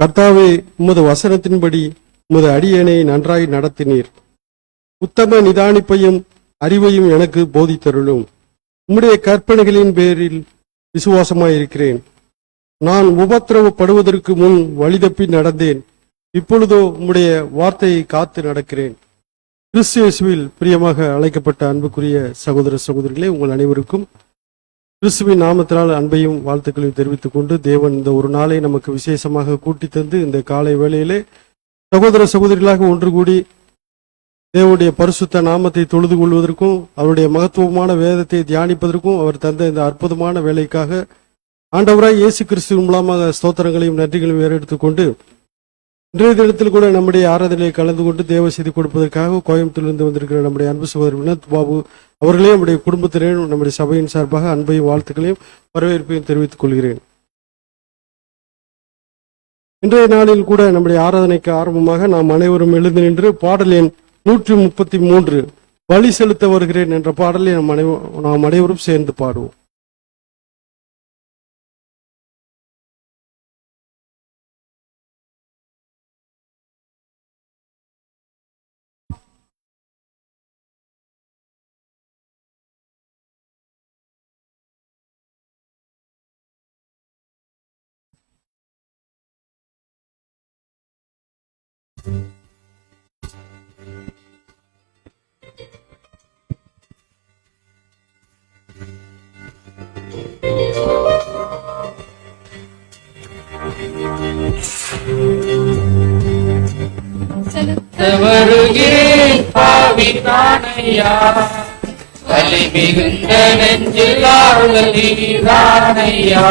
கர்த்தாவே, உமது வசனத்தின்படி உமது அடியேனை நன்றாய் நடத்தினீர். உத்தம நிதானிப்பையும் அறிவையும் எனக்கு போதித்தருளும். உம்முடைய கற்பனைகளின் பேரில் விசுவாசமாயிருக்கிறேன். நான் உபத்திரவப்படுவதற்கு முன் வழிதப்பி நடந்தேன். இப்பொழுதோ உம்முடைய வார்த்தையை காத்து நடக்கிறேன். கிறிஸ்து இயேசுவில் பிரியமாக அழைக்கப்பட்ட அன்புக்குரிய சகோதர சகோதரிகளே, உங்கள் அனைவருக்கும் கிறிஸ்துவின் நாமத்தினால் அன்பையும் வாழ்த்துக்களையும் தெரிவித்துக் கொண்டு, தேவன் இந்த ஒரு நாளை நமக்கு விசேஷமாக கூட்டி தந்து இந்த காலை வேளையிலே சகோதர சகோதரிகளாக ஒன்று கூடி தேவனுடைய பரிசுத்த நாமத்தை தொழுது கொள்வதற்கும் அவருடைய மகத்துவமான வேதத்தை தியானிப்பதற்கும் அவர் தந்த இந்த அற்புதமான வேலைக்காக ஆண்டவராய் இயேசு கிறிஸ்துவின் மூலமாக ஸ்தோத்திரங்களையும் நன்றிகளையும் ஏறெடுத்துக்கொண்டு, இன்றைய தினத்தில் கூட நம்முடைய ஆராதனையை கலந்து கொண்டு தேவ செய்தி கொடுப்பதற்காக கோயம்புத்தூரிலிருந்து வந்திருக்கிற நம்முடைய அன்பு சகோதரர் வினோத் பாபு அவர்களையும் நம்முடைய குடும்பத்தினரையும் நம்முடைய சபையின் சார்பாக அன்பையும் வாழ்த்துக்களையும் வரவேற்பையும் தெரிவித்துக் கொள்கிறேன். இன்றைய நாளில் கூட நம்முடைய ஆராதனைக்கு ஆரம்பமாக நாம் அனைவரும் எழுந்து நின்று பாடல் எண் 133 பலி செலுத்த வருகிறேன் என்ற பாடலை நாம் அனைவரும் சேர்ந்து பாடுவோம். வருகிறேன் பாவிதானையா, வலி மிகுந்த நெஞ்சில் ஆறுதல் நீதானையா.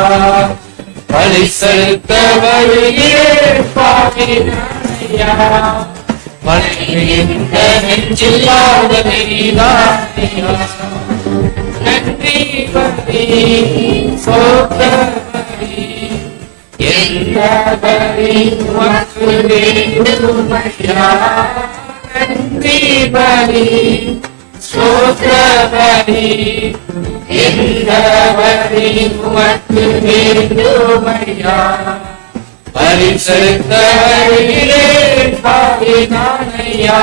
வலி செலுத்த வருகிறேன் பாவிதானையா, வலி மிகுந்த நெஞ்சில் ஆறுதல் நீதானையா. நன்றி பலி சோத்த பலி எந்த பலி உமக்கு வேண்டுமையா. நன்றி பலி சோத்திர பலி எந்த பலி உமக்கு வேண்டுமையா. பலி செலுத்த வருகிறேன் பாவிதானையா,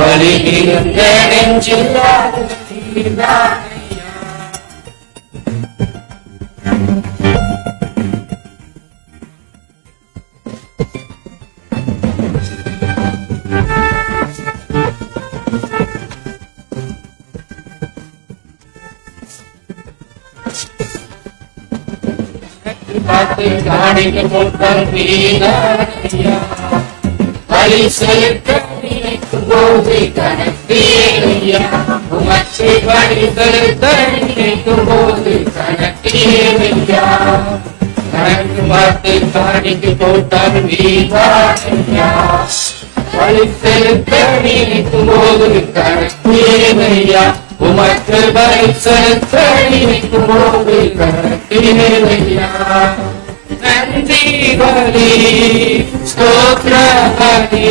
வலி மிகுந்த நெஞ்சில் நீதானையா. காணிக்கு முத்தம் நீதானையா, வலி செலுத்த நினைக்கும் போது கணக்கேனையா. உமக்கு வலி செலுத்த நினைக்கும் போது கணக்கேனையா. கணக்கு பார்த்து காணிக்கு போட்டால் நீதானையா, வலி செலுத்த நினைக்கும் போது கணக்கேனையா. உமக்கு வலி செலுத்த நினைக்கும் போது கணக்கேனையா. நன்றி பலி ஸ்தோத்திர பலி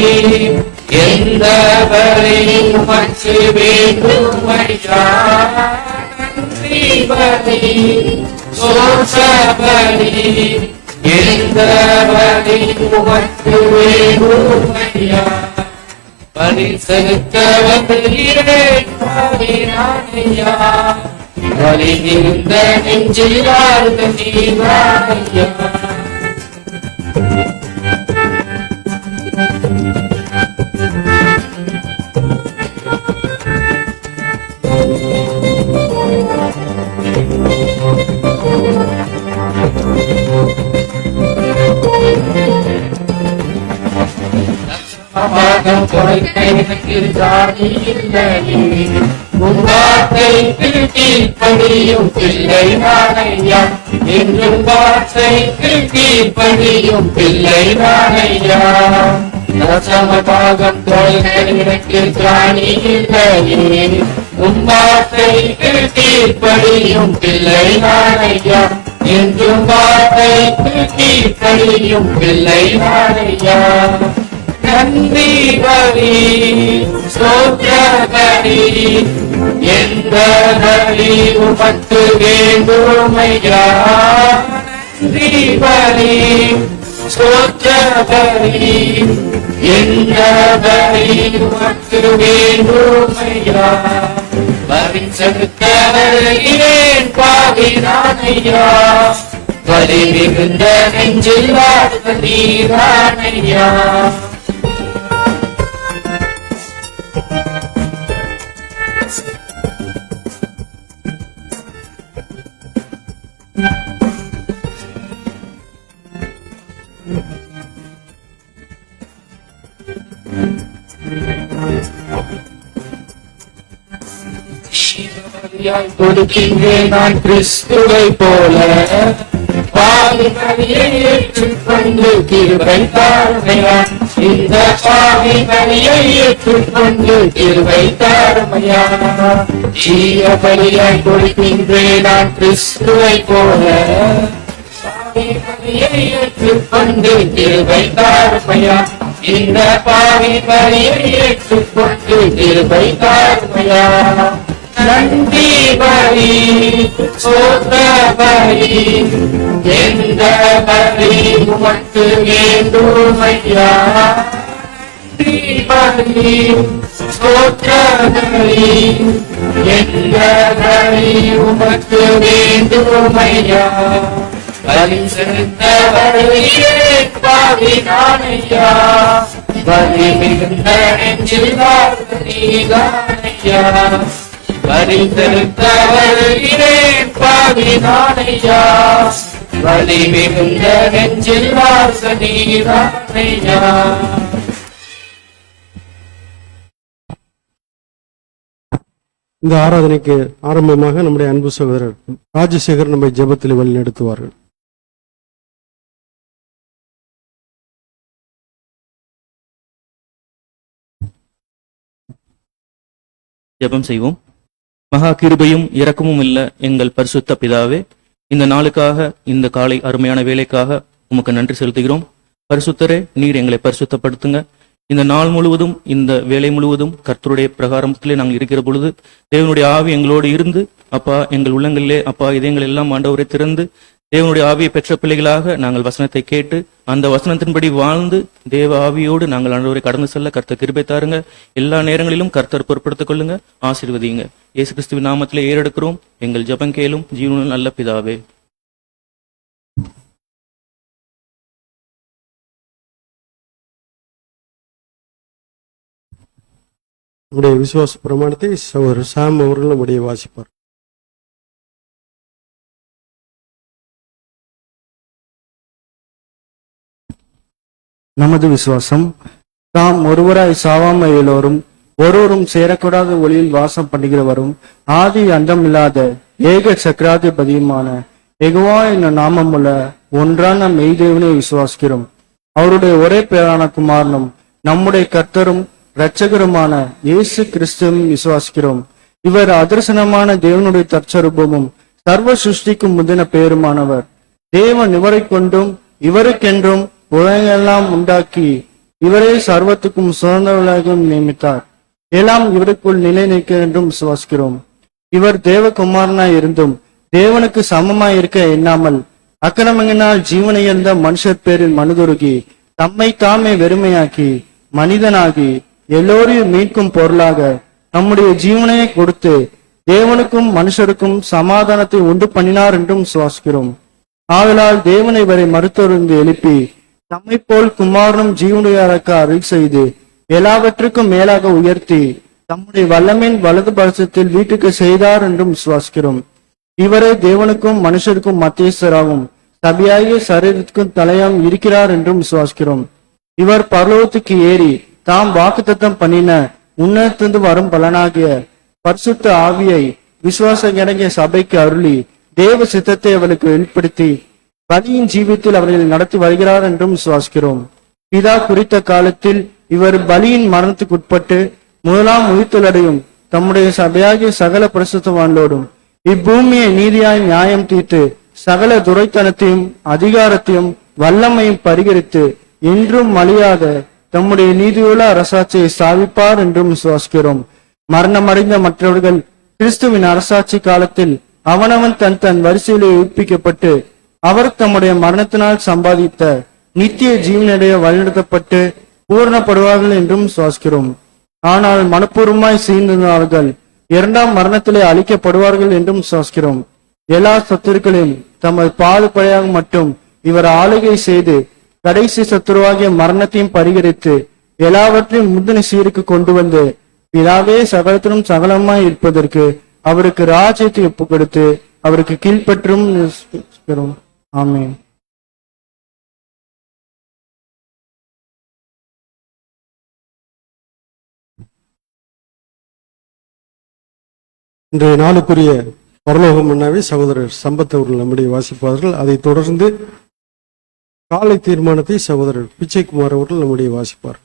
எந்த பலி உமக்கு வேண்டுமையா. நன்றி பலி ஸ்தோத்திர பலி எந்த பலி உமக்கு வேண்டுமையா. பலி செலுத்த வருகிறேன் பாவிதானையா, வலி மிகுந்த நெஞ்சில் ஆறுதல் நீதானையா. எனக்கு ஜாதி இல்லையே, உன் வார்த்தைக்கு கீழ்ப்படியும் பிள்ளை நானையா. என்றும் வார்த்தைக்கு கீழ்ப்படியும் பிள்ளை நானையா. சமபாகம் எனக்கு ஜாதி இல்லையே, உன் வார்த்தைக்கு கீழ்ப்படியும் பிள்ளை நானையா. என்றும் வார்த்தைக்கு கீழ்ப்படியும் பிள்ளை நானையா. நன்றி பலி ஸ்தோத்திர பலி எந்த பலி உமக்கு வேண்டுமையா. நன்றி பலி ஸ்தோத்திர பலி எந்த பலி உமக்கு வேண்டுமையா பலி செலுத்த வருகிறேன் பாவினானையா பலி மிகுந்த நெஞ்சில் வாழ்ந்த நீரானையா கொடுக்கின்றேன் நான் கிறிஸ்துவை போல பாவி பலியை ஏற்றுக்கொண்டு கிருபை தாருமையா இந்த பாவி பலியை ஏற்றுக்கொண்டு கிருபை தாருமையா ஜீவ பலியாய் கொடுக்கின்றேன் நான் கிறிஸ்துவை போல பாவி பலியை ஏற்றுக்கொண்டு கிருபை தாருமையா இந்த பாவி பலியை ஏற்றுக்கொண்டு கிருபை தாருமையா நன்றி பலி ஸ்தோத்திர பலி எந்த பலி உமக்கு வேண்டுமையா நன்றி பலி ஸ்தோத்திர பலி எந்த பலி உமக்கு வேண்டுமையா பலி செலுத்த வருகிறேன் பாவினானையா பலி மிகுந்த நெஞ்சில் வாழ்ந்த நீதானையா பலி செலுத்த வருகிறேன் பாவினானையா பலி மிகுந்த நெஞ்சில் வாழ்ந்த நீதானையா இந்த ஆராதனைக்கு ஆரம்பமாக நம்முடைய அன்பு சகோதரர் ராஜசேகர் நம்மை ஜெபத்தில் வழிநடத்துவார்கள். ஜெபம் செய்வோம். மகா கிருபையும் இரக்கமும் இல்ல எங்கள் பரிசுத்த பிதாவே, இந்த நாளுக்காக இந்த காலை அருமையான வேலைக்காக உமக்கு நன்றி செலுத்துகிறோம். பரிசுத்தரே, நீர் எங்களை பரிசுத்தப்படுத்துங்க. இந்த நாள் முழுவதும் இந்த வேலை முழுவதும் கர்த்தருடைய பிரகாரத்திலே நாங்கள் இருக்கிற பொழுது தேவனுடைய ஆவி எங்களோடு இருந்து அப்பா எங்கள் உள்ளங்களிலே அப்பா இதயங்கள் எல்லாம் ஆண்டவரை திறந்து தேவனுடைய ஆவியை பெற்ற பிள்ளைகளாக நாங்கள் வசனத்தை கேட்டு அந்த வசனத்தின்படி வாழ்ந்து தேவ ஆவியோடு நாங்கள் ஆண்டவரை கடந்து செல்ல கர்த்தர் கிருபை தாருங்க. எல்லா நேரங்களிலும் கர்த்தர் பொறுப்படுத்திக் கொள்ளுங்க, ஆசீர்வதிங்க. இயேசு கிறிஸ்துவின் நாமத்திலே ஏறெடுக்கிறோம் எங்கள் ஜெபம் கேளும் ஜீவனுள்ள நல்ல பிதாவே. நம்முடைய விசுவாச பிரமாணத்தை சகோதரர் சாம் அவர்கள் நம்முடைய வாசிப்பார். நமது விசுவாசம், தாம் ஒருவராய் சாவாமை எல்லோரும் ஒருவரும் சேரக்கூடாத ஒளியில் வாசம் பண்ணுகிறவரும் ஆதி அந்தமில்லாத ஏக சக்கராதிபதியுமான யெகோவா என்னும் நாமமுள்ள ஒன்றான மெய்தேவனை விசுவாசிக்கிறோம். அவருடைய ஒரே பேரான குமாரனும் நம்முடைய கர்த்தரும் இரட்சகருமான இயேசு கிறிஸ்துவும் விசுவாசிக்கிறோம். இவர் அதர்சனமான தேவனுடைய தற்சரூபமும் சர்வ சிருஷ்டிக்கும் முந்தின பெயருமானவர். தேவன் இவரை கொண்டும் இவருக்கென்றும் உலகெல்லாம் உண்டாக்கி இவரே சர்வத்துக்கும் சுதந்திரமாக நியமித்தார். எல்லாம் இவருக்குள் நிலை நிற்க என்றும் விசுவாசிக்கிறோம். இவர் தேவகுமாரனாய் இருந்தும் தேவனுக்கு சமமாய் இருக்க எண்ணாமல் அக்கிரமங்களினால் ஜீவனை இழந்த மனுஷர் பேரில் மனுதுருகி தம்மை தாமே வெறுமையாக்கி மனிதனாகி எல்லோரையும் மீட்கும் பொருளாக நம்முடைய ஜீவனையை கொடுத்து தேவனுக்கும் மனுஷருக்கும் சமாதானத்தை உண்டு பண்ணினார் என்றும் விசுவாசிக்கிறோம். ஆதலால் தேவனை வரை மருத்துவருந்து எழுப்பி தம்மை போல் குமாரனும் ஜீவனுக்கு அருள் செய்து எல்லாவற்றுக்கும் மேலாக உயர்த்தி தம்முடைய வல்லமையின் வலது பட்சத்தில் வீட்டுக்கு செய்தார் என்றும் விசுவாசிக்கிறோம். இவரே தேவனுக்கும் மனுஷருக்கும் மத்தியஸ்தராகவும் சபையாகிய சரீரத்துக்கும் தலையாம் இருக்கிறார் என்றும் விசுவாசிக்கிறோம். இவர் பரலோகத்துக்கு ஏறி தாம் வாக்குத்தத்தம் பண்ணின உன்னத்திலிருந்து வரும் பலனாகிய பரிசுத்த ஆவியை விசுவாச அடங்கிய சபைக்கு அருளி தேவ சித்தத்தை அவளுக்கு வெளிப்படுத்தி பலியின் ஜீவித்தில் அவர்களை நடத்தி வருகிறார் என்றும் விசுவாசிக்கிறோம். பிதா குறித்த காலத்தில் இவர் பலியின் மரணத்துக்கு உட்பட்டு முதலாம் உயிர்த்தலடையும் தம்முடைய சபையாகிய சகல பரிசுத்தவான்களோடும் இப்பூமியை நீதியாய் நியாயம் தீர்த்து சகல துரைத்தனத்தையும் அதிகாரத்தையும் வல்லமையும் பரிகரித்து என்றும் அழியாத தம்முடைய நீதியுள்ள அரசாட்சியை ஸ்தாபிப்பார் என்றும் விசுவாசிக்கிறோம். மரணமடைந்த மற்றவர்கள் கிறிஸ்துவின் அரசாட்சி காலத்தில் அவனவன் தன் தன் வரிசையிலே உயிர்ப்பிக்கப்பட்டு அவர் தம்முடைய மரணத்தினால் சம்பாதித்த நித்திய ஜீவனுடைய வழிநடத்தப்பட்டு பூரணப்படுவார்கள் என்றும் சுவாசிக்கிறோம். ஆனால் மனப்பூர்வமாய் செய்தவர்கள் இரண்டாம் மரணத்திலே அழிக்கப்படுவார்கள் என்றும் சுவாசிக்கிறோம். எல்லா சத்துருக்களையும் தமது பாதுபடையாக மட்டும் இவர் ஆளுகை செய்து கடைசி சத்துருவாகிய மரணத்தையும் பரிகரித்து எல்லாவற்றையும் முந்தின சீருக்கு கொண்டு வந்து பிதாவே சகலத்திலும் சகலமாய் இருப்பதற்கு அவருக்கு ராஜ்யத்தை ஒப்புக் கொடுத்து அவருக்கு கீழ்ப்பற்றும் ஆமென். இன்றைய நாளுக்குரிய பரலோகம் மன்னாவே சகோதரர் சம்பத் அவர்கள் நம்முடைய வாசிப்பார்கள். அதைத் தொடர்ந்து காலை தீர்மானத்தை சகோதரர் பிச்சைக்குமார் அவர்கள் நம்முடைய வாசிப்பார்.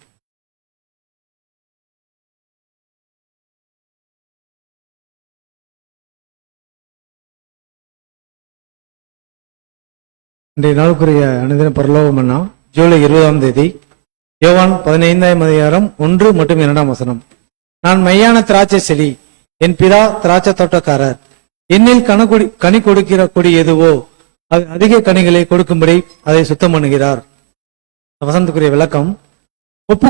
இன்றைய நாளுக்குரிய அனுதின பரலோகம் மன்னா ஜூலை 20ஆம் தேதி யோவான் 15ஆம் அதிகாரம் 1 மற்றும் 2ஆம் வசனம். நான் மெய்யான திராட்சை செடி, என் பிதா திராட்சை தோட்டக்காரர். என்னில் கனி கொடுக்கிற கொடி எதுவோ அது அதிக கனிகளை கொடுக்கும்படி அதை சுத்தம் பண்ணுகிறார். வசனத்துக்குரிய விளக்கம்: ஒப்பு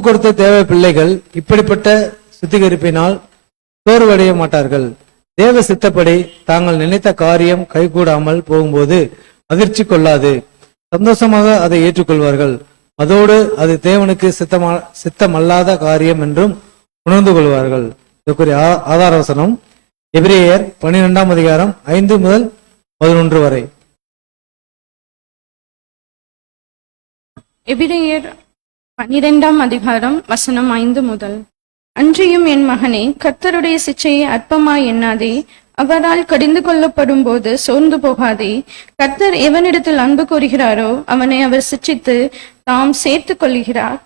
கொடுத்த தேவ பிள்ளைகள் இப்படிப்பட்ட சுத்திகரிப்பினால் சோர்வடைய மாட்டார்கள். தேவ சித்தப்படி தாங்கள் நினைத்த காரியம் கைகூடாமல் போகும்போது அதிர்ச்சி கொள்ளாது, சந்தோஷமாக அதை ஏற்றுக்கொள்வார்கள். அதோடு அது தேவனுக்கு சித்தமல்லாத காரியம் என்றும் உணர்ந்து கொள்வார்கள். இதற்குரிய ஆதார வசனம் எபிரேயர் 12ஆம் அதிகாரம் 5 முதல் 11 வரை. எபிரேயர் 12ஆம் அதிகாரம் வசனம் 5 முதல். அன்றியும் என் மகனே, கர்த்தருடைய சிச்சையை அற்பமாய் எண்ணாதே, அவரால் கடிந்து கொள்ளப்படும் போது சோர்ந்து போகாதே. கர்த்தர் எவனிடத்தில் அன்பு கூறுகிறாரோ அவனை அவர் சிட்சித்து தாம் சேர்த்து கொள்கிறார்.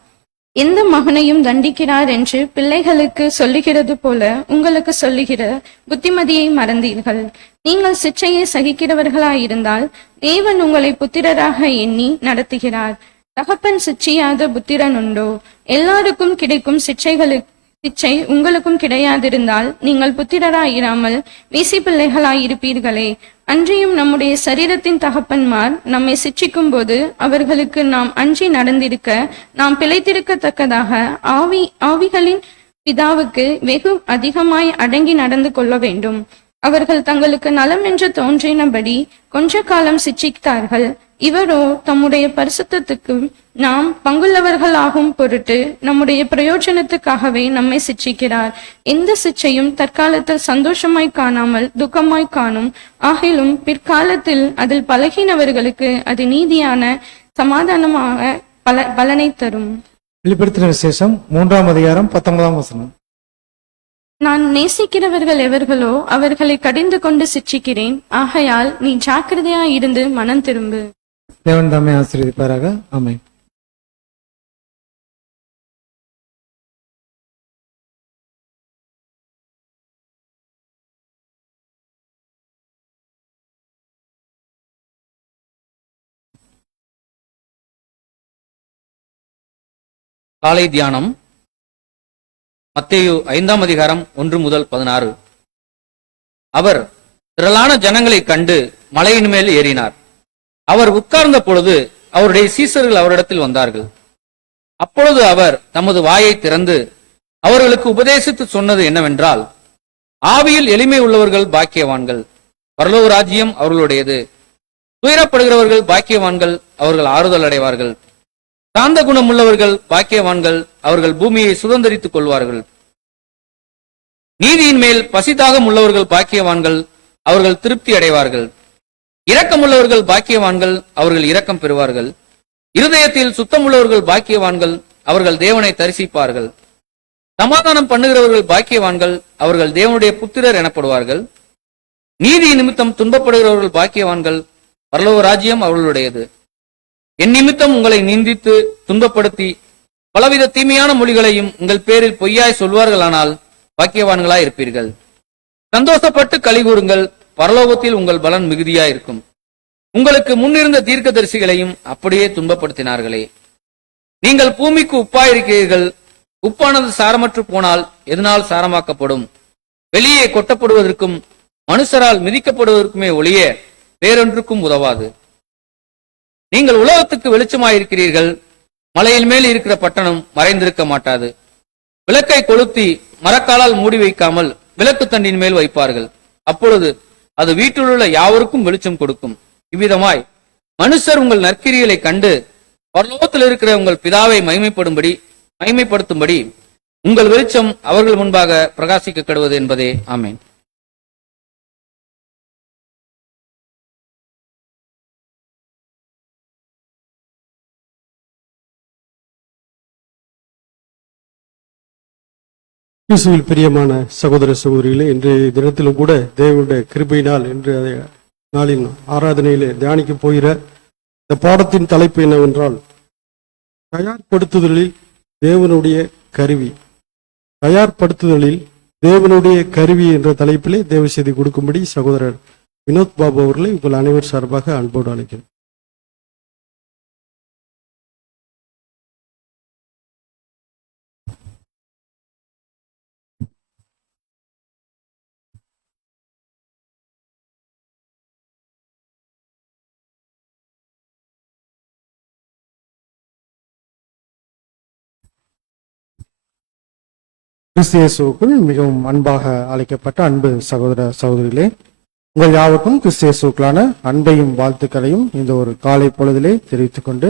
எந்த மகனையும் தண்டிக்கிறார் என்று பிள்ளைகளுக்கு சொல்லுகிறது போல உங்களுக்கு சொல்லுகிற புத்திமதியை மறந்தீர்கள். நீங்கள் சிச்சையை சகிக்கிறவர்களாயிருந்தால் தேவன் உங்களை புத்திரராக எண்ணி நடத்துகிறார். தகப்பன் சிச்சையாத புத்திரன் உண்டோ? எல்லாருக்கும் கிடைக்கும் சிச்சை உங்களுக்கும் கிடையாதிருந்தால் நீங்கள் புத்திரராயிராமல் வீசி பிள்ளைகளாயிருப்பீர்களே. அன்றியும் நம்முடைய சரீரத்தின் தகப்பன்மார் நம்மை சிட்சிக்கும் போது அவர்களுக்கு நாம் அஞ்சி நடந்திருக்க, நாம் பிழைத்திருக்கத்தக்கதாக ஆவிகளின் பிதாவுக்கு வெகு அதிகமாய் அடங்கி நடந்து கொள்ள வேண்டும். அவர்கள் தங்களுக்கு நலம் என்று தோன்றினபடி கொஞ்ச காலம் சிட்சித்தார்கள். இவரோ தம்முடைய பரிசுத்தத்துக்கு நாம் பங்குள்ளவர்களாகும் பொருட்டு நம்முடைய பிரயோஜனத்துக்காகவே நம்மை சிட்சிக்கிறார். எந்த சிச்சையும் தற்காலத்தில் சந்தோஷமாய் காணாமல் துக்கமாய் காணும். ஆகிலும் பிற்காலத்தில் அதில் பழகினவர்களுக்கு அது நீதியான சமாதானமாக பலனை தரும். வெளிப்படுத்தின விசேஷம் 3ஆம் அதிகாரம் 19ஆம் வசனம். நான் நேசிக்கிறவர்கள் எவர்களோ அவர்களை கடிந்து கொண்டு சிட்சிக்கிறேன். ஆகையால் நீ ஜாக்கிரதையாய் இருந்து மனம் திரும்பு. தேவன் தாமே ஆசீர்வதிப்பாராக. ஆமென். காலை தியானம் மத்தேயு 5ஆம் அதிகாரம் 1 முதல் 16. அவர் திரளான ஜனங்களை கண்டு மலையின் மேல் ஏறினார். அவர் உட்கார்ந்த பொழுது அவருடைய சீசர்கள் அவரிடத்தில் வந்தார்கள். அப்பொழுது அவர் தமது வாயை திறந்து அவர்களுக்கு உபதேசித்து சொன்னது என்னவென்றால், ஆவியில் எளிமை உள்ளவர்கள் பாக்கியவான்கள், பரலோக ராஜ்யம் அவர்களுடையது. துயரப்படுகிறவர்கள் பாக்கியவான்கள், அவர்கள் ஆறுதல் அடைவார்கள். சாந்த குணம் உள்ளவர்கள் பாக்கியவான்கள், அவர்கள் பூமியை சுதந்தரித்துக் கொள்வார்கள். நீதியின் மேல் பசிதாகம் உள்ளவர்கள் பாக்கியவான்கள், அவர்கள் திருப்தி அடைவார்கள். இரக்கமுள்ளவர்கள் பாக்கியவான்கள், அவர்கள் இரக்கம் பெறுவார்கள். இருதயத்தில் சுத்தமுள்ளவர்கள் பாக்கியவான்கள், அவர்கள் தேவனை தரிசிப்பார்கள். சமாதானம் பண்ணுகிறவர்கள் பாக்கியவான்கள், அவர்கள் தேவனுடைய புத்திரர் எனப்படுவார்கள். நீதி நிமித்தம் துன்பப்படுகிறவர்கள் பாக்கியவான்கள், பரலோக ராஜ்யம் அவர்களுடையது. என் நிமித்தம் உங்களை நிந்தித்து துன்பப்படுத்தி பலவித தீமையான மொழிகளையும் உங்கள் பேரில் பொய்யாய் சொல்வார்களானால் பாக்கியவான்களாய் இருப்பீர்கள். சந்தோஷப்பட்டு களிகூறுங்கள், பரலோகத்தில் உங்கள் பலன் மிகுதியாயிருக்கும். உங்களுக்கு முன்னிருந்த தீர்க்கதரிசிகளையும் அப்படியே துன்பப்படுத்தினார்களே. நீங்கள் பூமிக்கு உப்பாயிருக்கிறீர்கள். உப்பானது சாரமற்று போனால் எதனால் சாரமாக்கப்படும்? வெளியே கொட்டப்படுவதற்கும் மனுஷரால் மிதிக்கப்படுவதற்குமே ஒழிய வேறொன்றுக்கும் உதவாது. நீங்கள் உலகத்துக்கு வெளிச்சமாயிருக்கிறீர்கள். மலையின் மேல் இருக்கிற பட்டணம் மறைந்திருக்க மாட்டாது. விளக்கை கொளுத்தி மரக்காலால் மூடி வைக்காமல் விளக்கு தண்டின் மேல் வைப்பார்கள். அப்பொழுது அது வீட்டிலுள்ள யாவருக்கும் வெளிச்சம் கொடுக்கும். இவ்விதமாய் மனுஷர் உங்கள் நற்கிரிகளை கண்டு பரலோகத்தில் இருக்கிற உங்கள் பிதாவை மகிமைப்படுத்தும்படி உங்கள் வெளிச்சம் அவர்கள் முன்பாக பிரகாசிக்க கெடுவது என்பதே. ஆமென். கிறிஸ்துவில் பிரியமான சகோதர சகோதரிகளே, இன்றைய தினத்திலும் கூட தேவனுடைய கிருபையினால் என்று அதை நாளின் ஆராதனையிலே தியானிக்க போகிற இந்த பாடத்தின் தலைப்பு என்னவென்றால் தயார்படுத்துதலில் தேவனுடைய கருவி. தயார்படுத்துதலில் தேவனுடைய கருவி என்ற தலைப்பிலே தேவ செய்தி கொடுக்கும்படி சகோதரர் வினோத் பாபு அவர்களை உங்கள் அனைவர் சார்பாக அன்போடு அழைக்கிறேன். கிறிஸ்து இயேசுவுக்குள் மிகவும் அன்பாக அழைக்கப்பட்ட அன்பு சகோதர சகோதரிகளே, உங்கள் யாவுக்கும் கிறிஸ்து இயேசுவுக்குள்ளான அன்பையும் வாழ்த்துக்களையும் இந்த ஒரு காலை பொழுதிலே தெரிவித்துக் கொண்டு,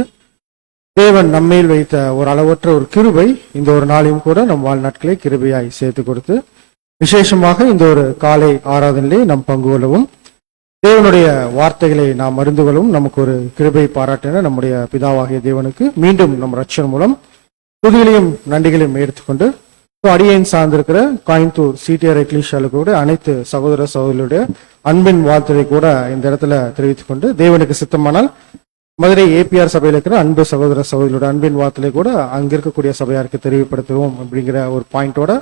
தேவன் நம்மேல் வைத்த ஒரு அளவற்ற ஒரு கிருபை இந்த ஒரு நாளையும் கூட நம் வாழ்நாட்களை கிருபையாய் சேர்த்து கொடுத்து, விசேஷமாக இந்த ஒரு காலை ஆராதனையிலே நாம் பங்கு கொள்ளவும், தேவனுடைய வார்த்தைகளை நாம் அறிந்து கொள்ளவும் நமக்கு ஒரு கிருபை பாராட்டின நம்முடைய பிதாவாகிய தேவனுக்கு மீண்டும் நம் ரட்சன் மூலம் துதிகளையும் நன்றிகளையும் எடுத்துக்கொண்டு, அடியேன் சார்ந்திருக்கிற கோயம்புத்தூர் சிடிஆர் எக்லீஷியாவுக்கு கூட அனைத்து சகோதர சகோதரிகளுடைய அன்பின் வாழ்த்துறை கூட இந்த இடத்துல தெரிவித்துக் கொண்டு, தேவனுக்கு சித்தமானால் மதுரை ஏபிஆர் சபையில் இருக்கிற அன்பு சகோதர சகோதரியோட அன்பின் வார்த்தையை கூட அங்க இருக்கக்கூடிய சபையாருக்கு தெரிவிப்படுத்துவோம் அப்படிங்கிற ஒரு பாயிண்டோட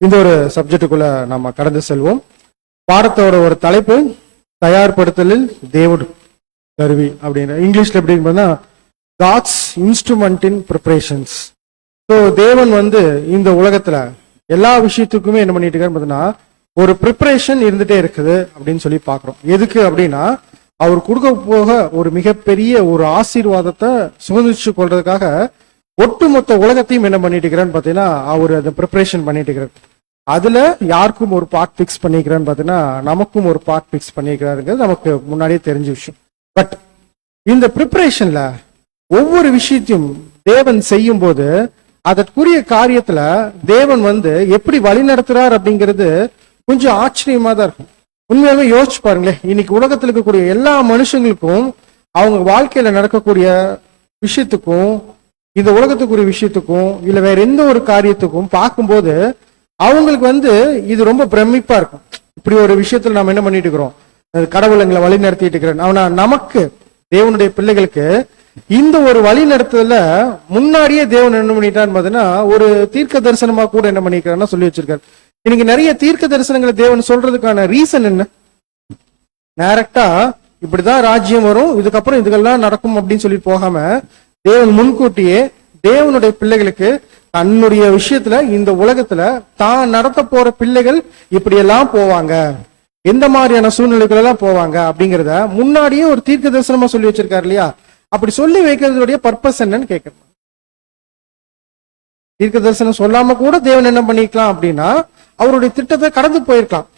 இந்த ஒரு சப்ஜெக்டுக்குள்ள நம்ம கடந்து செல்வோம். பாடத்தோட ஒரு தலைப்பு தயார்படுத்தலில் தேவன் கருவி அப்படின்ற இங்கிலீஷ்ல எப்படின்னா God's instrument in preparations. So தேவன் இந்த உலகத்துல எல்லா விஷயத்துக்குமே என்ன பண்ணிட்டு இருக்காருன்னா ஒரு ப்ரிப்பரேஷன் இருந்துட்டே இருக்குது அப்படின்னு சொல்லி பாக்குறோம். எதுக்கு அப்படின்னா அவர் கொடுக்க போக ஒரு மிகப்பெரிய ஒரு ஆசீர்வாதத்தை சுதந்திரிச்சு கொள்றதுக்காக ஒட்டுமொத்த உலகத்தையும் என்ன பண்ணிட்டு இருக்கிறான்னு பாத்தீங்கன்னா அவர் அதை ப்ரிப்பரேஷன் பண்ணிட்டு இருக்கிறார். அதுல யாருக்கும் ஒரு பார்ட் பிக்ஸ் பண்ணிக்கிறான்னு பாத்தீங்கன்னா நமக்கும் ஒரு பார்ட் பிக்ஸ் பண்ணிக்கிறாருங்கிறது நமக்கு முன்னாடியே தெரிஞ்ச விஷயம். பட் இந்த ப்ரிப்பரேஷன்ல ஒவ்வொரு விஷயத்தையும் தேவன் செய்யும் போது அதற்குரிய காரியத்துல தேவன் எப்படி வழி நடத்துறார் அப்படிங்கிறது கொஞ்சம் ஆச்சரியமா தான் இருக்கும். உண்மையாவே யோசிச்சு பாருங்களேன், இன்னைக்கு உலகத்துல இருக்கக்கூடிய எல்லா மனுஷங்களுக்கும் அவங்க வாழ்க்கையில நடக்கக்கூடிய விஷயத்துக்கும் இந்த உலகத்துக்குரிய விஷயத்துக்கும் இல்ல வேற எந்த ஒரு காரியத்துக்கும் பார்க்கும்போது அவங்களுக்கு இது ரொம்ப பிரமிப்பா இருக்கும். இப்படி ஒரு விஷயத்துல நம்ம என்ன பண்ணிட்டு இருக்கிறோம், கடவுள் எங்களை வழி நடத்திட்டு இருக்கிறேன். ஆனா நமக்கு தேவனுடைய பிள்ளைகளுக்கு இந்த ஒரு வழி நடத்துதல முன்னாடியே தேவன் என்ன பண்ணிட்டான்னு பாத்தீங்கன்னா ஒரு தீர்க்க தரிசனமா கூட என்ன பண்ணிக்கிறான்னு சொல்லி வச்சிருக்காரு. இன்னைக்கு நிறைய தீர்க்க தரிசனங்களை தேவன் சொல்றதுக்கான ரீசன் என்ன, டைரக்டா இப்படிதான் ராஜ்யம் வரும், இதுக்கப்புறம் இதுக்கெல்லாம் நடக்கும் அப்படின்னு சொல்லி போகாம தேவன் முன்கூட்டியே தேவனுடைய பிள்ளைகளுக்கு தன்னுடைய விஷயத்துல இந்த உலகத்துல தான் நடத்த போற பிள்ளைகள் இப்படி எல்லாம் போவாங்க, எந்த மாதிரியான சூழ்நிலைகள் எல்லாம் போவாங்க அப்படிங்கிறத முன்னாடியே ஒரு தீர்க்க தரிசனமா சொல்லி வச்சிருக்காரு இல்லையா. அப்படி சொல்லி வைக்கிறதுடைய பர்பஸ் என்னன்னு கேட்கணும். தீர்க்க தரிசனம் சொல்லாம கூட தேவன் என்ன பண்ணிக்கலாம் அப்படின்னா அவருடைய திட்டத்தை கடந்து போயிருக்கலாம்.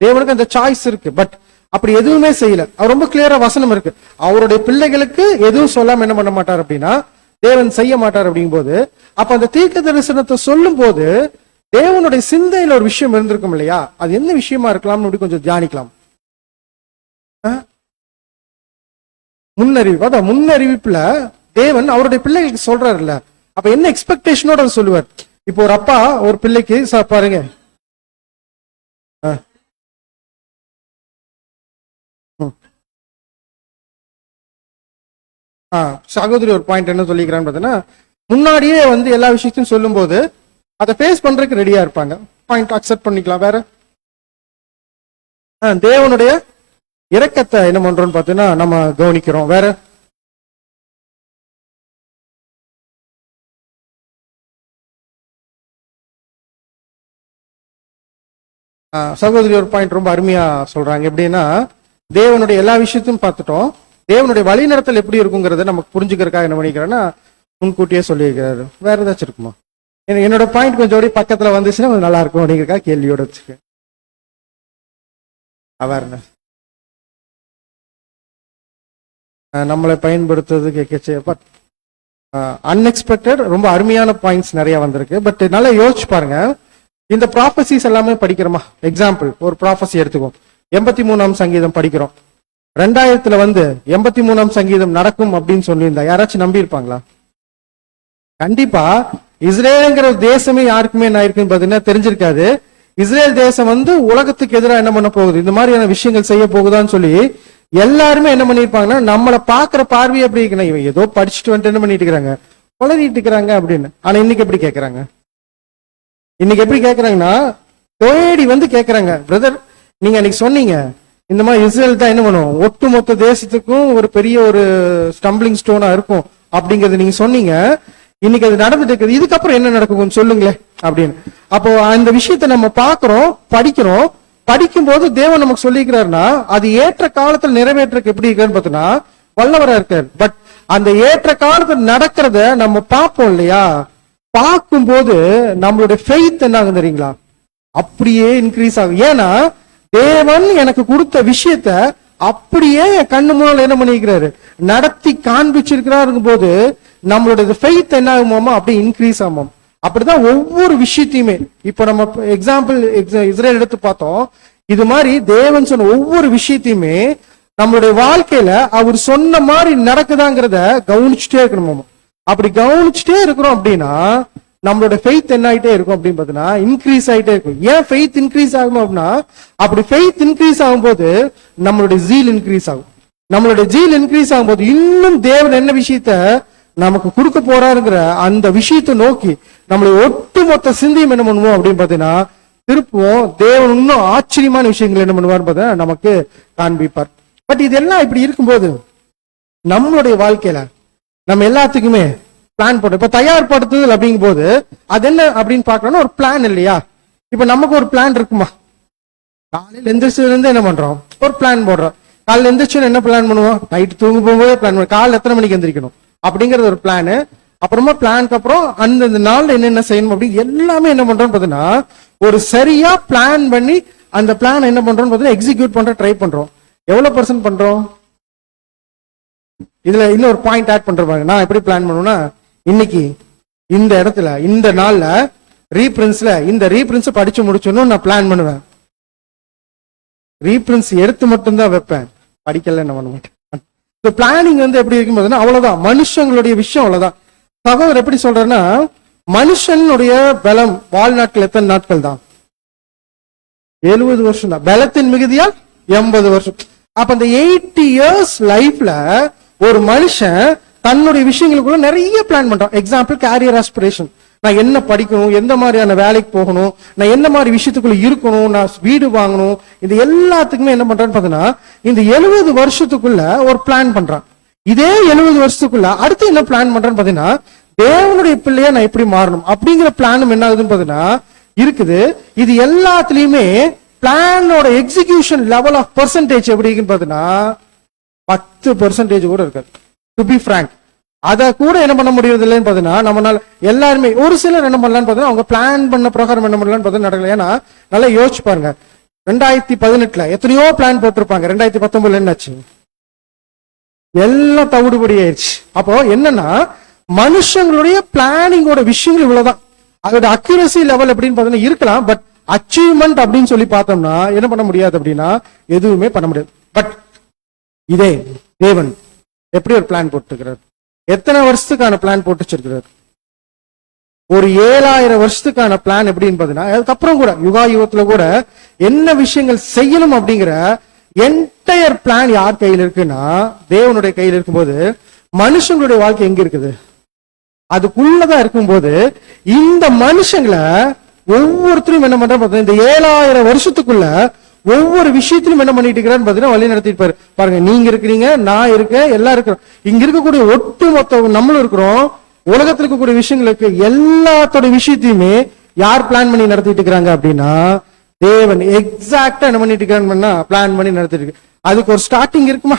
தேவனுக்கு அந்த சாய்ஸ் இருக்கு. பட் அப்படி எதுவுமே செய்யல. அவர் ரொம்ப கிளியரா வசனம் இருக்கு, அவருடைய பிள்ளைகளுக்கு எதுவும் சொல்லாம என்ன பண்ண மாட்டார் அப்படின்னா தேவன் செய்ய மாட்டார். அப்படிங்கும் போது அப்ப அந்த தீர்க்க தரிசனத்தை சொல்லும் போது தேவனுடைய சிந்தையில ஒரு விஷயம் இருந்திருக்கும் இல்லையா, அது என்ன விஷயமா இருக்கலாம்னு அப்படி கொஞ்சம் தியானிக்கலாம். முன்னறிவிப்பு, அதான் முன்னறிவிப்புல தேவன் அவருடைய பிள்ளைகளுக்கு சொல்றாருல்ல, அப்ப என்ன எக்ஸ்பெக்டேஷனோட சொல்லுவார். இப்போ ஒரு அப்பா ஒரு பிள்ளைக்கு பாருங்க சகோதரி ஒரு பாயிண்ட் என்ன சொல்லிக்கிறான்னு பார்த்தீங்கன்னா முன்னாடியே எல்லா விஷயத்தையும் சொல்லும் போது அதை ஃபேஸ் பண்றதுக்கு ரெடியா இருப்பாங்க. பாயிண்ட் அக்செப்ட் பண்ணிக்கலாம். வேற தேவனுடைய இரக்கத்தை என்ன பண்றோம்னு பார்த்தீங்கன்னா நம்ம கவனிக்கிறோம். வேற சகோதரி ஒரு பாயிண்ட் ரொம்ப அருமையா சொல்றாங்க. எப்படின்னா, தேவனுடைய எல்லா விஷயத்தையும் பார்த்துட்டோம், தேவனுடைய வழிநடத்தல் எப்படி இருக்குங்கிறத நமக்கு புரிஞ்சுக்கிறதுக்காக என்ன பண்ணிக்கிறேன்னா முன்கூட்டியே சொல்லியிருக்கிறாரு. வேற ஏதாச்சும் இருக்குமா? என்னோட பாயிண்ட் கொஞ்சம் அப்படியே பக்கத்துல வந்துச்சுன்னா கொஞ்சம் நல்லா இருக்கும் அப்படிங்கிறக்காக கேள்வியோட வச்சிருக்கேன். அவேர்னஸ் நம்மளை பயன்படுத்துறதுக்கு கேட்கச்சு. பட் அன்எக்ஸ்பெக்டட் ரொம்ப அருமையான பாயிண்ட்ஸ் நிறைய வந்திருக்கு. பட் நல்லா யோசிச்சு பாருங்க, இந்த ப்ராஃபசிஸ் எல்லாமே படிக்கிறோமா? எக்ஸாம்பிள் ஒரு ப்ராஃபசி எடுத்துக்கோ, 83ஆம் சங்கீதம் படிக்கிறோம். 2000 83ஆம் சங்கீதம் நடக்கும் அப்படின்னு சொல்லியிருந்தா யாராச்சும் நம்பி இருப்பாங்களா? கண்டிப்பா இஸ்ரேலுங்கிற தேசமே யாருக்குமே என்ன இருக்குன்னு பாத்தீங்கன்னா தெரிஞ்சிருக்காது. இஸ்ரேல் தேசம் உலகத்துக்கு எதிராக என்ன பண்ண போகுது, இந்த மாதிரியான விஷயங்கள் செய்ய போகுதான்னு சொல்லி எல்லாருமே என்ன பண்ணிருப்பாங்கன்னா, நம்மளை பாக்குற பார்வை எப்படி இருக்குன்னா, இவன் ஏதோ படிச்சுட்டு வந்துட்டு என்ன பண்ணிட்டு இருக்கிறாங்க, வளரிட்டு இருக்கிறாங்க அப்படின்னு. ஆனா இன்னைக்கு எப்படி கேட்கறாங்க? இன்னைக்கு எப்படி கேட்கறாங்கன்னா, தேடி கேட்கறாங்க, பிரதர் நீங்க அன்னைக்கு சொன்னீங்க இந்த மாதிரி இஸ்ரேல் தான் என்ன பண்ணும், ஒட்டுமொத்த தேசத்துக்கும் ஒரு பெரிய ஒரு ஸ்டம்பிளிங் ஸ்டோனா இருக்கும் அப்படிங்கறது நீங்க சொன்னீங்க. இன்னைக்கு அது நடந்துட்டு இருக்குது, இதுக்கப்புறம் என்ன நடக்கும் கொஞ்சம் சொல்லுங்களேன் அப்படின்னு. அப்போ அந்த விஷயத்த நம்ம பாக்குறோம், படிக்கிறோம். படிக்கும் போது தேவன் நமக்கு சொல்லிக்கிறாருன்னா அது ஏற்ற காலத்துல நிறைவேற்றக்கு எப்படி இருக்காருன்னு பார்த்தோம்னா வல்லவரா இருக்காரு. பட் அந்த ஏற்ற காலத்துல நடக்கிறத நம்ம பார்ப்போம் இல்லையா? பார்க்கும்போது நம்மளுடைய ஃபெய்த் என்ன ஆகும் தெரியுங்களா? அப்படியே இன்க்ரீஸ் ஆகும். ஏன்னா தேவன் எனக்கு கொடுத்த விஷயத்த அப்படியே என் கண்ணு முன்னால என்ன பண்ணிக்கிறாரு, நடத்தி காண்பிச்சிருக்கிறாருங்கும் போது நம்மளோட ஃபெய்த் என்ன ஆகுமாமா, அப்படியே இன்க்ரீஸ் ஆகும். அப்படிதான் ஒவ்வொரு விஷயத்தையுமே. இப்ப நம்ம எக்ஸாம்பிள் இஸ்ரேல் எடுத்து பார்த்தோம். இது மாதிரி தேவன் சொன்ன ஒவ்வொரு விஷயத்தையுமே நம்மளுடைய வாழ்க்கையில அவர் சொன்ன மாதிரி நடக்குதாங்கிறத கவனிச்சுட்டே இருக்கணுமாமா. அப்படி கவனிச்சுட்டே இருக்கிறோம் அப்படின்னா நம்மளோட ஃபெய்த் என்ன ஆயிட்டே இருக்கும் அப்படின்னு பார்த்தீங்கன்னா இன்க்ரீஸ் ஆயிட்டே இருக்கும். ஏன் ஃபெய்த் இன்க்ரீஸ் ஆகும் அப்படின்னா, அப்படி ஃபெய்த் இன்க்ரீஸ் ஆகும்போது நம்மளுடைய ஜீல் இன்க்ரீஸ் ஆகும். நம்மளுடைய ஜீல் இன்க்ரீஸ் ஆகும்போது இன்னும் தேவன் என்ன விஷயத்த நமக்கு கொடுக்க போறாருங்கிற அந்த விஷயத்தை நோக்கி நம்மளுடைய ஒட்டுமொத்த சிந்தையும் என்ன பண்ணுவோம் அப்படின்னு பாத்தீங்கன்னா திருப்புவோம். தேவன் இன்னும் ஆச்சரியமான விஷயங்கள் என்ன பண்ணுவார் பார்த்தீங்கன்னா நமக்கு காண்பிப்பார். பட் இதெல்லாம் இப்படி இருக்கும்போது நம்மளுடைய வாழ்க்கையில நம்ம எல்லாத்துக்குமே பிளான் போட்டோம். இப்ப தயார்படுத்துதல் அப்படிங்கும் போது அது என்ன அப்படின்னு பாக்கணும்னா ஒரு பிளான் இல்லையா? இப்ப நமக்கு ஒரு பிளான் இருக்குமா? காலையில் எந்திரிச்சதுல இருந்து என்ன பண்றோம், ஒரு பிளான் போடுறோம். காலையில் எந்திரிச்சு என்ன பிளான் பண்ணுவோம், நைட்டு தூங்க போகும்போதே பிளான் பண்ணுவோம், காலையில் எத்தனை மணிக்கு எந்திரிக்கணும் அப்படிங்கறது ஒரு பிளான். அப்புறமா பிளானுக்கு அப்புறம் அந்த நாள்ல என்னென்ன செய்யணும் அப்படி எல்லாமே என்ன பண்றோம்னு பாத்தீங்கன்னா ஒரு சரியா பிளான் பண்ணி அந்த பிளான் என்ன பண்றோம்னு பாத்தீங்கன்னா எக்ஸிக்யூட் பண்ற ட்ரை பண்றோம். எவ்வளவு பர்சன்ட் பண்றோம்? இதுல இன்னொரு பாயிண்ட் ஆட் பண்றாங்க. நான் எப்படி பிளான் பண்ணுவேன்னா, இன்னைக்கு இந்த இடத்துல இந்த நாள்ல ரீபிரின்ஸ்ல இந்த ரீபிரின்ஸ் படிச்சு முடிச்சோன்னு நான் பிளான் பண்ணுவேன். ரீபிரின்ஸ் எடுத்து மட்டும்தான் வைப்பேன், படிக்கல என்ன பண்ண மாட்டேன். பிளானிங் எப்படி இருக்கும் அவ்வளவுதான். மனுஷங்களுடைய விஷயம் அவ்வளவுதான். சகோதரர் எப்படி சொல்றேன்னா, மனுஷனுடைய பலம் வாழ்நாட்கள் எத்தனை நாட்கள் தான்? 70 வருஷம் தான். பலத்தின் மிகுதியால் 80 வருஷம். அப்ப அந்த 80 இயர்ஸ் லைஃப்ல ஒரு மனுஷன் தன்னுடைய விஷயங்களுக்குள்ள நிறைய பிளான் பண்றான். எக்ஸாம்பிள் கேரியர் ஆஸ்பிரேஷன், நான் என்ன படிக்கணும், எந்த மாதிரியான வேலைக்கு போகணும், நான் என்ன மாதிரி விஷயத்துக்குள்ள இருக்கணும், நான் வீடு வாங்கணும், இது எல்லாத்துக்குமே என்ன பண்றான்னு பாத்தீங்கன்னா இந்த 70 வருஷத்துக்குள்ள ஒரு பிளான் பண்றான். இதே 70 வருஷத்துக்குள்ள அடுத்து என்ன பிளான் பண்றான்னு பாத்தீங்கன்னா தேவனுடைய பிள்ளையா நான் எப்படி மாறணும் அப்படிங்கிற பிளானும் என்ன ஆகுதுன்னு பாத்தீங்கன்னா இருக்குது. இது எல்லாத்துலயுமே பிளானோட எக்ஸிகியூஷன் லெவல் ஆஃப் பெர்சன்டேஜ் எப்படி இருக்குன்னு பாத்தீங்கன்னா 10% கூட இருக்காது. டு பி பிராங்க், அதை கூட என்ன பண்ண முடியறது இல்லைன்னு பாத்தீங்கன்னா நம்மளால எல்லாருமே ஒரு சிலர் என்ன பண்ணலான்னு பாத்தீங்கன்னா அவங்க பிளான் பண்ண பிரகாரம் என்ன பண்ணலான்னு பாத்தீங்கன்னா நடக்கல. ஏன்னா நல்லா யோசிச்சு பாருங்க, 2018 எத்தனையோ பிளான் போட்டிருப்பாங்க, 2019 என்னாச்சு, எல்லாம் தவிடுபடி ஆயிடுச்சு. அப்போ என்னன்னா மனுஷங்களுடைய பிளானிங்கோட விஷயங்கள் இவ்வளவுதான். அதோட அக்யூரசி லெவல் எப்படின்னு பாத்தீங்கன்னா இருக்கலாம், பட் அச்சீவ்மெண்ட் அப்படின்னு சொல்லி பார்த்தோம்னா என்ன பண்ண முடியாது அப்படின்னா எதுவுமே பண்ண முடியாது. பட் இதே தேவன் எப்படி ஒரு பிளான் போட்டுக்கிறார், எத்தனை வருஷத்துக்கான பிளான் போட்டு வச்சிருக்கிறார்? ஒரு 7000 வருஷத்துக்கான பிளான் எப்படின்னு பாத்தீங்கன்னா அதுக்கப்புறம் கூட யுகா யுகத்துல கூட என்ன விஷயங்கள் செய்யணும் அப்படிங்கிற என்டையர் பிளான் யார் கையில் இருக்குன்னா தேவனுடைய கையில் இருக்கும்போது மனுஷங்களுடைய வாழ்க்கை எங்க இருக்குது? அதுக்குள்ளதான் இருக்கும்போது இந்த மனுஷங்களை ஒவ்வொருத்தரும் என்ன பண்ற இந்த 7000 வருஷத்துக்குள்ள ஒவ்வொரு விஷயத்திலும் என்ன பண்ணிட்டு இருக்கிறான்னு பாத்தீங்கன்னா வழி நடத்திட்டு பாருங்க. நீங்க இருக்கிறீங்க, நான் இருக்கேன், எல்லாம் இருக்கிறோம். இங்க இருக்கக்கூடிய ஒட்டு மொத்த நம்மளும் இருக்கிறோம். உலகத்துல இருக்கக்கூடிய விஷயங்களுக்கு எல்லாத்தோட விஷயத்தையுமே யார் பிளான் பண்ணி நடத்திட்டு இருக்கிறாங்க அப்படின்னா தேவன் எக்ஸாக்டா என்ன பண்ணிட்டு இருக்காருன்னா பிளான் பண்ணி நடத்திட்டு இருக்கு. அதுக்கு ஒரு ஸ்டார்டிங் இருக்குமா,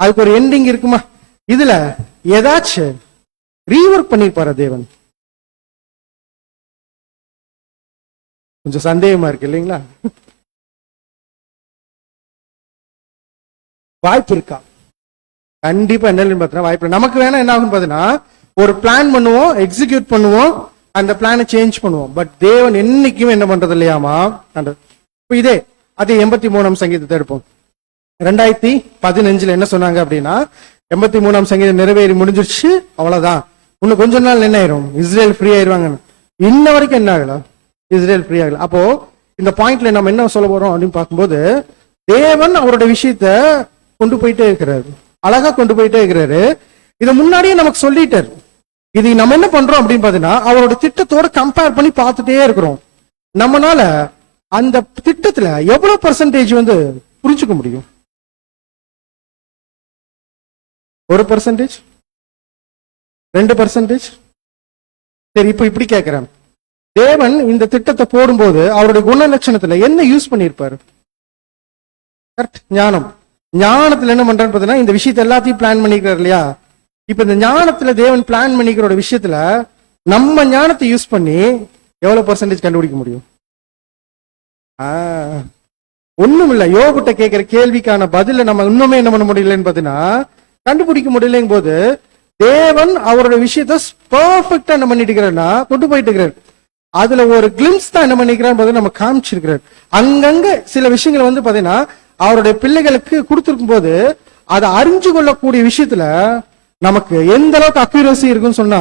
அதுக்கு ஒரு எண்டிங் இருக்குமா? இதுல ஏதாச்சும் ரீவொர்க் பண்ணிருப்பாரா தேவன்? கொஞ்சம் சந்தேகமா இருக்கு இல்லைங்களா? வாய்ப்பு இருக்கா? கண்டிப்பா என்ன பார்த்தீங்கன்னா வாய்ப்பு. நமக்கு வேணா என்ன ஆகும் பார்த்தீங்கன்னா, ஒரு பிளான் பண்ணுவோம், எக்ஸிக்யூட் பண்ணுவோம், அந்த பிளானை சேஞ்ச் பண்ணுவோம். பட் தேவன் என்னைக்குமே என்ன பண்றது இல்லையாமா? இப்ப இதே அதே 83ஆம் சங்கீதத்தை எடுப்போம். 2015 என்ன சொன்னாங்க அப்படின்னா, 83ஆம் சங்கீதம் நிறைவேறி முடிஞ்சிருச்சு, அவ்வளவுதான், இன்னும் கொஞ்ச நாள் என்ன ஆயிரும், இஸ்ரேல் ஃப்ரீ ஆயிருவாங்க. இன்ன வரைக்கும் என்ன ஆகல, இஸ்ரேல் ஃப்ரீ ஆகல. அப்போ இந்த பாயிண்ட்ல நம்ம என்ன சொல்ல போறோம் அப்படின்னு பார்க்கும்போது, தேவன் அவருடைய விஷயத்த கொண்டு போயிட்டே இருக்கிறாரு, அழகா கொண்டு போயிட்டே இருக்கிறாரு. இதை முன்னாடியே நமக்கு சொல்லிட்டாரு. இது நம்ம என்ன பண்றோம் அப்படின்னு பாத்தீங்கன்னா, அவரோட திட்டத்தோட கம்பேர் பண்ணி பார்த்துட்டே இருக்கிறோம். நம்மனால அந்த திட்டத்துல எவ்வளவு பெர்சன்டேஜ் புரிஞ்சுக்க முடியும்? 1%, 2%? சரி, இப்ப இப்படி கேட்கிறேன், தேவன் இந்த திட்டத்தை போடும்போது அவருடைய குண லட்சணத்துல என்ன யூஸ் பண்ணிருப்பாரு? கரெக்ட், ஞானம். ஞானத்துல என்ன பண்றான்னு பாத்தீங்கன்னா, இந்த விஷயத்தை எல்லாத்தையும் பிளான் பண்ணிக்கிறார் இல்லையா? இப்ப இந்த ஞானத்துல தேவன் பிளான் பண்ணிக்கிற விஷயத்துல நம்ம ஞானத்தை யூஸ் பண்ணி எவ்வளவு பெர்சன்டேஜ் கண்டுபிடிக்க முடியும்? ஒண்ணும் இல்ல. யோகிட்ட கேட்கிற கேள்விக்கான பதில நம்ம இன்னுமே என்ன பண்ண முடியலன்னு பாத்தீங்கன்னா, கண்டுபிடிக்க முடியலங்கும் போது, தேவன் அவரோட விஷயத்த பெர்ஃபெக்டா என்ன பண்ணிட்டு இருக்கிறாருன்னா கொண்டு போயிட்டு இருக்கிறார். அதுல ஒரு கிளிம்ஸ் தான் என்ன பண்ணிக்கிறான்னு நம்ம காமிச்சிருக்கிறார். அங்கங்க சில விஷயங்கள் பாத்தீங்கன்னா அவருடைய பிள்ளைகளுக்கு கொடுத்திருக்கும் போது, அதை அறிஞ்சு கொள்ளக்கூடிய விஷயத்துல நமக்கு எந்த அளவுக்கு அக்யூரசி இருக்குன்னு சொன்னா,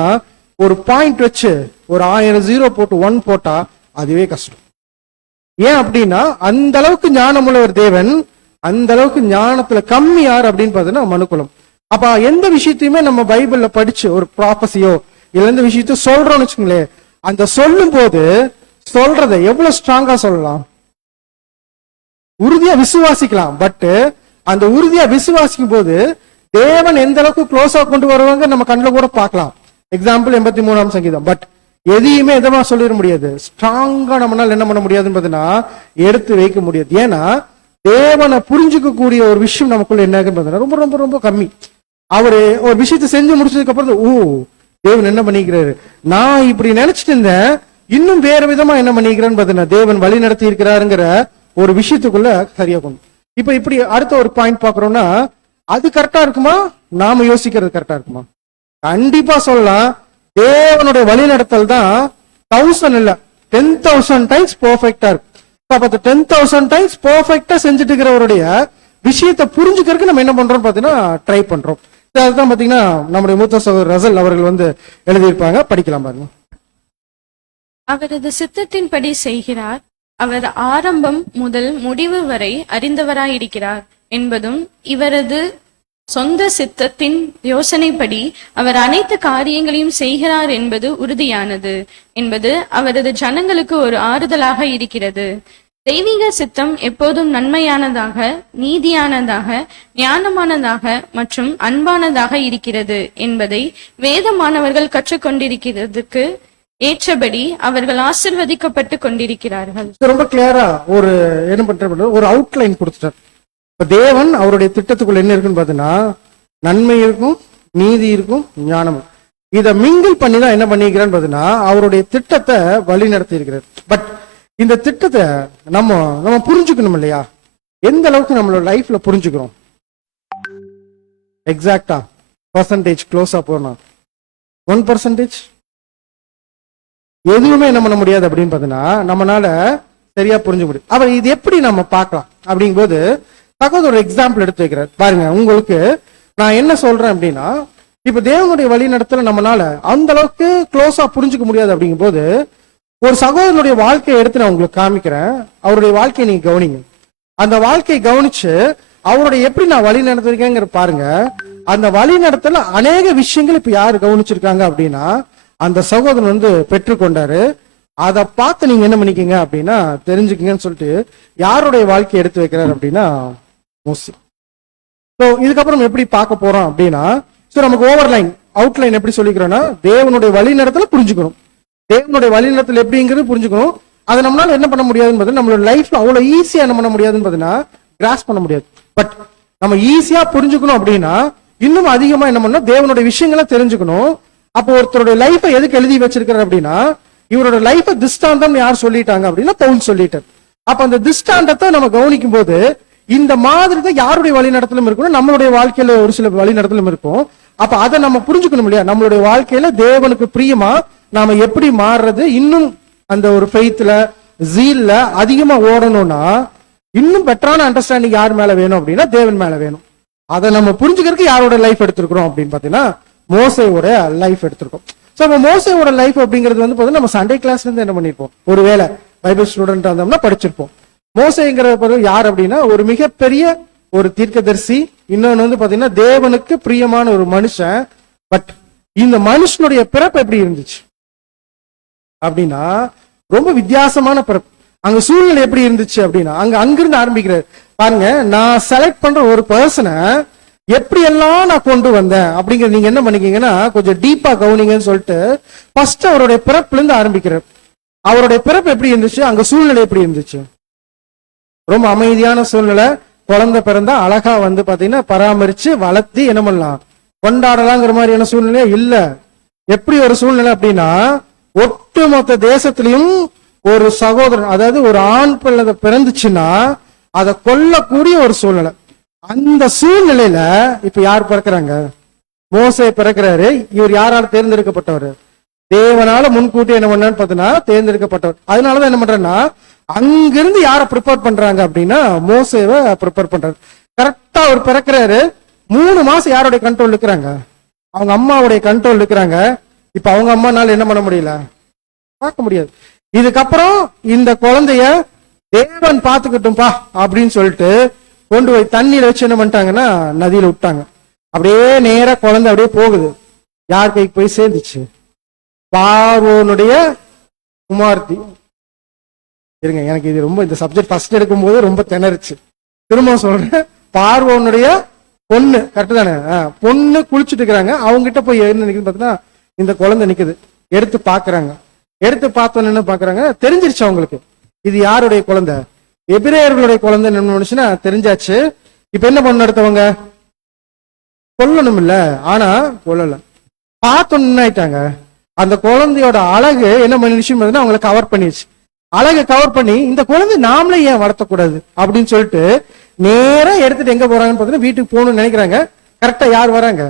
ஒரு பாயிண்ட் வச்சு ஒரு 1000 0 போட்டு 1 போட்டா அதுவே கஷ்டம். ஏன் அப்படின்னா, அந்த அளவுக்கு ஞானம் உள்ளவர் தேவன். அந்த அளவுக்கு ஞானத்துல கம்மி யார் அப்படின்னு பாத்தீங்கன்னா மனுக்குலம். அப்ப எந்த விஷயத்தையுமே நம்ம பைபிள்ல படிச்சு ஒரு ப்ராபஸியோ இல்ல எந்த விஷயத்தையும் சொல்றோம்னு வச்சுங்களேன், அந்த சொல்லும் போது சொல்றதை எவ்வளவு ஸ்ட்ராங்கா சொல்லலாம், உறுதியா விசுவாசிக்கலாம். பட் அந்த உறுதியா விசுவாசிக்கும் போது தேவன் எந்த அளவுக்கு க்ளோஸா கொண்டு வருவாங்க நம்ம கண்ணுல கூட பார்க்கலாம். எக்ஸாம்பிள் 83ஆம் சங்கீதம். பட் எதையுமே எதமா சொல்லிட முடியாது, ஸ்ட்ராங்கா நம்மளால என்ன பண்ண முடியாதுன்னு பாத்தீங்கன்னா எடுத்து வைக்க முடியாது. ஏன்னா தேவனை புரிஞ்சுக்க கூடிய ஒரு விஷயம் நமக்குள்ள என்ன ரொம்ப ரொம்ப ரொம்ப கம்மி. அவரு ஒரு விஷயத்தை செஞ்சு முடிச்சதுக்கு அப்புறம், ஓ தேவன் என்ன பண்ணிக்கிறாரு, நான் இப்படி நினைச்சிட்டு இருந்தேன், இன்னும் வேற விதமா என்ன பண்ணிக்கிறேன்னு பாத்தீங்கன்னா தேவன் வழி நடத்தி இருக்கிறாருங்கிற ஒரு விஷயத்துக்குள்ள சரியா கொண்டு. இப்ப இப்படி அடுத்த ஒரு பாயிண்ட் பாக்குறோம்னா, அது கரெக்டா இருக்குமா, நாம யோசிக்கிறது கரெக்டா இருக்குமா? கண்டிப்பா சொல்லலாம், தேவனுடைய வழி நடத்தல் தான் 1000 இல்ல 10,000 டைம்ஸ் பெர்ஃபெக்டா இருக்கும். அப்ப 10,000 டைம்ஸ் பெர்ஃபெக்டா செஞ்சுட்டு இருக்கிறவருடைய விஷயத்தை புரிஞ்சுக்கிறதுக்கு நம்ம என்ன பண்றோம் பாத்தீங்கன்னா ட்ரை பண்றோம். அதுதான் பாத்தீங்கன்னா நம்முடைய மூத்த சகோதரர் ரசல் அவர்கள் எழுதியிருப்பாங்க, படிக்கலாம் பாருங்க. அவரது சித்தத்தின்படி செய்கிறார். அவர் ஆரம்பம் முதல் முடிவு வரை அறிந்தவராயிருக்கிறார் என்பதும், இவரது சொந்த சித்தத்தின் யோசனைப்படி அவர் அனைத்து காரியங்களையும் செய்கிறார் என்பது உறுதியானது என்பது அவரது ஜனங்களுக்கு ஒரு ஆறுதலாக இருக்கிறது. தெய்வீக சித்தம் எப்போதும் நன்மையானதாக, நீதியானதாக, ஞானமானதாக மற்றும் அன்பானதாக இருக்கிறது என்பதை வேதமானவர்கள் கற்றுக்கொண்டிருக்கிறதுக்கு ஏற்றபடி அவர்கள் ஆசிர்வதிக்கப்பட்டு கொண்டிருக்கிறார்கள். ரொம்ப கிளியரா ஒரு என்ன பண்ற ஒரு அவுட்லைன் கொடுத்துட்டார். இப்ப தேவன் அவருடைய திட்டத்துக்குள்ள என்ன இருக்குன்னு பாத்தீங்கன்னா, நன்மை இருக்கும், நீதி இருக்கும், ஞானம். இதை மிங்கிள் பண்ணி தான் என்ன பண்ணிக்கிறான்னு பாத்தீங்கன்னா அவருடைய திட்டத்தை வழி நடத்தி இருக்கிறார். பட் இந்த திட்டத்தை நம்ம புரிஞ்சுக்கணும் இல்லையா? எந்த அளவுக்கு நம்மளோட லைஃப்ல புரிஞ்சுக்கிறோம்? எக்ஸாக்டா பர்சன்டேஜ் க்ளோஸா போனா 1% எதுவுமே என்ன பண்ண முடியாது அப்படின்னு பாத்தீங்கன்னா நம்மளால சரியா புரிஞ்சு முடியும். அப்ப இது எப்படி நம்ம பார்க்கலாம் அப்படிங்கும்போது ஒரு எக்ஸாம்பிள் எடுத்து வைக்கிறார் பாருங்க. உங்களுக்கு நான் என்ன சொல்றேன் அப்படின்னா, இப்ப தேவனுடைய வழி நடத்தல நம்மளால அந்த அளவுக்கு க்ளோஸா புரிஞ்சுக்க முடியாது அப்படிங்கும் போது, ஒரு சகோதரனுடைய வாழ்க்கையை எடுத்து நான் உங்களுக்கு காமிக்கிறேன். அவருடைய வாழ்க்கையை நீங்க கவனிங்க. அந்த வாழ்க்கையை கவனிச்சு அவருடைய எப்படி நான் வழி நடத்திருக்கேங்கிற பாருங்க. அந்த வழி நடத்தல அநேக விஷயங்கள் இப்ப யாரு கவனிச்சிருக்காங்க அப்படின்னா, அந்த சகோதரன் பெற்றுக்கொண்டாரு. அதை பார்த்து நீங்க என்ன பண்ணிக்கீங்க அப்படின்னா தெரிஞ்சுக்கீங்கன்னு சொல்லிட்டு யாருடைய வாழ்க்கையை எடுத்து வைக்கிறார் அப்படின்னா மோசே. ஸோ இதுக்கப்புறம் எப்படி பார்க்க போறோம் அப்படின்னா, ஸோ நமக்கு ஓவர்லைன் அவுட்லைன் எப்படி சொல்லிக்கிறோம்னா, தேவனுடைய வழி நடத்தல புரிஞ்சுக்கணும். தேவனுடைய வழி நடத்தல் எப்படிங்கிறது புரிஞ்சுக்கணும். அதை நம்மளால என்ன பண்ண முடியாதுன்னு பார்த்தீங்கன்னா, நம்மளோட லைஃப்ல அவ்வளவு ஈஸியா என்ன பண்ண முடியாதுன்னு பார்த்தீங்கன்னா கிராஸ் பண்ண முடியாது. பட் நம்ம ஈஸியா புரிஞ்சுக்கணும் அப்படின்னா இன்னும் அதிகமா என்ன பண்ணணும், தேவனுடைய விஷயங்களை தெரிஞ்சுக்கணும். அப்போ ஒருத்தருடைய லைஃபை எதுக்கு எழுதி வச்சிருக்காரு அப்படின்னா, இவரோட லைஃபை திஷ்டாந்தம் யார் சொல்லிட்டாங்க அப்படின்னா பவுல் சொல்லிட்டார். அப்ப அந்த திஷ்டாந்தத்தை நம்ம கவனிக்கும் போது இந்த மாதிரி தான் யாருடைய வழிநடத்தலும் இருக்கணும், நம்மளுடைய வாழ்க்கையில ஒரு சில வழிநடத்தலும் இருக்கும். அப்ப அதை நம்ம புரிஞ்சுக்கணும் இல்லையா, நம்மளுடைய வாழ்க்கையில தேவனுக்கு பிரியமா நாம எப்படி மாறுறது, இன்னும் அந்த ஒரு ஃபெய்த்ல ஜீல்ல அதிகமா ஓடணும்னா இன்னும் பெட்டரான அண்டர்ஸ்டாண்டிங் யார் மேல வேணும் அப்படின்னா தேவன் மேல வேணும். அதை நம்ம புரிஞ்சுக்கிறதுக்கு யாரோட லைஃப் எடுத்திருக்கிறோம் அப்படின்னு பாத்தீங்கன்னா மோசேவோட லைஃப் எடுத்திருக்கோம். சோ அப்ப மோசேவோட லைஃப் அப்படிங்கிறது வந்து பாத்தீங்கன்னா நம்ம சண்டே கிளாஸ்ல இருந்து என்ன பண்ணிருப்போம், ஒருவேளை பைபிள் ஸ்டூடெண்ட் இருந்தோம்னா படிச்சிருப்போம். மோசேங்கிற யார் அப்படின்னா ஒரு மிகப்பெரிய ஒரு தீர்க்கதரிசி, இன்னொன்னு வந்து பாத்தீங்கன்னா தேவனுக்கு பிரியமான ஒரு மனுஷன். பட் இந்த மனுஷனுடைய பிறப்பு எப்படி இருந்துச்சு அப்படின்னா ரொம்ப வித்தியாசமான பிறப்பு. அங்க சூழ்நிலை எப்படி இருந்துச்சு அப்படின்னா அங்கிருந்து ஆரம்பிக்கிறாரு பாருங்க. நான் செலக்ட் பண்ற ஒரு பர்சனை எப்படி எல்லாம் நான் கொண்டு வந்தேன் அப்படிங்கிறது நீங்க என்ன பண்ணிக்கீங்கன்னா கொஞ்சம் டீப்பா கவனிங்கன்னு சொல்லிட்டு ஃபர்ஸ்ட் அவருடைய பிறப்புல இருந்து ஆரம்பிக்கிறார். அவருடைய பிறப்பு எப்படி இருந்துச்சு, அங்க சூழ்நிலை எப்படி இருந்துச்சு, ரொம்ப அமைதியான சூழ்நிலை. குழந்தை பிறந்தா அழகா வந்து பாத்தீங்கன்னா பராமரிச்சு வளர்த்தி என்ன பண்ணலாம், கொண்டாடலாங்கிற மாதிரியான சூழ்நிலையே இல்ல. எப்படி ஒரு சூழ்நிலை அப்படின்னா ஒட்டுமொத்த தேசத்திலையும் ஒரு சகோதரன், அதாவது ஒரு ஆண் பிள்ளை பிறந்துச்சுன்னா அதை கொல்லக்கூடிய ஒரு சூழ்நிலை. அந்த சூழ்நிலையில இப்ப யார் பிறக்கிறாங்க, மோசே பிறக்கிறாரு. இவர் யாரால தேர்ந்தெடுக்கப்பட்டவர், தேவனால முன்கூட்டி என்ன பண்ணான்னு பார்த்தீங்கன்னா தேர்ந்தெடுக்கப்பட்டவர். அதனாலதான் என்ன பண்றேன்னா அங்கிருந்து யாரை ப்ரிப்பேர் பண்றாங்க அப்படின்னா மோசேவை ப்ரிப்பேர் பண்றாரு. கரெக்டா அவர் பிறக்கிறாரு. 3 மாசம் யாருடைய கண்ட்ரோல் இருக்கிறாங்க, அவங்க அம்மாவுடைய கண்ட்ரோல் இருக்கிறாங்க. இப்ப அவங்க அம்மானால என்ன பண்ண முடியல, பார்க்க முடியாது. இதுக்கப்புறம் இந்த குழந்தைய தேவன் பார்த்துக்கிட்டும்பா அப்படின்னு சொல்லிட்டு கொண்டு போய் தண்ணியில வச்சு என்ன பண்ணிட்டாங்கன்னா நதியில விட்டாங்க. அப்படியே நேரா குழந்தை அப்படியே போகுது. யார் கைக்கு போய் சேர்ந்துச்சு, பார்வோனுடைய குமார்த்தி. இருங்க, எனக்கு இது ரொம்ப இந்த சப்ஜெக்ட் ஃபர்ஸ்ட் எடுக்கும் போது ரொம்ப திணறுச்சு. திரும்ப சொல்றேன், பார்வோனுடைய பொண்ணு, கரெக்ட் தானே, பொண்ணு குளிச்சுட்டு இருக்கிறாங்க. அவங்க கிட்ட போய் என்ன நிக்குது பார்த்தீங்கன்னா இந்த குழந்தை நிக்குது. எடுத்து பாக்குறாங்க. எடுத்து பார்த்தோன்னு என்ன பாக்குறாங்க, தெரிஞ்சிருச்சு அவங்களுக்கு இது யாருடைய குழந்தை, எபிரேயர்களுடைய குழந்தை நினைச்சுன்னா தெரிஞ்சாச்சு. இப்ப என்ன பண்ண எடுத்தவங்க, கொல்லணும் இல்ல, ஆனா கொல்லல. பார்த்தோன்னு ஆயிட்டாங்க. அந்த குழந்தையோட அழகு என்ன பண்ணிடுச்சு, அவங்களை கவர் பண்ணிடுச்சு. அழகை கவர் பண்ணி இந்த குழந்தை நாமளே ஏன் வளர்த்தக்கூடாது அப்படின்னு சொல்லிட்டு நேரா எடுத்துட்டு எங்க போறாங்கன்னு பாத்தீங்கன்னா வீட்டுக்கு போகணும்னு நினைக்கிறாங்க. கரெக்டா யார் வராங்க,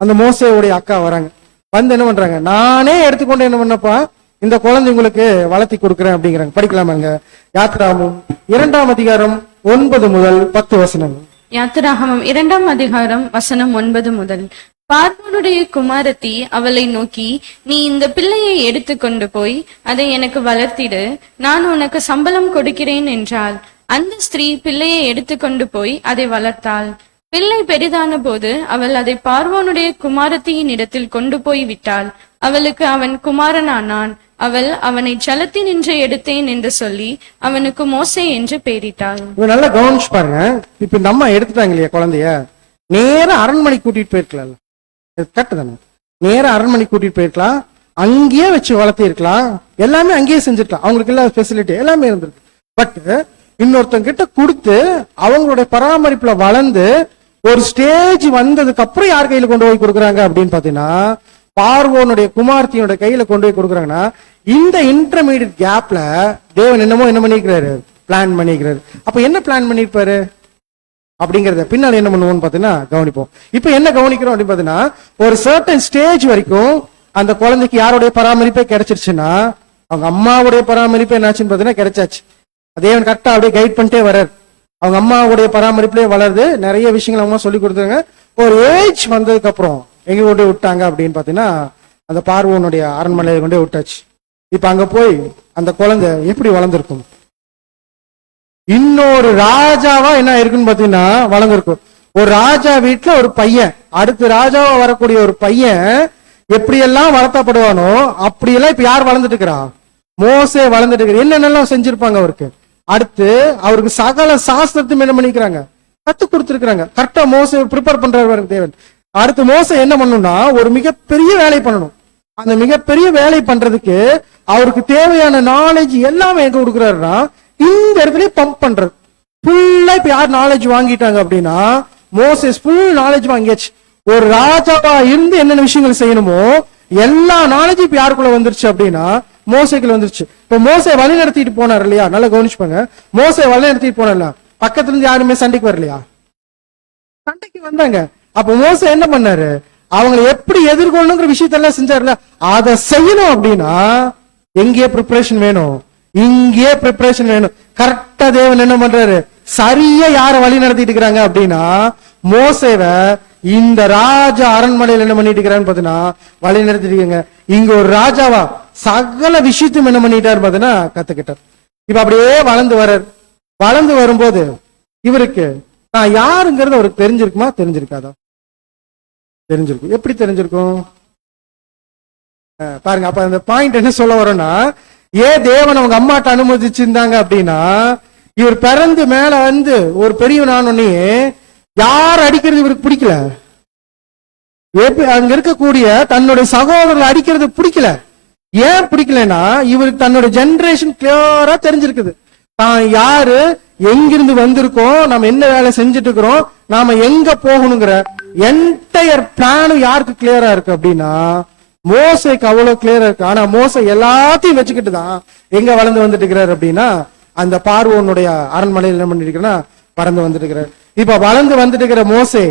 அந்த மோசேவுடைய அக்கா வராங்க. வந்து என்ன பண்றாங்க, நானே எடுத்துக்கொண்டு என்ன பண்ணப்பா இந்த குழந்தை உங்களுக்கு வளர்த்தி கொடுக்குறேன் அப்படிங்கிறாங்க. படிக்கலாமாங்க, யாத்திராகமம் 2ஆம் அதிகாரம் 9 முதல் 10 வசனங்கள். யாத்திராகமம் 2ஆம் அதிகாரம் வசனம் 9 முதல். பார்வோனுடைய குமாரத்தி அவளை நோக்கி, நீ இந்த பிள்ளையை எடுத்துக்கொண்டு போய் அதை எனக்கு வளர்த்திடு, நான் உனக்கு சம்பளம் கொடுக்கிறேன் என்றாள். அந்த ஸ்திரீ பிள்ளையை எடுத்துக்கொண்டு போய் அதை வளர்த்தாள். பிள்ளை பெரிதான போது அவள் அதை பார்வோனுடைய குமாரத்தியின் இடத்தில் கொண்டு போய் விட்டாள். அவளுக்கு அவன் குமாரனானான். அவள் அவனை ஜலத்தினின்று எடுத்தேன் என்று சொல்லி அவனுக்கு மோசே என்று பெயரிட்டாள். நல்லா கவனிச்சு பாருங்க. இப்ப இந்த அம்மா எடுத்துட்டாங்க இல்லையா குழந்தைய, நேர அரண்மனை கூட்டிட்டு போயிருக்கலாம். கரெக்ட் தானே, நேர அரண்மனை கூட்டிட்டு போயிருக்கலாம், அங்கேயே வச்சு வளர்த்தி இருக்கலாம், எல்லாமே அங்கேயே செஞ்சிருக்கலாம், அவங்களுக்கு எல்லா ஃபெசிலிட்டி எல்லாமே இருந்திருக்கு. பட் இன்னொருத்தங்க கிட்ட கொடுத்து அவங்களுடைய பராமரிப்புல வளர்ந்து ஒரு ஸ்டேஜ் வந்ததுக்கு அப்புறம் யார் கையில கொண்டு போய் கொடுக்குறாங்க அப்படின்னு பாத்தீங்கன்னா பார்வோனுடைய குமார்த்தியோட கையில கொண்டு போய் கொடுக்குறாங்கன்னா இந்த இன்டர்மீடியட் கேப்ல தேவன் என்ன பண்ணிக்கிறாரு, பிளான் பண்ணிக்கிறாரு. அப்ப என்ன பிளான் பண்ணிருப்பாரு அப்படிங்கறத பின்னால என்ன பண்ணுவோம்னு பாத்தீங்கன்னா கவனிப்போம். இப்ப என்ன கவனிக்கிறோம் அப்படின்னு பாத்தீங்கன்னா ஒரு சர்டன் ஸ்டேஜ் வரைக்கும் அந்த குழந்தைக்கு யாருடைய பராமரிப்பே கிடைச்சிருச்சுன்னா அவங்க அம்மாவுடைய பராமரிப்பு என்னாச்சுன்னு பாத்தீங்கன்னா கிடைச்சாச்சு. தேவன் கரெக்டா அப்படியே கைட் பண்ணிட்டே வர்றாரு. அவங்க அம்மாவுடைய பராமரிப்புலேயே வளருது. நிறைய விஷயங்கள் அவங்க சொல்லி கொடுத்தாங்க. ஒரு ஏஜ் வந்ததுக்கு அப்புறம் எங்க கொண்டு விட்டாங்க அப்படின்னு பாத்தீங்கன்னா அந்த பார்வோனுடைய அரண்மனையை கொண்டே விட்டாச்சு. இப்ப அங்க போய் அந்த குழந்தை எப்படி வளர்ந்துருக்கும், இன்னொரு ராஜாவா என்ன இருக்குன்னு பாத்தீங்கன்னா வளர்ந்துருக்கும். ஒரு ராஜா வீட்டுல ஒரு பையன், அடுத்து ராஜாவா வரக்கூடிய ஒரு பையன் எப்படியெல்லாம் வளர்த்தப்படுவானோ அப்படியெல்லாம் இப்ப யார் வளர்ந்துட்டு இருக்கிறா, மோசே வளர்ந்துட்டு இருக்கிற. என்னென்னலாம் செஞ்சிருப்பாங்க அவருக்கு, அடுத்து அவருக்கு சகல சாஸ்திரத்தையும் என்ன பண்ணிக்கிறாங்க, கத்து கொடுத்துருக்காங்க. கரெக்டா மோசே ப்ரிப்பேர் பண்றாரு தேவன். அடுத்து மோசே என்ன பண்ணணும்னா ஒரு மிகப்பெரிய வேலை பண்ணணும். அந்த மிகப்பெரிய வேலை பண்றதுக்கு அவருக்கு தேவையான நாலேஜ் எல்லாமே எங்க கொடுக்குறாருன்னா இந்த இடத்துல பம்ப் பண்றது. ஃபுல்லா இப்ப யார் நாலேஜ் வாங்கிட்டாங்க அப்படின்னா மோசேஸ் ஃபுல் நாலேஜ் வாங்கியாச்சு. ஒரு ராஜாவா இருந்து என்னென்ன விஷயங்கள் செய்யணுமோ எல்லா நாலேஜும் இப்ப யாருக்குள்ள வந்துருச்சு அப்படின்னா மோசைக்குள்ள வந்துருச்சு. இப்ப மோசை வழி நடத்திட்டு போனார் இல்லையா, நல்லா கவனிச்சுப்பாங்க. மோசை வழி நடத்திட்டு போனார்ல, பக்கத்துல இருந்து யாருமே சண்டைக்கு வரலையா? சண்டைக்கு வந்தாங்க. அப்ப மோசை என்ன பண்ணாரு? அவங்களை எப்படி எதிர்கொள்ளணுங்கிற விஷயத்தெல்லாம் செஞ்சாருல, அதை செய்யணும் அப்படின்னா எங்கேயே ப்ரிப்பரேஷன் வேணும், இங்கேயே ப்ரிப்பரேஷன் வேணும். கரெக்டா தேவன் என்ன பண்றாரு? சரியா யார வழி நடத்திட்டு இருக்கிறாங்க அப்படின்னா மோசேவை இந்த ராஜா அரண்மனையில் என்ன பண்ணிட்டு இருக்கிறான்னு பாத்தீங்கன்னா வழி நடத்திட்டு இருக்காங்க. இங்க ஒரு ராஜாவா சகல விஷயத்தையும் என்ன பண்ணிட்டாரு பாத்தீங்கன்னா கத்துக்கிட்டார். இப்ப அப்படியே வளர்ந்து வர்றார். வளர்ந்து வரும்போது இவருக்கு நான் யாருங்கிறது அவருக்கு தெரிஞ்சிருக்குமா தெரிஞ்சிருக்காதா? தெரிஞ்சிருக்கும். எப்படி தெரிஞ்சிருக்கும் பாருங்க. அப்ப அந்த பாயிண்ட் என்ன சொல்ல வரோம்னா, ஏன் தேவன் அவங்க அம்மாட்ட அனுமதிச்சிருந்தாங்க அப்படின்னா இவர் பிறந்து மேல வந்து ஒரு பெரியவனானே யார் அடிக்கிறது இவருக்கு பிடிக்கல. அங்க இருக்கக்கூடிய தன்னுடைய சகோதரர்கள் அடிக்கிறது பிடிக்கல. ஏன் பிடிக்கலன்னா இவருக்கு தன்னுடைய ஜெனரேஷன் கிளியரா தெரிஞ்சிருக்குது. தான் யாரு, எங்கிருந்து வந்திருக்கோம், நம்ம என்ன வேலை செஞ்சுட்டு இருக்கிறோம், நாம எங்க போகணுங்கிற என்டையர் பிளானும் யாருக்கு கிளியரா இருக்கு அப்படின்னா மோசைக்கு அவ்வளவு கிளியரா இருக்கு. ஆனா மோசை எல்லாத்தையும் வச்சுக்கிட்டு தான் எங்க வளர்ந்து வந்துட்டு இருக்கிறார் அப்படின்னா அந்த பார்வோனுடைய அரண்மனையில் என்ன பண்ணிட்டு இருக்கிறா பறந்து வந்துட்டு இருக்கிறார். இப்ப வளர்ந்து வந்துட்டு இருக்கிற மோசே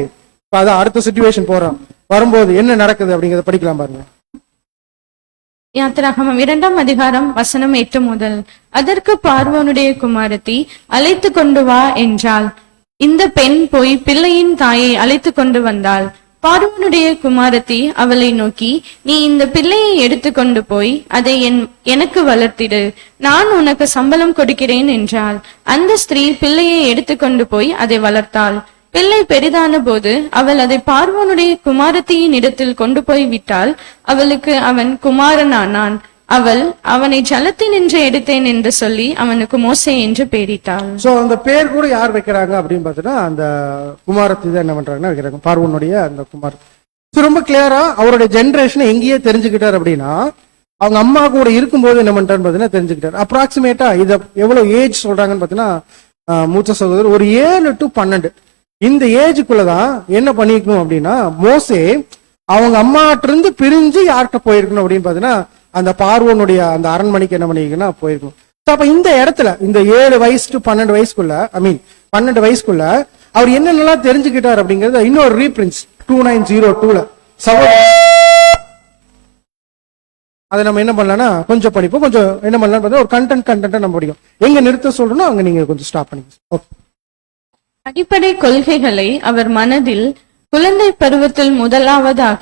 இப்ப அதான் அடுத்த சிச்சுவேஷன் போறோம். வரும்போது என்ன நடக்குது அப்படிங்கறத படிக்கலாம் பாருங்க. யாத்திராகமம் 2ஆம் அதிகாரம் வசனம் 8 முதல். அதற்கு பார்வோனுடைய குமாரத்தி அழைத்து கொண்டு வா என்றாள். இந்த பெண் போய் பிள்ளையின் தாயை அழைத்து கொண்டு வந்தாள். பார்வோனுடைய குமாரத்தி அவளை நோக்கி, நீ இந்த பிள்ளையை எடுத்து கொண்டு போய் அதை எனக்கு வளர்த்திடு, நான் உனக்கு சம்பளம் கொடுக்கிறேன் என்றாள். அந்த ஸ்திரீ பிள்ளையை எடுத்து கொண்டு போய் அதை வளர்த்தாள். பிள்ளை பெரிதான போது அவள் அதை பார்வோனுடைய குமாரத்தியின் இடத்தில் கொண்டு போய் விட்டாள். அவளுக்கு அவன் குமாரனானான். அவள் அவனை ஜலத்தில் நின்று எடுத்தேன் என்று சொல்லி அவனுக்கு மோசே என்று பெயரிட்டாள். சோ அந்த பேர் கூட யார் வைக்கிறாங்க அப்படின்னு பார்த்தீங்கன்னா அந்த குமாரத்தி தான் என்ன பண்றாங்கன்னா வைக்கிறாங்க, பார்வோனுடைய அந்த குமார். ரொம்ப கிளியரா அவருடைய ஜெனரேஷனை எங்கேயே தெரிஞ்சுக்கிட்டார் அப்படின்னா அவங்க அம்மா கூட இருக்கும்போது என்ன பண்றாரு பாத்தீங்கன்னா தெரிஞ்சுக்கிட்டார். அப்ராக்சிமேட்டா இத எவ்வளவு ஏஜ் சொல்றாங்கன்னு பாத்தீங்கன்னா மூத்த சகோதரர் ஒரு 7 to 12 இந்த ஏஜுக்குள்ளதான் என்ன பண்ணிக்கணும் அப்படின்னா மோசே அவங்க அம்மாட்ட இருந்து பிரிஞ்சு யார்கிட்ட போயிருக்கணும் அப்படின்னு பாத்தீங்கன்னா அந்த பார்வோனுடைய அந்த அரண்மனைக்கு என்ன பண்ணிருக்குன்னா போயிருக்கும். அப்ப இந்த இடத்துல இந்த 7 வயசு to 12 வயசுக்குள்ள 12 வயசுக்குள்ள அவர் என்னென்னலாம் தெரிஞ்சுக்கிட்டார் அப்படிங்கறது இன்னொரு ரீப்ரின்ஸ் 2902ல அதை நம்ம என்ன பண்ணலாம்னா கொஞ்சம் படிப்போம், கொஞ்சம் என்ன பண்ணலாம் ஒரு கண்டென்ட் நம்ம படிக்கும். எங்க நிறுத்த சொல்றோம் அங்க நீங்க கொஞ்சம் ஸ்டாப் பண்ணிக்க. அடிப்படை கொள்கைகளை அவர் மனதில் குழந்தை பருவத்தில் முதலாவதாக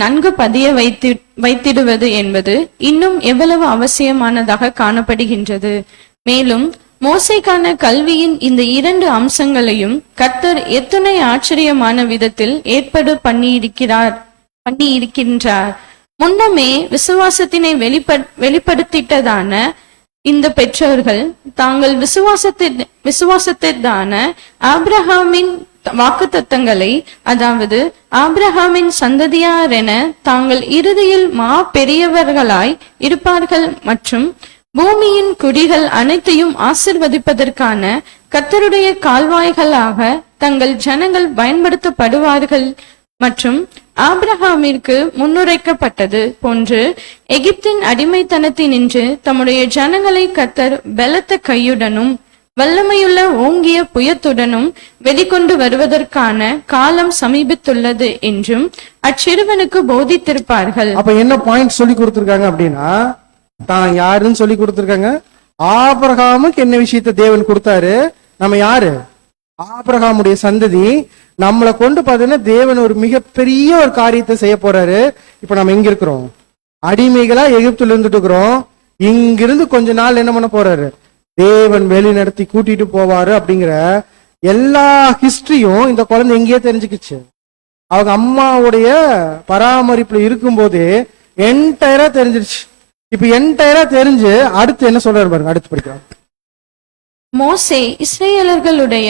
நன்கு பதிய வைத்திடுவது என்பது இன்னும் எவ்வளவு அவசியமானதாக காணப்படுகின்றது. மேலும் மோசேக்கான கல்வியின் இந்த 2 அம்சங்களையும் கர்த்தர் எத்துணை ஆச்சரியமான விதத்தில் ஏற்பாடு பண்ணியிருக்கின்றார். முன்னமே விசுவாசத்தினை வெளிப்படுத்திட்டதான இந்த பெற்றோர்கள் தாங்கள் விசுவாசத்திற்கான ஆபிரகாமின் வாக்குத்தத்தங்களை, அதாவது ஆபிரகாமின் சந்ததியார் என தாங்கள் இறுதியில் பெரியவர்களாய் இருப்பார்கள் மற்றும் பூமியின் குடிகள் அனைத்தையும் ஆசிர்வதிப்பதற்கான கர்த்தருடைய கால்வாய்களாக தங்கள் ஜனங்கள் பயன்படுத்தப்படுவார்கள் மற்றும் ஆபிரகாமிற்கு முன்னுரைக்கப்பட்டது போன்று எகிப்தின் அடிமைத்தனத்தினின்று தம்முடைய ஜனங்களை கர்த்தர் பலத்த கையுடனும் வல்லமையுள்ள ஓங்கிய புயத்துடனும் வெளிக்கொண்டு வருவதற்கான காலம் சமீபித்துள்ளது என்றும் அச்சிறுவனுக்கு போதித்திருப்பார்கள். அப்ப என்ன பாயிண்ட் சொல்லி கொடுத்திருக்காங்க அப்படின்னா தான் யாருன்னு சொல்லி கொடுத்திருக்காங்க. ஆபிரகாமுக்கு என்ன விஷயத்த தேவன் கொடுத்தாரு, நம்ம யாரு ஆபிரகாமுடைய சந்ததி, நம்மளை கொண்டு பாத்தீங்கன்னா தேவன் ஒரு மிகப்பெரிய ஒரு காரியத்தை செய்ய போறாரு. இப்ப நம்ம எங்க இருக்கிறோம், அடிமைகளா எகிப்துல இருந்துட்டு இருக்கிறோம். இங்கிருந்து கொஞ்ச நாள் என்ன பண்ண போறாரு, தேவன் வெளி நடத்தி கூட்டிட்டு போவாரு அப்படிங்கிற எல்லா ஹிஸ்டரியும் இந்த குழந்தை எங்கேயே தெரிஞ்சுக்கிச்சு. அவங்க அம்மாவுடைய பராமரிப்புல இருக்கும் போதே என்டையரா தெரிஞ்சிருச்சு. இப்ப என்டையரா தெரிஞ்சு அடுத்து என்ன சொல்றாரு பாருங்க, அடுத்து படிக்கலாம். மோசே இஸ்ரேலர்களுடைய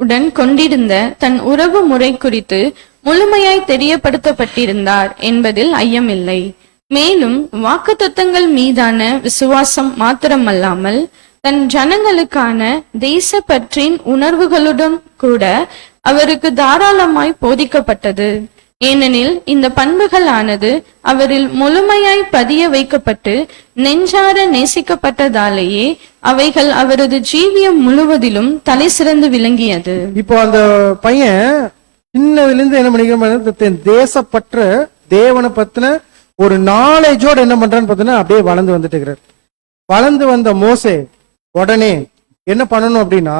உடன் கொண்டிருந்த தன் உறவு முறை குறித்து முழுமையாய் தெரியப்படுத்தப்பட்டிருந்தார் என்பதில் ஐயமில்லை. மேலும் வாக்குத்தத்தங்கள் மீதான விசுவாசம் மாத்திரமல்லாமல் தன் ஜனங்களுக்கான தேசப்பற்றின் உணர்வுகளுடன் கூட அவருக்கு தாராளமாய் போதிக்கப்பட்டது. ஏனெனில் இந்த பண்புகளானது அவரில் முழுமையாய் பதிய வைக்கப்பட்டு நெஞ்சார நேசிக்கப்பட்டதாலேயே அவைகள் அவரது ஜீவியம் முழுவதிலும் தலை சிறந்து விளங்கியது. இப்போ அந்த பையன் சின்னதுல இருந்து என்ன பண்ணிக்கிறோம், தேசப்பற்ற தேவனை பத்தின ஒரு நாலேஜோட என்ன பண்றான்னு பார்த்தீங்கன்னா அப்படியே வளர்ந்து வந்துட்டு இருக்கிறார். வளர்ந்து வந்த மோசே உடனே என்ன பண்ணணும் அப்படின்னா,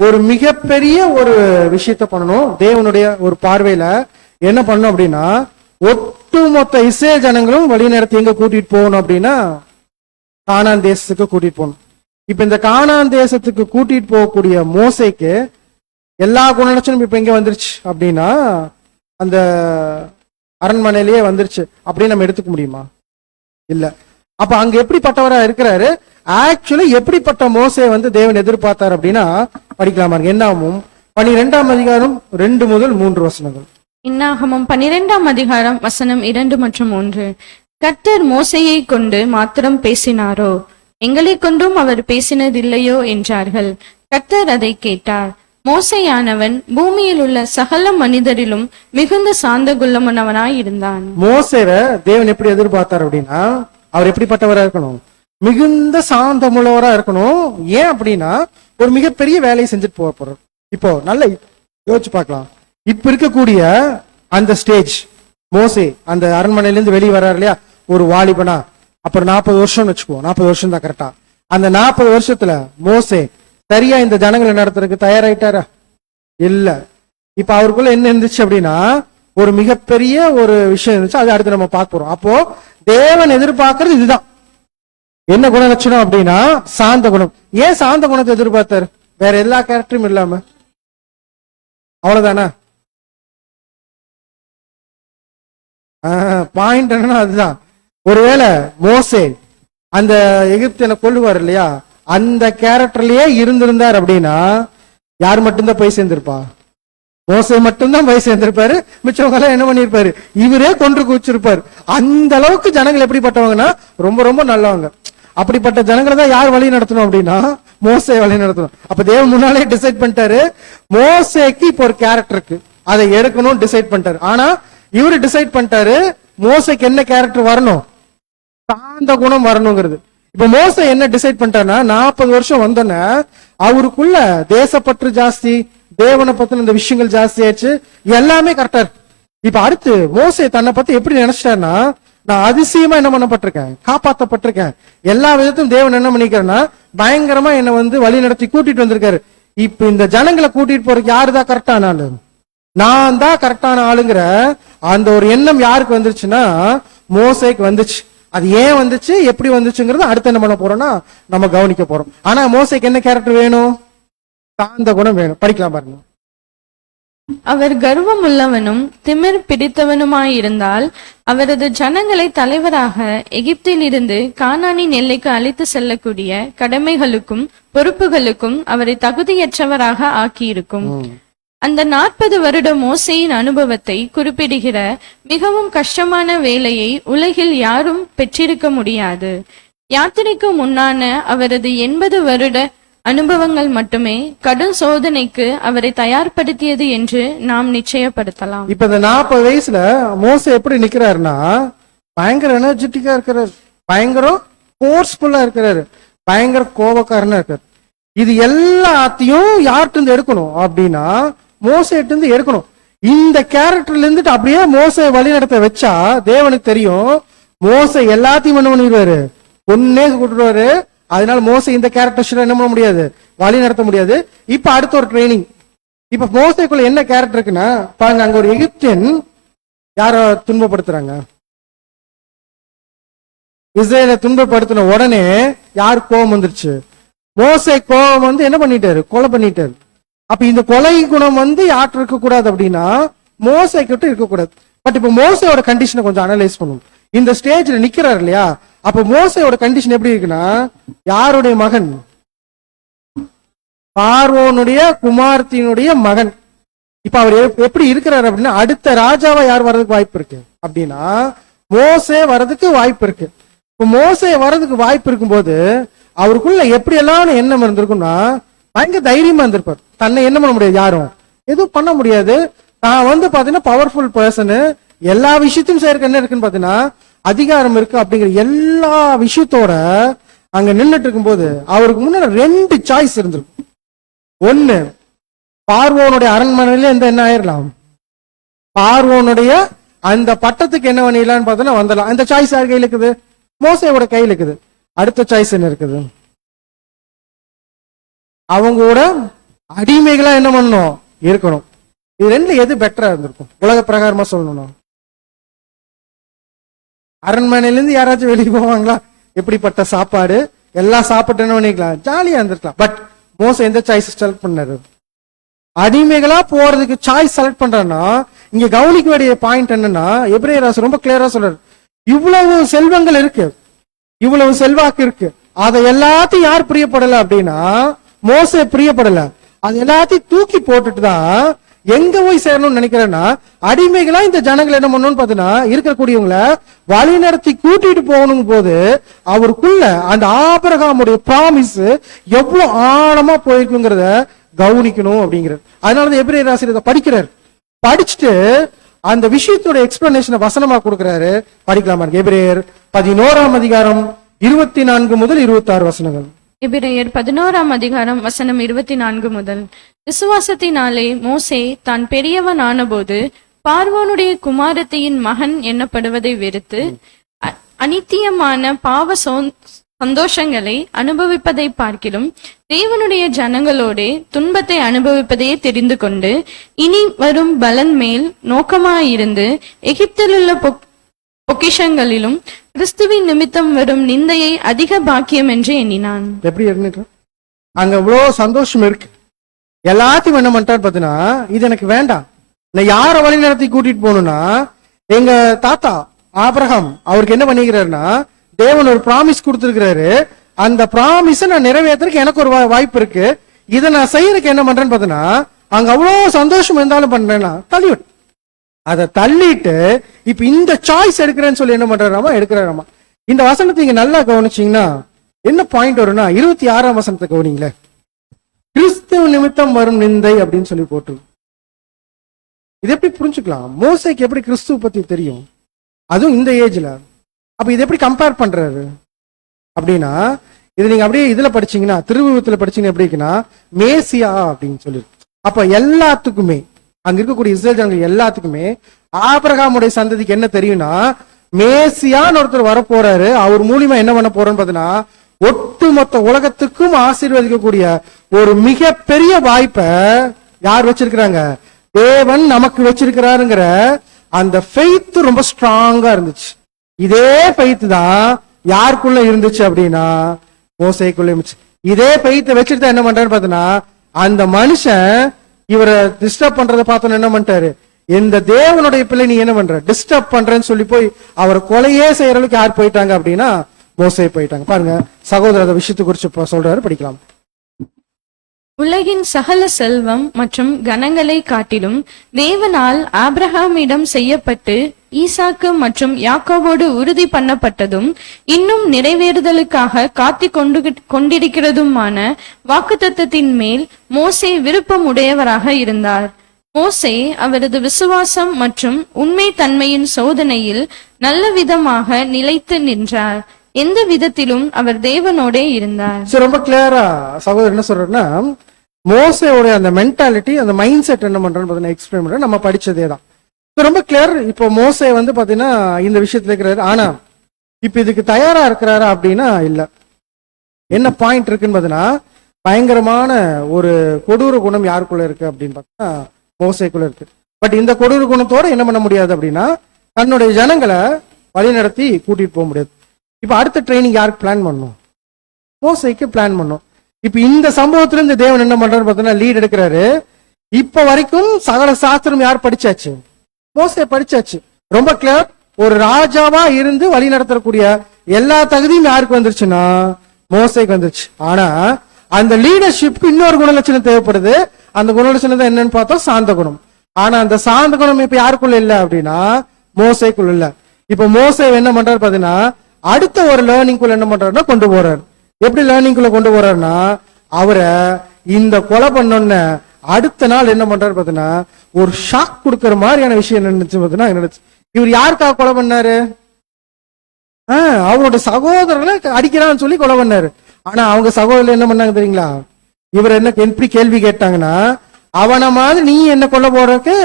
ஒரு மிகப்பெரிய ஒரு விஷயத்த பண்ணணும். தேவனுடைய ஒரு பார்வையில என்ன பண்ணணும் அப்படின்னா, ஒட்டுமொத்த இஸ்ரேல் ஜனங்களும் வழி நடத்தி எங்க கூட்டிட்டு போகணும் அப்படின்னா, கானான் தேசத்துக்கு கூட்டிட்டு போகணும். இப்ப இந்த கானான் தேசத்துக்கு கூட்டிட்டு போகக்கூடிய மோசேக்கு எல்லா குணலட்சணம் இப்ப எங்க வந்துருச்சு அப்படின்னா, அந்த அரண்மனையிலேயே வந்துருச்சு அப்படின்னு நம்ம எடுத்துக்க முடியுமா? இல்ல. அப்ப அங்க எப்படிப்பட்டவரா இருக்கிறாரு, ஆக்சுவலி எப்படிப்பட்ட மோசே வந்து தேவன் எதிர்பார்த்தார் அப்படின்னா படிக்கலாமா? என்னாகும் 12ஆம் அதிகாரம் 2 முதல் 3 வசனங்கள். இன்னாகமம் 12ஆம் அதிகாரம் வசனம் 2 மற்றும் 3. கர்த்தர் மோசேயை கொண்டு மாத்திரம் பேசினாரோ, எங்களை கொண்டும் அவர் பேசினதில்லையோ என்றார்கள். கர்த்தர் அதை கேட்டார். மோசேயானவன் பூமியில் உள்ள சகல மனிதரிலும் மிகுந்த சாந்த குள்ளமுள்ளவனாய் இருந்தான். மோசேவை தேவன் எப்படி எதிர்பார்த்தார் அப்படின்னா, அவர் எப்படிப்பட்டவரா இருக்கணும், மிகுந்த சாந்தமுள்ளவரா இருக்கணும். ஏன் அப்படின்னா ஒரு மிகப்பெரிய வேலையை செஞ்சுட்டு போக போறார். இப்போ நல்ல யோசிச்சு பார்க்கலாம். இப்ப இருக்கக்கூடிய அந்த ஸ்டேஜ், மோசே அந்த அரண்மனையிலிருந்து வெளியே வர்றாரு இல்லையா, ஒரு வாலிபனா, அப்புறம் 40 வருஷம் வச்சுக்குவோம், 40 வருஷம் தான் கரெக்டா. அந்த 40 வருஷத்துல மோசே சரியா இந்த ஜனங்களை நடத்துறதுக்கு தயாராயிட்டாரா? இல்ல. இப்ப அவருக்குள்ள என்ன இருந்துச்சு அப்படின்னா, ஒரு மிகப்பெரிய ஒரு விஷயம் இருந்துச்சு. அது அடுத்து நம்ம பார்க்க போறோம். அப்போ தேவன் எதிர்பார்க்கறது இதுதான். என்ன குணலட்சணம் அப்படின்னா சாந்த குணம். ஏன் சாந்த குணத்தை எதிர்பார்த்தாரு? வேற எல்லா கேரக்டரும் இல்லாம, அவ்வளவுதானா? பாயிண்ட் என்னன்னா அதுதான். ஒருவேளை மோசே அந்த எகிப்தியனை கொல்லுவார் இல்லையா, அந்த கேரக்டர்லயே இருந்திருந்தார் அப்படின்னா யார் மட்டும்தான் போய் சேர்ந்திருப்பா? மோசே மட்டும்தான் போய் சேர்ந்திருப்பாரு. மிச்சவங்க எல்லாம் என்ன பண்ணிருப்பாரு, இவரே கொன்று குவிச்சிருப்பாரு. அந்த அளவுக்கு ஜனங்கள் எப்படிப்பட்டவங்கன்னா ரொம்ப ரொம்ப நல்லவங்க. அப்படிப்பட்ட ஜனங்களை தான் யார் வழி நடத்தணும் அப்படின்னா மோசே வழி நடத்தணும். அப்ப தேவன் முன்னாலே டிசைட் பண்ணிட்டாரு, மோசேக்கு இப்போ ஒரு கேரக்டர் இருக்கு, அதை எடுக்கணும் டிசைட் பண்ணிட்டாரு. ஆனா இவரு டிசைட் பண்ணிட்டாரு மோசேக்கு என்ன கேரக்டர் வரணும், சாந்த குணம் வரணுங்கிறது. இப்ப மோசே என்ன டிசைட் பண்ணிட்டாருன்னா, 40 வருஷம் வந்தோன்னே அவருக்குள்ள தேசப்பற்று ஜாஸ்தி, தேவனை பத்தின இந்த விஷயங்கள் ஜாஸ்தி ஆயிடுச்சு, எல்லாமே கரெக்டா இருக்கு. இப்ப அடுத்து மோசே தன்னை பத்தி எப்படி நினைச்சிட்டாருன்னா, நான் அதிசயமா என்ன பண்ணப்பட்டிருக்கேன், காப்பாற்றப்பட்டிருக்கேன், எல்லா விதத்தையும் தேவன் என்ன பண்ணிக்கிறேன்னா பயங்கரமா என்ன வந்து வழி நடத்தி கூட்டிட்டு வந்திருக்காரு. இப்ப இந்த ஜனங்களை கூட்டிட்டு போறதுக்கு யாருதான் கரெக்டான ஆளு, நான் தான் கரெக்டான ஆளுங்கிற அந்த ஒரு எண்ணம் யாருக்கு வந்துருச்சுன்னா மோசேக்கு வந்துச்சு. அது ஏன் வந்துச்சு, எப்படி வந்துச்சுங்கிறது அடுத்து என்ன பண்ண போறோம்னா நம்ம கவனிக்க போறோம். ஆனா மோசேக்கு என்ன கேரக்டர் வேணும், சாந்த குணம் வேணும். படிக்கலாம் பாருங்க. அவர் கர்வம் உள்ளவனும் திமிர் பிடித்தவனுமாயிருந்தால் அவரது ஜனங்களை தலைவராக எகிப்தில் இருந்து கானானின் எல்லைக்கு அழைத்து செல்லக்கூடிய கடமைகளுக்கும் பொறுப்புகளுக்கும் அவரை தகுதியற்றவராக ஆக்கியிருக்கும். அந்த 40 வருட மோசேயின் அனுபவத்தை குறிப்பிடுகிற மிகவும் கஷ்டமான வேலையை உலகில் யாரும் பெற்றிருக்க முடியாது. யாத்திரைக்கு முன்னான அவரது 80 வருட அனுபவங்கள் மட்டுமே கடும் சோதனைக்கு அவரை தயார்படுத்தியது என்று நாம் நிச்சயப்படுத்தலாம். இப்ப இந்த 40 வயசுல மோசே எப்படி நிக்கிறாருன்னா பயங்கர எனர்ஜெட்டிக்கா இருக்கிறாரு, பயங்கர போர்ஸ்ஃபுல்லா இருக்கிறாரு, பயங்கர கோபக்காரனா இருக்காரு. இது எல்லாத்தையும் யார்கிட்ட இருந்து எடுக்கணும் அப்படின்னா மோசேட்டு இருந்து எடுக்கணும். இந்த கேரக்டர்ல இருந்துட்டு அப்படியே மோசே வழி நடத்த வச்சா தேவனுக்கு தெரியும் மோசே எல்லாத்தையும் என்ன பண்ணிடுவாரு, ஒன்னே கூட்டுருவாரு. அதனால மோசே இந்த கேரக்டர் என்ன பண்ண முடியாது, வழி நடத்த முடியாது. இப்ப அடுத்த ஒரு ட்ரைனிங். இப்ப மோசேக்குள்ள என்ன கேரக்டர் இருக்குன்னா பாருங்க, அங்க ஒரு எகிப்தியன் யார துன்பப்படுத்துறாங்க, இஸ்ரேலை துன்பப்படுத்தின உடனே யார் கோபம் வந்துருச்சு, மோசே கோபம் வந்து என்ன பண்ணிட்டாரு, கொலை பண்ணிட்டாரு. அப்ப இந்த கொலை குணம் வந்து யார்கிட்ட இருக்க கூடாது அப்படின்னா மோசே கிட்ட இருக்கக்கூடாது. பட் இப்ப மோசையோட கண்டிஷனை கொஞ்சம் அனலைஸ் பண்ணும். இந்த ஸ்டேஜ்ல நிக்கிறாரு இல்லையா, அப்ப மோசையோட கண்டிஷன் எப்படி இருக்குன்னா, யாருடைய மகன், பார்வோனுடைய குமார்த்தியினுடைய மகன். இப்ப அவர் எப்படி இருக்கிறாரு அப்படின்னா அடுத்த ராஜாவா யார் வர்றதுக்கு வாய்ப்பு இருக்கு அப்படின்னா மோசே வர்றதுக்கு வாய்ப்பு இருக்கு. இப்போ மோசே வர்றதுக்கு வாய்ப்பு இருக்கும்போது அவருக்குள்ள எப்படி எல்லாம் எண்ணம் இருந்திருக்கும்னா பயங்கர தைரியமா இருந்திருப்பார். தன்னை என்ன பண்ண முடியாது, யாரும் எதுவும் பண்ண முடியாது. தான் வந்து பாத்தீங்கன்னா பவர்ஃபுல் பர்சனு, எல்லா விஷயத்தையும் செய்யறதுக்கு என்ன இருக்குன்னு பாத்தீங்கன்னா அதிகாரம் இருக்கு அப்படிங்கிற எல்லா விஷயத்தோட அங்க நின்றுட்டு இருக்கும்போது அவருக்கு முன்னாடி 2 சாய்ஸ் இருந்திருக்கும். ஒண்ணு, பார்வோனுடைய அரண்மனையில என்ன ஆயிரலாம், பார்வோனுடைய அந்த பட்டத்துக்கு என்ன பண்ணிடலான்னு பார்த்தோன்னா வந்துடலாம். அந்த சாய்ஸ் யார் கையில் இருக்குது? மோசேயோட கையில் இருக்குது. அடுத்த சாய்ஸ் என்ன இருக்குது? அவங்களோட அடிமைகளா என்ன பண்ணணும், இருக்கணும். இது 2 எது பெட்டரா இருந்திருக்கும் உலக பிரகாரமா சொல்லணும்? அரண்மனையில இருந்து யாராச்சும் வெளியே போவாங்களா? எப்படிப்பட்ட சாப்பாடு எல்லாம் சாப்பிட்டு என்ன பண்ணிக்கலாம், ஜாலியா இருந்திருக்கலாம். பட் மோசே எந்த சாய்ஸ் செலக்ட் பண்ணாரு? அடிமைகளா போறதுக்கு சாய்ஸ் செலக்ட் பண்றேன்னா இங்க கவனிக்க வேண்டிய பாயிண்ட் என்னன்னா, எபிரேயர் ரொம்ப கிளியரா சொல்றாரு, இவ்வளவு செல்வங்கள் இருக்கு, இவ்வளவு செல்வாக்கு இருக்கு, அதை எல்லாத்தையும் யார் பிரியப்படல அப்படின்னா மோசே பிரியப்படல. அது எல்லாத்தையும் தூக்கி போட்டுட்டு தான் எங்க போய் சேரணும்னு நினைக்கிறேன்னா, அடிமைகளா இந்த ஜனங்கள் என்ன பண்ணணும்னு பாத்தீங்கன்னா இருக்கக்கூடியவங்களை வழி நடத்தி கூட்டிட்டு போகணும் போது அவருக்குள்ள அந்த ஆபிரகாமுடைய ப்ராமிஸ் எவ்வளவு ஆழமா போயிருக்குங்கிறத கவனிக்கணும் அப்படிங்கிறது. அதனாலதான் எபிரேயர் ஆசிரியர் படிக்கிறார். படிச்சுட்டு அந்த விஷயத்தோட எக்ஸ்பிளனேஷனை வசனமா கொடுக்கிறாரு. படிக்கலாமா? எபிரேயர் 11ஆம் அதிகாரம் 24 முதல் 26 வசனங்கள். எபிரேயர் 11ஆம் அதிகாரம் வசனம் 24 முதல். விசுவாசத்தினாலே மோசே தான் பெரியவன் ஆனபோது பார்வோனுடைய குமாரத்தியின் மகன் எண்ணப்படுவதை வெறுத்து அநித்தியமான பாவ சந்தோஷங்களை அனுபவிப்பதை பார்க்கிலும் தேவனுடைய ஜனங்களோடே துன்பத்தை அனுபவிப்பதையே தெரிந்து கொண்டு இனி வரும் பலன் மேல் நோக்கமாயிருந்து எகிப்திலுள்ள பொக்கிஷங்களிலும் கிறிஸ்துவின் நிமித்தம் வரும் நிந்தையை அதிக பாக்கியம் என்று எண்ணினான். எப்படி இருந்துட்டு அங்க இவ்வளவு சந்தோஷம் இருக்கு, எல்லாத்தையும் என்ன பண்ணிட்டாரு பாத்தீங்கன்னா, இது எனக்கு வேண்டாம், நான் யார வழி நடத்தி கூட்டிட்டு போகணும்னா எங்க தாத்தா ஆபிரகாம் அவருக்கு என்ன பண்ணிக்கிறாருன்னா தேவன் ஒரு ப்ராமிஸ் கொடுத்திருக்கிறாரு, அந்த ப்ராமிஸை நான் நிறைவேற்றுறதுக்கு எனக்கு ஒரு வாய்ப்பு இருக்கு, இதை நான் செய்யறதுக்கு என்ன பண்றேன்னு பாத்தீங்கன்னா அங்க அவ்வளவு சந்தோஷம் இருந்தாலும் பண்றேன்னா தள்ளிவிட்டு அதை தள்ளிட்டு இப்ப இந்த சாய்ஸ் எடுக்கிறேன்னு சொல்லி என்ன பண்றாராமா, எடுக்கிறாராமா. இந்த வசனத்தை நீங்க நல்லா கவனிச்சீங்கன்னா என்ன பாயிண்ட் வரும்னா 26ஆம் வசனத்தை கவனிங்களேன். கிறிஸ்துவ நிமித்தம் வரும் நிந்தை அப்படின்னு சொல்லி போட்டு. இது எப்படி புரிஞ்சுக்கலாம்? மோசேக்கு எப்படி கிறிஸ்துவ பத்தி தெரியும், அதுவும் இந்த ஏஜ்ல? அப்ப இது எப்படி கம்பேர் பண்றாரு அப்படின்னா, இது நீங்க அப்படியே இதுல படிச்சீங்கன்னா திருவுருவத்துல படிச்சீங்கன்னா எப்படி இருக்குன்னா மேசியா அப்படின்னு சொல்லி. அப்ப எல்லாத்துக்குமே அங்க இருக்கக்கூடிய இஸ்ரேல் ஜனங்கள் எல்லாத்துக்குமே ஆபிரகாமுடைய சந்ததிக்கு என்ன தெரியும்னா மேசியான்னு ஒருத்தர் வர போறாரு, அவர் மூலியமா என்ன பண்ண போறோம்னு பாத்தீங்கன்னா ஒட்டுமொத்த உலகத்துக்கும் ஆசீர்வதிக்கக்கூடிய ஒரு மிகப்பெரிய வாய்ப்பை யார் வச்சிருக்கிறாங்க, தேவன் நமக்கு வச்சிருக்கிறாருங்கிற அந்த ஃபெய்த் ரொம்ப ஸ்ட்ராங்கா இருந்துச்சு. இதே ஃபெய்த் தான் யாருக்குள்ள இருந்துச்சு அப்படின்னா மோசேக்குள்ள இருந்துச்சு. இதே ஃபெய்த்தை வச்சுட்டு என்ன பண்றாரு பாத்தீங்கன்னா அந்த மனுஷன் இவரை டிஸ்டர்ப் பண்றதை பார்த்தோன்னு என்ன பண்ணிட்டாரு, இந்த தேவனுடைய பிள்ளை நீ என்ன பண்ற, டிஸ்டர்ப் பண்றேன்னு சொல்லி போய் அவர் கொலையே செய்யற அளவுக்கு யார் போயிட்டாங்க அப்படின்னா மோசே போயிட்டாங்க. பாருங்க சகோதரர் விஷயத்தை குறிச்சு சொல்றாரு, படிக்கலாம். உலகின் சகல செல்வம் மற்றும் கனங்களை காட்டிலும் தேவனால் ஆபிரகாமிடம் செய்யப்பட்டு ஈசாக்கு மற்றும் யாக்கோவோடு உறுதி பண்ணப்பட்டதும் இன்னும் நிறைவேறுதலுக்காக கொண்டிருக்கிறதுமான வாக்குத்தத்தத்தின் மேல் மோசே விருப்பம் உடையவராக இருந்தார். மோசே அவரது விசுவாசம் மற்றும் உண்மை தன்மையின் சோதனையில் நல்ல விதமாக நிலைத்து நின்றார். எந்த விதத்திலும் அவர் தேவனோடே இருந்தார். ரொம்ப கிளியரா சகோதரர் என்ன சொல்றேன்னா, மோசேயோட அந்த மென்டாலிட்டி அந்த மைண்ட் செட் என்ன பண்றேன்னு எக்ஸ்பிளைன் பண்றேன். நம்ம படிச்சதே தான் ரொம்ப கிளியர். இப்போ மோசே வந்து பாத்தீங்கன்னா இந்த விஷயத்துல இருக்கிறாரு, ஆனா இப்ப இதுக்கு தயாரா இருக்கிறாரா அப்படின்னா இல்ல. என்ன பாயிண்ட் இருக்குன்னு பாத்தீங்கன்னா பயங்கரமான ஒரு கொடூர குணம் யாருக்குள்ள இருக்கு அப்படின்னு பார்த்தா மோசேக்குள்ள இருக்கு. பட் இந்த கொடூர குணத்தோட என்ன பண்ண முடியாது அப்படின்னா தன்னுடைய ஜனங்களை வழி நடத்தி கூட்டிட்டு போக முடியாது. இப்ப அடுத்த ட்ரைனிங் யாருக்கு பிளான் பண்ணும், மோசேக்கு பிளான் பண்ணும். இப்ப இந்த சம்பவத்துல இந்த தேவன் என்ன பண்றாரு பார்த்தீங்கன்னா லீட் எடுக்கிறாரு. இப்ப வரைக்கும் சகல சாஸ்திரம் யார் படிச்சாச்சு, மோசே படிச்சாச்சு. ரொம்ப கிளியர். ஒரு ராஜாவா இருந்து வழி நடத்தக்கூடிய எல்லா தகுதியும் யாருக்கு வந்துருச்சுன்னா மோசேக்கு வந்துருச்சு. ஆனா அந்த லீடர்ஷிப்க்கு இன்னொரு குணலட்சணம் தேவைப்படுது. அந்த குணலட்சணம் தான் என்னன்னு பார்த்தா சாந்த குணம். ஆனா அந்த சாந்த குணம் இப்ப யாருக்குள்ள இல்ல அப்படின்னா மோசேக்குள்ள இல்ல. இப்ப மோசே என்ன பண்றாரு பாத்தீங்கன்னா அடுத்த ஒரு லேர்னிங் குள்ள என்ன பண்றாருன்னா கொண்டு போறாரு. எப்படி லேர்னிங் குள்ள கொண்டு போறாருன்னா, அவரை இந்த கொலை பண்ணோன்னு அடுத்த நாள் என்ன பண்றாரு பாத்தீங்கன்னா ஒரு ஷாக் கொடுக்கற மாதிரியான விஷயம் நினைச்சு பாத்தீங்கன்னா, இவர் யாருக்காக கொலை பண்ணாரு? அவரோட சகோதரர்களை அடிக்கிறான்னு சொல்லி கொலை பண்ணாரு. ஆனா அவங்க சகோதரர் என்ன பண்ணாங்க தெரியுங்களா? இவர் என்ன எப்படி கேள்வி கேட்டாங்கன்னா, அவன மாதிரி நீ என்ன கொல்ல போறதுக்கு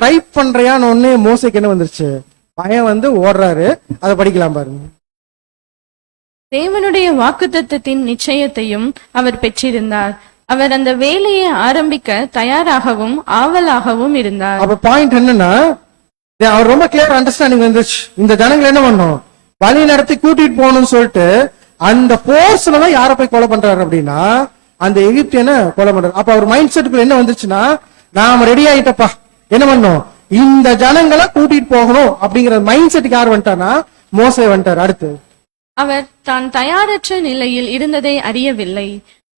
ட்ரை பண்றியான்னு ஒண்ணு மோசைக்கு என்ன வந்துருச்சு, பயம் வந்து ஓடுறாரு. அதை படிக்கலாம் பாருங்க. தேவனுடைய வாக்குத்தத்தத்தின் நிச்சயத்தையும் அவர் பெற்றிருந்தார். அவர் அந்த வேலையை ஆரம்பிக்க தயாராகவும் ஆவலாகவும் இருந்தார். அப்ப பாயிண்ட் என்னன்னா, அவர் ரொம்ப கிளியர் அண்டர்ஸ்டாண்டிங் வந்துச்சு. இந்த ஜனங்கள் என்ன பண்ணும், வழி நடத்தி கூட்டிட்டு போகணும்னு சொல்லிட்டு அந்த போர்ஸ்ல தான் யாரை போய் கொலை பண்றாரு அப்படின்னா அந்த எகிப்தியனை கொலை பண்றாரு. அப்ப அவர் மைண்ட் செட்டுக்குள்ள என்ன வந்துச்சுன்னா, நாம ரெடி ஆயிட்டப்பா, என்ன பண்ணோம், இந்த ஜனங்களை கூட்டிட்டு போகணும் அப்படிங்கிற மைண்ட் செட்டுக்கு யார் வந்துட்டானா, மோசே வந்துட்டார். அடுத்து அவர் தான் தயாரற்ற நிலையில் இருந்ததை அறியவில்லை.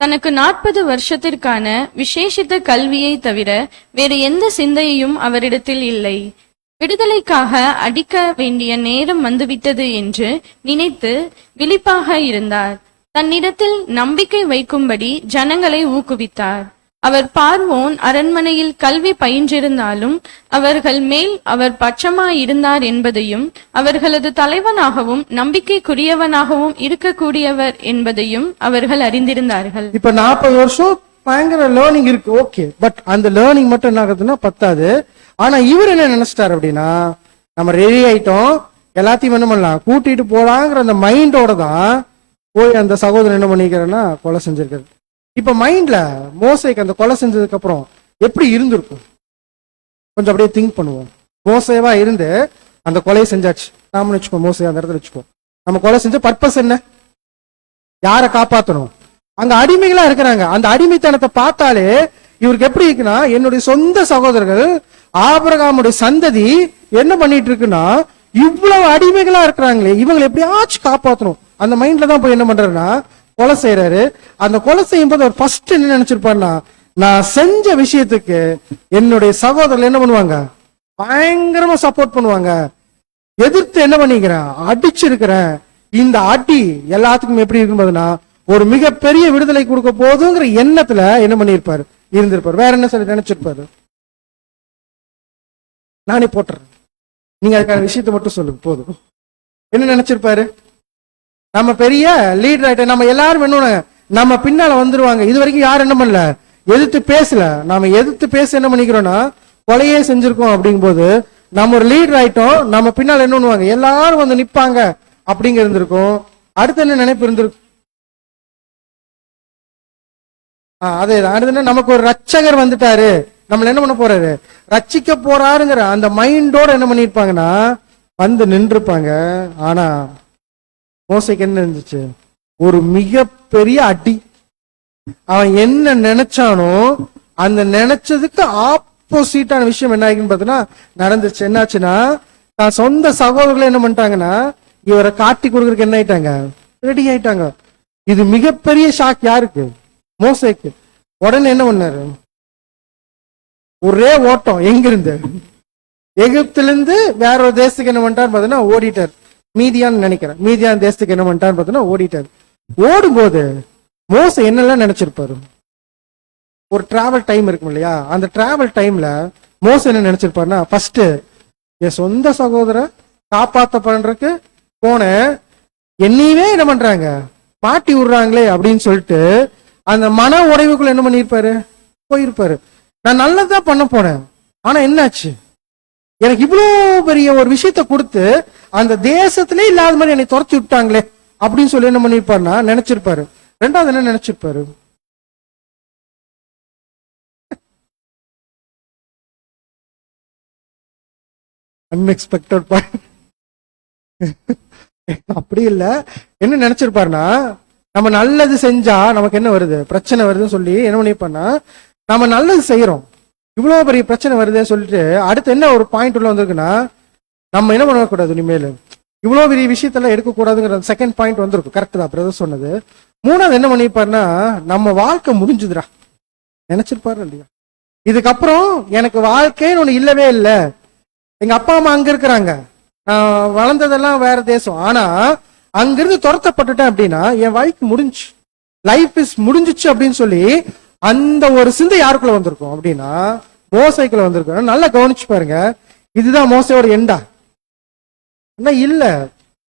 தனக்கு 40 வருஷத்திற்கான விசேஷித்த கல்வியை தவிர வேறு எந்த சிந்தையும் அவரிடத்தில் இல்லை. விடுதலைக்காக அடிக்க வேண்டிய நேரம் வந்துவிட்டது என்று நினைத்து விழிப்பாக இருந்தார். தன்னிடத்தில் நம்பிக்கை வைக்கும்படி ஜனங்களை ஊக்குவித்தார். அவர் பார்வோன் அரண்மனையில் கல்வி பயின்றிருந்தாலும் அவர்கள் மேல் அவர் பட்சமாயிருந்தார் என்பதையும், அவர்களது தலைவனாகவும் நம்பிக்கைக்குரியவனாகவும் இருக்கக்கூடியவர் என்பதையும் அவர்கள் அறிந்திருந்தார்கள். இப்ப 40 வருஷம் பயங்கர லேர்னிங் இருக்கு, ஓகே. பட் அந்த லேர்னிங் மட்டும் என்ன ஆகுதுன்னா பத்தாது. ஆனா இவர் என்ன நினைச்சிட்டாரு அப்படின்னா, நம்ம ரெடி ஆயிட்டோம், எல்லாத்தையும் என்ன பண்ணலாம், கூட்டிட்டு போலாங்கிற அந்த மைண்டோட தான் போய் அந்த சகோதரன் என்ன பண்ணிக்கிறேன்னா கொலை செஞ்சிருக்காரு. இப்ப மைண்ட்ல மோசேக்கு அந்த கொலை செஞ்சதுக்கு அப்புறம் எப்படி இருந்திருக்கும், கொஞ்சம் அப்படியே திங்க் பண்ணுவோம். மோசேவா இருந்து அந்த கொலையை செஞ்சாச்சு, நாம வச்சுக்கோ, மோசே அந்த இடத்துல வச்சுக்கோ. நம்ம கொலை செஞ்ச பர்பஸ் என்ன, யாரை காப்பாற்றணும். அங்க அடிமைகளா இருக்கிறாங்க. அந்த அடிமைத்தனத்தை பார்த்தாலே இவருக்கு எப்படி இருக்குன்னா, என்னுடைய சொந்த சகோதரர்கள் ஆபிரகாமுடைய சந்ததி என்ன பண்ணிட்டு இருக்குன்னா, இவ்வளவு அடிமைகளா இருக்கிறாங்களே, இவங்களை எப்படியாச்சும் காப்பாற்றணும். அந்த மைண்ட்ல தான் போய் என்ன பண்றாருன்னா கொலை செய்யறாரு. அந்த கொலை செய்யும் போது அவர் ஃபர்ஸ்ட் என்ன நினைச்சிருப்பாருன்னா, நான் செஞ்ச விஷயத்துக்கு என்னுடைய சகோதரர்கள் என்ன பண்ணுவாங்க, பயங்கரமா சப்போர்ட் பண்ணுவாங்க. எதிர்த்து என்ன பண்ணிக்கிறேன், அடிச்சிருக்கிறேன். இந்த அடி எல்லாத்துக்கும் எப்படி இருக்கும்போதுன்னா ஒரு மிகப்பெரிய விடுதலை கொடுக்க போதுங்கிற எண்ணத்துல என்ன பண்ணிருப்பாரு, இருந்திருப்பாரு. வேற என்ன சொல்லி நினைச்சிருப்பாரு, நானே போட்டுறேன், நீங்க அதுக்கான விஷயத்தை மட்டும் சொல்லுங்க போதும். என்ன நினைச்சிருப்பாரு, நம்ம பெரிய லீடர் ஆயிட்ட, நம்ம எல்லாரும் என்ன நம்ம பின்னால வந்துருவாங்க. இது வரைக்கும் யாரும் என்ன பண்ணல, எதிர்த்து பேசல. நாம எதிர்த்து பேச என்ன பண்ணிக்கிறோம்னா கொலையே செஞ்சிருக்கோம். அப்படிங்கும் போது நம்ம ஒரு லீடர் ஆயிட்டோம், நம்ம பின்னால என்ன பண்ணுவாங்க, எல்லாரும் வந்து நிப்பாங்க அப்படிங்க இருந்திருக்கும். அடுத்து என்ன நினைப்பு இருந்திருக்கும், அதேதான். அடுத்து நமக்கு ஒரு ரட்சகர் வந்துட்டாரு, நம்மள என்ன பண்ண போறாரு, ரட்சிக்க போறாருங்கிற அந்த மைண்டோட என்ன பண்ணிருப்பாங்கன்னா வந்து நின்றுப்பாங்க. ஆனா மோசைக்கு என்ன இருந்துச்சு, ஒரு மிகப்பெரிய அடி. அவன் என்ன நினைச்சானோ அந்த நினைச்சதுக்கு ஆப்போசிட்டான விஷயம் என்ன ஆகின்னு பார்த்தீங்கன்னா நடந்துச்சு. என்னாச்சுன்னா, தான் சொந்த சகோதரர்கள் என்ன பண்ணிட்டாங்கன்னா இவரை காட்டி கொடுக்கறதுக்கு என்ன ஆயிட்டாங்க, ரெடி ஆயிட்டாங்க. இது மிகப்பெரிய ஷாக் யாருக்கு, மோசேக்கு. உடனே என்ன பண்ணாரு, ஒரே ஓட்டம். எங்கிருந்து, எகிப்துல இருந்து வேற ஒரு தேசத்துக்கு என்ன பண்ணிட்டாரு பார்த்தீங்கன்னா ஓடிட்டார். மீதியான்னு நினைக்கிறேன், மீதியான தேசத்துக்கு என்ன பண்ணிட்டாரு பார்த்தீங்கன்னா ஓடிட்டார். ஓடும்போது மோசே என்னெல்லாம் நினைச்சிருப்பாரு, ஒரு டிராவல் டைம் இருக்கும் இல்லையா, அந்த டிராவல் டைம்ல மோசே என்ன நினைச்சிருப்பாருன்னா, ஃபர்ஸ்ட் என் சொந்த சகோதர காப்பாத்த பண்றதுக்கு போனேன், என்னையவே என்ன பண்றாங்க மாட்டி விடுறாங்களே அப்படின்னு சொல்லிட்டு அந்த மன உடைவுக்குள்ள என்ன பண்ணிருப்பாரு, போயிருப்பாரு. நான் நல்லதான் பண்ண போனேன், ஆனா என்னாச்சு, எனக்கு இவ்வளவு பெரிய ஒரு விஷயத்த கொடுத்து அந்த தேசத்திலே இல்லாத மாதிரி என்னை துரத்தி விட்டாங்களே அப்படின்னு சொல்லி என்ன பண்ணிருப்பாருன்னா நினைச்சிருப்பாரு. ரெண்டாவது என்ன நினைச்சிருப்பாரு, அன்எக்ஸ்பெக்டட் பாயிண்ட். அப்படி இல்ல, என்ன நினைச்சிருப்பாருன்னா, நம்ம நல்லது செஞ்சா நமக்கு என்ன வருது, பிரச்சனை வருதுன்னு சொல்லி என்ன பண்ணிருப்பாருன்னா, நம்ம நல்லது செய்யறோம், இவ்வளவு பெரிய பிரச்சனை வருதுன்னு சொல்லிட்டு அடுத்து என்ன ஒரு பாயிண்ட் உள்ள வந்திருக்குன்னா, நம்ம என்ன பண்ணக்கூடாது, இனிமேல் இவ்வளவு பெரிய விஷயத்தெல்லாம் எடுக்கக்கூடாதுங்கிற செகண்ட் பாயிண்ட் வந்திருக்கும். கரெக்ட் தான் பிரதர் சொன்னது. மூணாவது என்ன பண்ணிருப்பாருன்னா, நம்ம வாழ்க்கை முடிஞ்சுதுடா நினைச்சிருப்பாரு இல்லையா, இதுக்கப்புறம் எனக்கு வாழ்க்கைன்னு ஒண்ணு இல்லவே இல்லை. எங்க அப்பா அம்மா அங்க இருக்கிறாங்க, நான் வளர்ந்ததெல்லாம் வேற தேசம், ஆனா அங்கிருந்து துரத்தப்பட்டுட்டேன் அப்படின்னா என் வாழ்க்கை முடிஞ்சு, லைஃப் இஸ் முடிஞ்சிச்சு அப்படின்னு சொல்லி அந்த ஒரு சிந்தை யாருக்குள்ள வந்திருக்கும் அப்படின்னா மோசைக்குள்ள வந்திருக்கும். நல்லா கவனிச்சு பாருங்க, இதுதான் மோசையோட எண்டா இல்ல.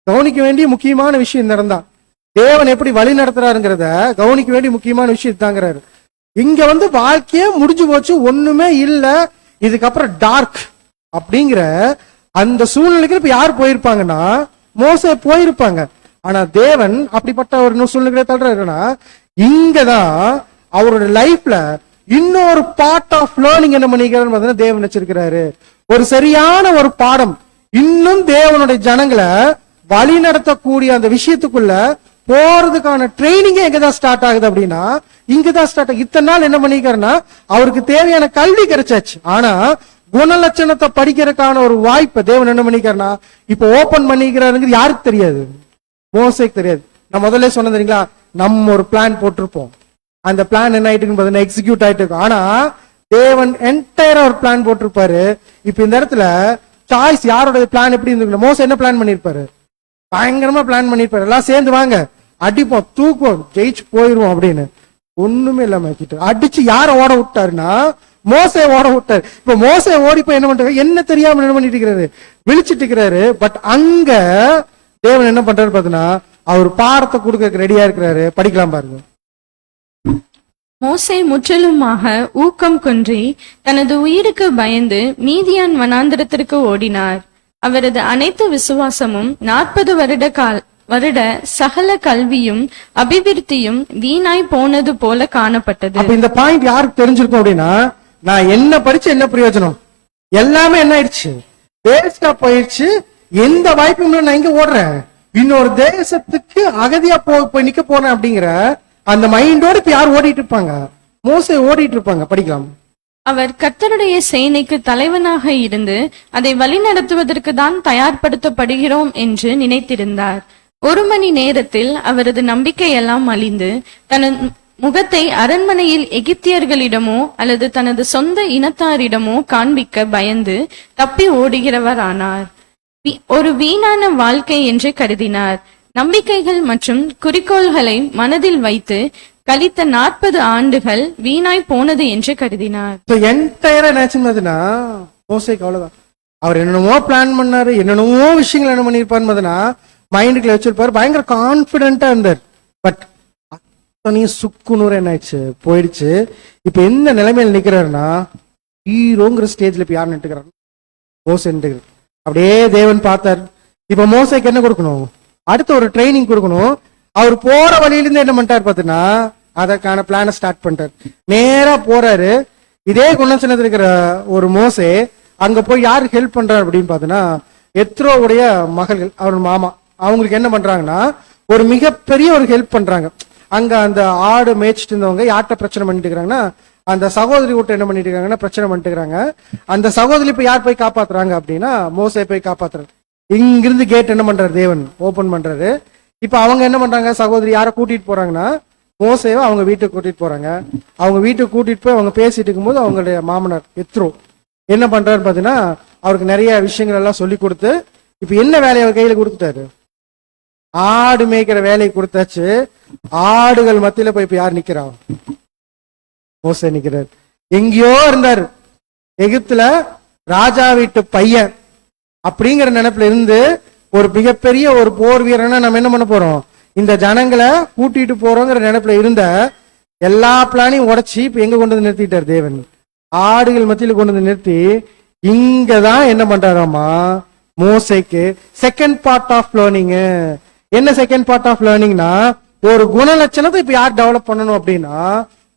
கவனிக்க வேண்டிய முக்கியமான விஷயம் இந்த இடம் தான். தேவன் எப்படி வழி நடத்துறாருங்கிறத கவனிக்க வேண்டிய முக்கியமான விஷயம் இதுதாங்கிறாரு. இங்க வந்து வாழ்க்கையே முடிஞ்சு போச்சு, ஒண்ணுமே இல்ல, இதுக்கப்புறம் டார்க் அப்படிங்கிற அந்த சூழ்நிலைக்கு இப்ப யார் போயிருப்பாங்கன்னா மோசே போயிருப்பாங்க. ஆனா தேவன் அப்படிப்பட்ட ஒரு சூழ்நிலை தள்ளுறாருன்னா இங்கதான் அவரோட லைஃப்ல இன்னொரு பார்ட் ஆஃப் லேர்னிங் என்ன பண்ணிக்கிறாரு தேவன் வச்சிருக்கிறாரு. ஒரு சரியான ஒரு பாடம், இன்னும் தேவனுடைய ஜனங்களை வழி நடத்தக்கூடிய அந்த விஷயத்துக்குள்ள போறதுக்கான ட்ரைனிங்கே எங்கதான் ஸ்டார்ட் ஆகுது அப்படின்னா இங்கதான் ஸ்டார்ட் ஆகுது. இத்தனை நாள் என்ன பண்ணிக்கிறாருன்னா அவருக்கு தேவையான கல்வி கிடைச்சாச்சு, ஆனா குணலட்சணத்தை படிக்கிறதுக்கான ஒரு வாய்ப்பை தேவன் என்ன பண்ணிக்கிறாருன்னா இப்ப ஓபன் பண்ணிக்கிறாருங்கிறது யாருக்கு தெரியாது? மோசேக்கு தெரியாது. நான் முதல்ல சொன்னது தெரியுங்களா, நம்ம ஒரு பிளான் போட்டிருப்போம், அந்த பிளான் என்ன ஆயிட்டு எக்ஸிக்யூட் ஆயிட்டு இருக்கும். ஆனா தேவன் என்டையரா ஒரு பிளான் போட்டிருப்பாரு. இப்ப இந்த இடத்துல சாய்ஸ் யாரோட பிளான் எப்படி இருந்து மோசே என்ன பிளான் பண்ணிருப்பாரு? பயங்கரமா பிளான் பண்ணிருப்பாரு. எல்லாம் சேர்ந்து வாங்க அடிப்போம், தூக்குவோம், ஜெயிச்சு போயிருவோம் அப்படின்னு. ஒண்ணுமே இல்லாம அடிச்சு யார ஓட விட்டாருன்னா மோசே ஓட விட்டாரு. இப்ப மோசே ஓடி போய் என்ன பண்றாரு? என்ன தெரியாம என்ன பண்ணிட்டு இருக்கிறாரு? விழிச்சிட்டு இருக்கிறாரு. பட் அங்க தேவன் என்ன பண்றாரு பாத்தீங்கன்னா அவர் பாடத்தை கொடுக்க ரெடியா இருக்கிறாரு. படிக்கலாம் பாருங்க. மோசே முற்றிலுமாக ஊக்கம் குன்றி தனது உயிருக்கு பயந்து மீதியான் வனாந்திரத்திற்கு ஓடினார். அவரது அனைத்து விசுவாசமும் 40 வருட சகல கல்வியும் அபிவிருத்தியும் வீணாய் போனது போல காணப்பட்டது. அப்ப இந்த பாயிண்ட் யாருக்கு தெரிஞ்சிருக்கும் அப்படின்னா நான் என்ன படிச்சு என்ன பிரயோஜனம், எல்லாமே என்ன ஆயிடுச்சு, வேஸ்டா போயிடுச்சு. எந்த வாய்ப்பும் நான் எங்க ஓடுறேன், இன்னொரு தேசத்துக்கு அகதியா போய் நிக்க போறேன் அப்படிங்கிற அந்த மைண்டோட இப்ப யார் ஓடிட்டு இருப்பாங்க? மோசே ஓடிட்டு இருப்பாங்க. படிக்கலாம். அவர் கர்த்தருடைய சேனைக்கு தலைவனாக இருந்து அதை வழிநடத்துவதற்கு தான் தயார்படுத்தப்படுகிறோம் என்று நினைத்திருந்தார். 1 மணி நேரத்தில் அவரது நம்பிக்கையெல்லாம் அழிந்து தனது முகத்தை அரண்மனையில் எகிப்தியர்களிடமோ அல்லது தனது சொந்த இனத்தாரிடமோ காண்பிக்க பயந்து தப்பி ஓடுகிறவரானார். ஒரு வீணான வாழ்க்கை என்று கருதினார். நம்பிக்கைகள் மற்றும் குறிக்கோள்களை மனதில் வைத்து கழித்த 40 ஆண்டுகள் வீணாய் போனது என்று கருதினார். மோசேக்கு அவ்வளவுதான். அவர் என்னென்னமோ பிளான் பண்ணாரு, என்னென்னமோ விஷயங்கள் என்ன பண்ணிருப்பாரு மைண்டுக்குள்ள வச்சிருப்பாரு, பயங்கர கான்பிடென்டா இருந்தார். பட் அத்தனையும் சுக்குநூறு என்ன ஆயிடுச்சு, போயிடுச்சு. இப்ப எந்த நிலைமையில நிக்கிறாருன்னா ஹீரோங்கிற ஸ்டேஜ்ல இப்ப யார் நின்றுக்கிறாரு? மோசே நின்றுக்கிறார். அப்படியே தேவன் பார்த்தார். இப்ப மோசேக்கு என்ன கொடுக்கணும்? அடுத்த ஒரு ட்ரைனிங் கொடுக்கணும். அவர் போற வழியிலிருந்து என்ன பண்ணிட்டாரு பாத்தீங்கன்னா அதற்கான பிளான ஸ்டார்ட் பண்ணிட்டார். நேரா போறாரு. இதே குணசனத்துல இருக்கிற ஒரு மோசே அங்க போய் யாருக்கு ஹெல்ப் பண்றாரு அப்படின்னு பாத்தீங்கன்னா எத்ரோவுடைய மகள்கள், அவர் மாமா, அவங்களுக்கு என்ன பண்றாங்கன்னா ஒரு மிகப்பெரிய ஒரு ஹெல்ப் பண்றாங்க. அங்க அந்த ஆடு மேய்ச்சிட்டு இருந்தவங்க யார்கிட்ட பிரச்சனை பண்ணிட்டு இருக்கிறாங்கன்னா அந்த சகோதரி விட்டு என்ன பண்ணிட்டு இருக்காங்கன்னா பிரச்சனை பண்ணிட்டு இருக்காங்க. அந்த சகோதரி இப்ப யார் போய் காப்பாத்துறாங்க அப்படின்னா மோசே போய் காப்பாத்துறாரு. இங்கிருந்து கேட் என்ன பண்றாரு? தேவன் ஓபன் பண்றாரு. இப்ப அவங்க என்ன பண்றாங்க? சகோதரி யார கூட்டிட்டு போறாங்கன்னா மோசேவை அவங்க வீட்டுக்கு கூட்டிட்டு போறாங்க. அவங்க வீட்டுக்கு கூட்டிட்டு போய் அவங்க பேசிட்டு இருக்கும்போது அவங்களுடைய மாமனார் எத்ரோ என்ன பண்றாரு பாத்தீங்கன்னா அவருக்கு நிறைய விஷயங்கள் எல்லாம் சொல்லி கொடுத்து இப்ப என்ன வேலையை அவர் கையில கொடுத்துட்டாரு? ஆடு மேய்க்கிற வேலையை கொடுத்தாச்சு. ஆடுகள் மத்தியில போய் இப்ப யார் நிக்கிறா? மோசே நிக்கிறார். எங்கேயோ இருந்தாரு, எகிப்துல ராஜா வீட்டு பையன் அப்படிங்கிற நினைப்புல இருந்து ஒரு மிகப்பெரிய ஒரு போர் வீரனா நம்ம என்ன பண்ண போறோம்? இந்த ஜனங்களை கூட்டிட்டு போறோங்கிற நினைப்புல இருந்த எல்லா பிளானையும் உடைச்சி இப்ப எங்க கொண்டு வந்து நிறுத்திட்டார் தேவன்? ஆடுகள் மத்தியில கொண்டு வந்து நிறுத்தி இங்கதான் என்ன பண்றாராமா மோசேக்கு செகண்ட் பார்ட் ஆஃப் லேர்னிங். என்ன செகண்ட் பார்ட் ஆஃப் லேர்னிங்னா ஒரு குணலட்சணத்தை இப்ப யார் டெவலப் பண்ணணும் அப்படின்னா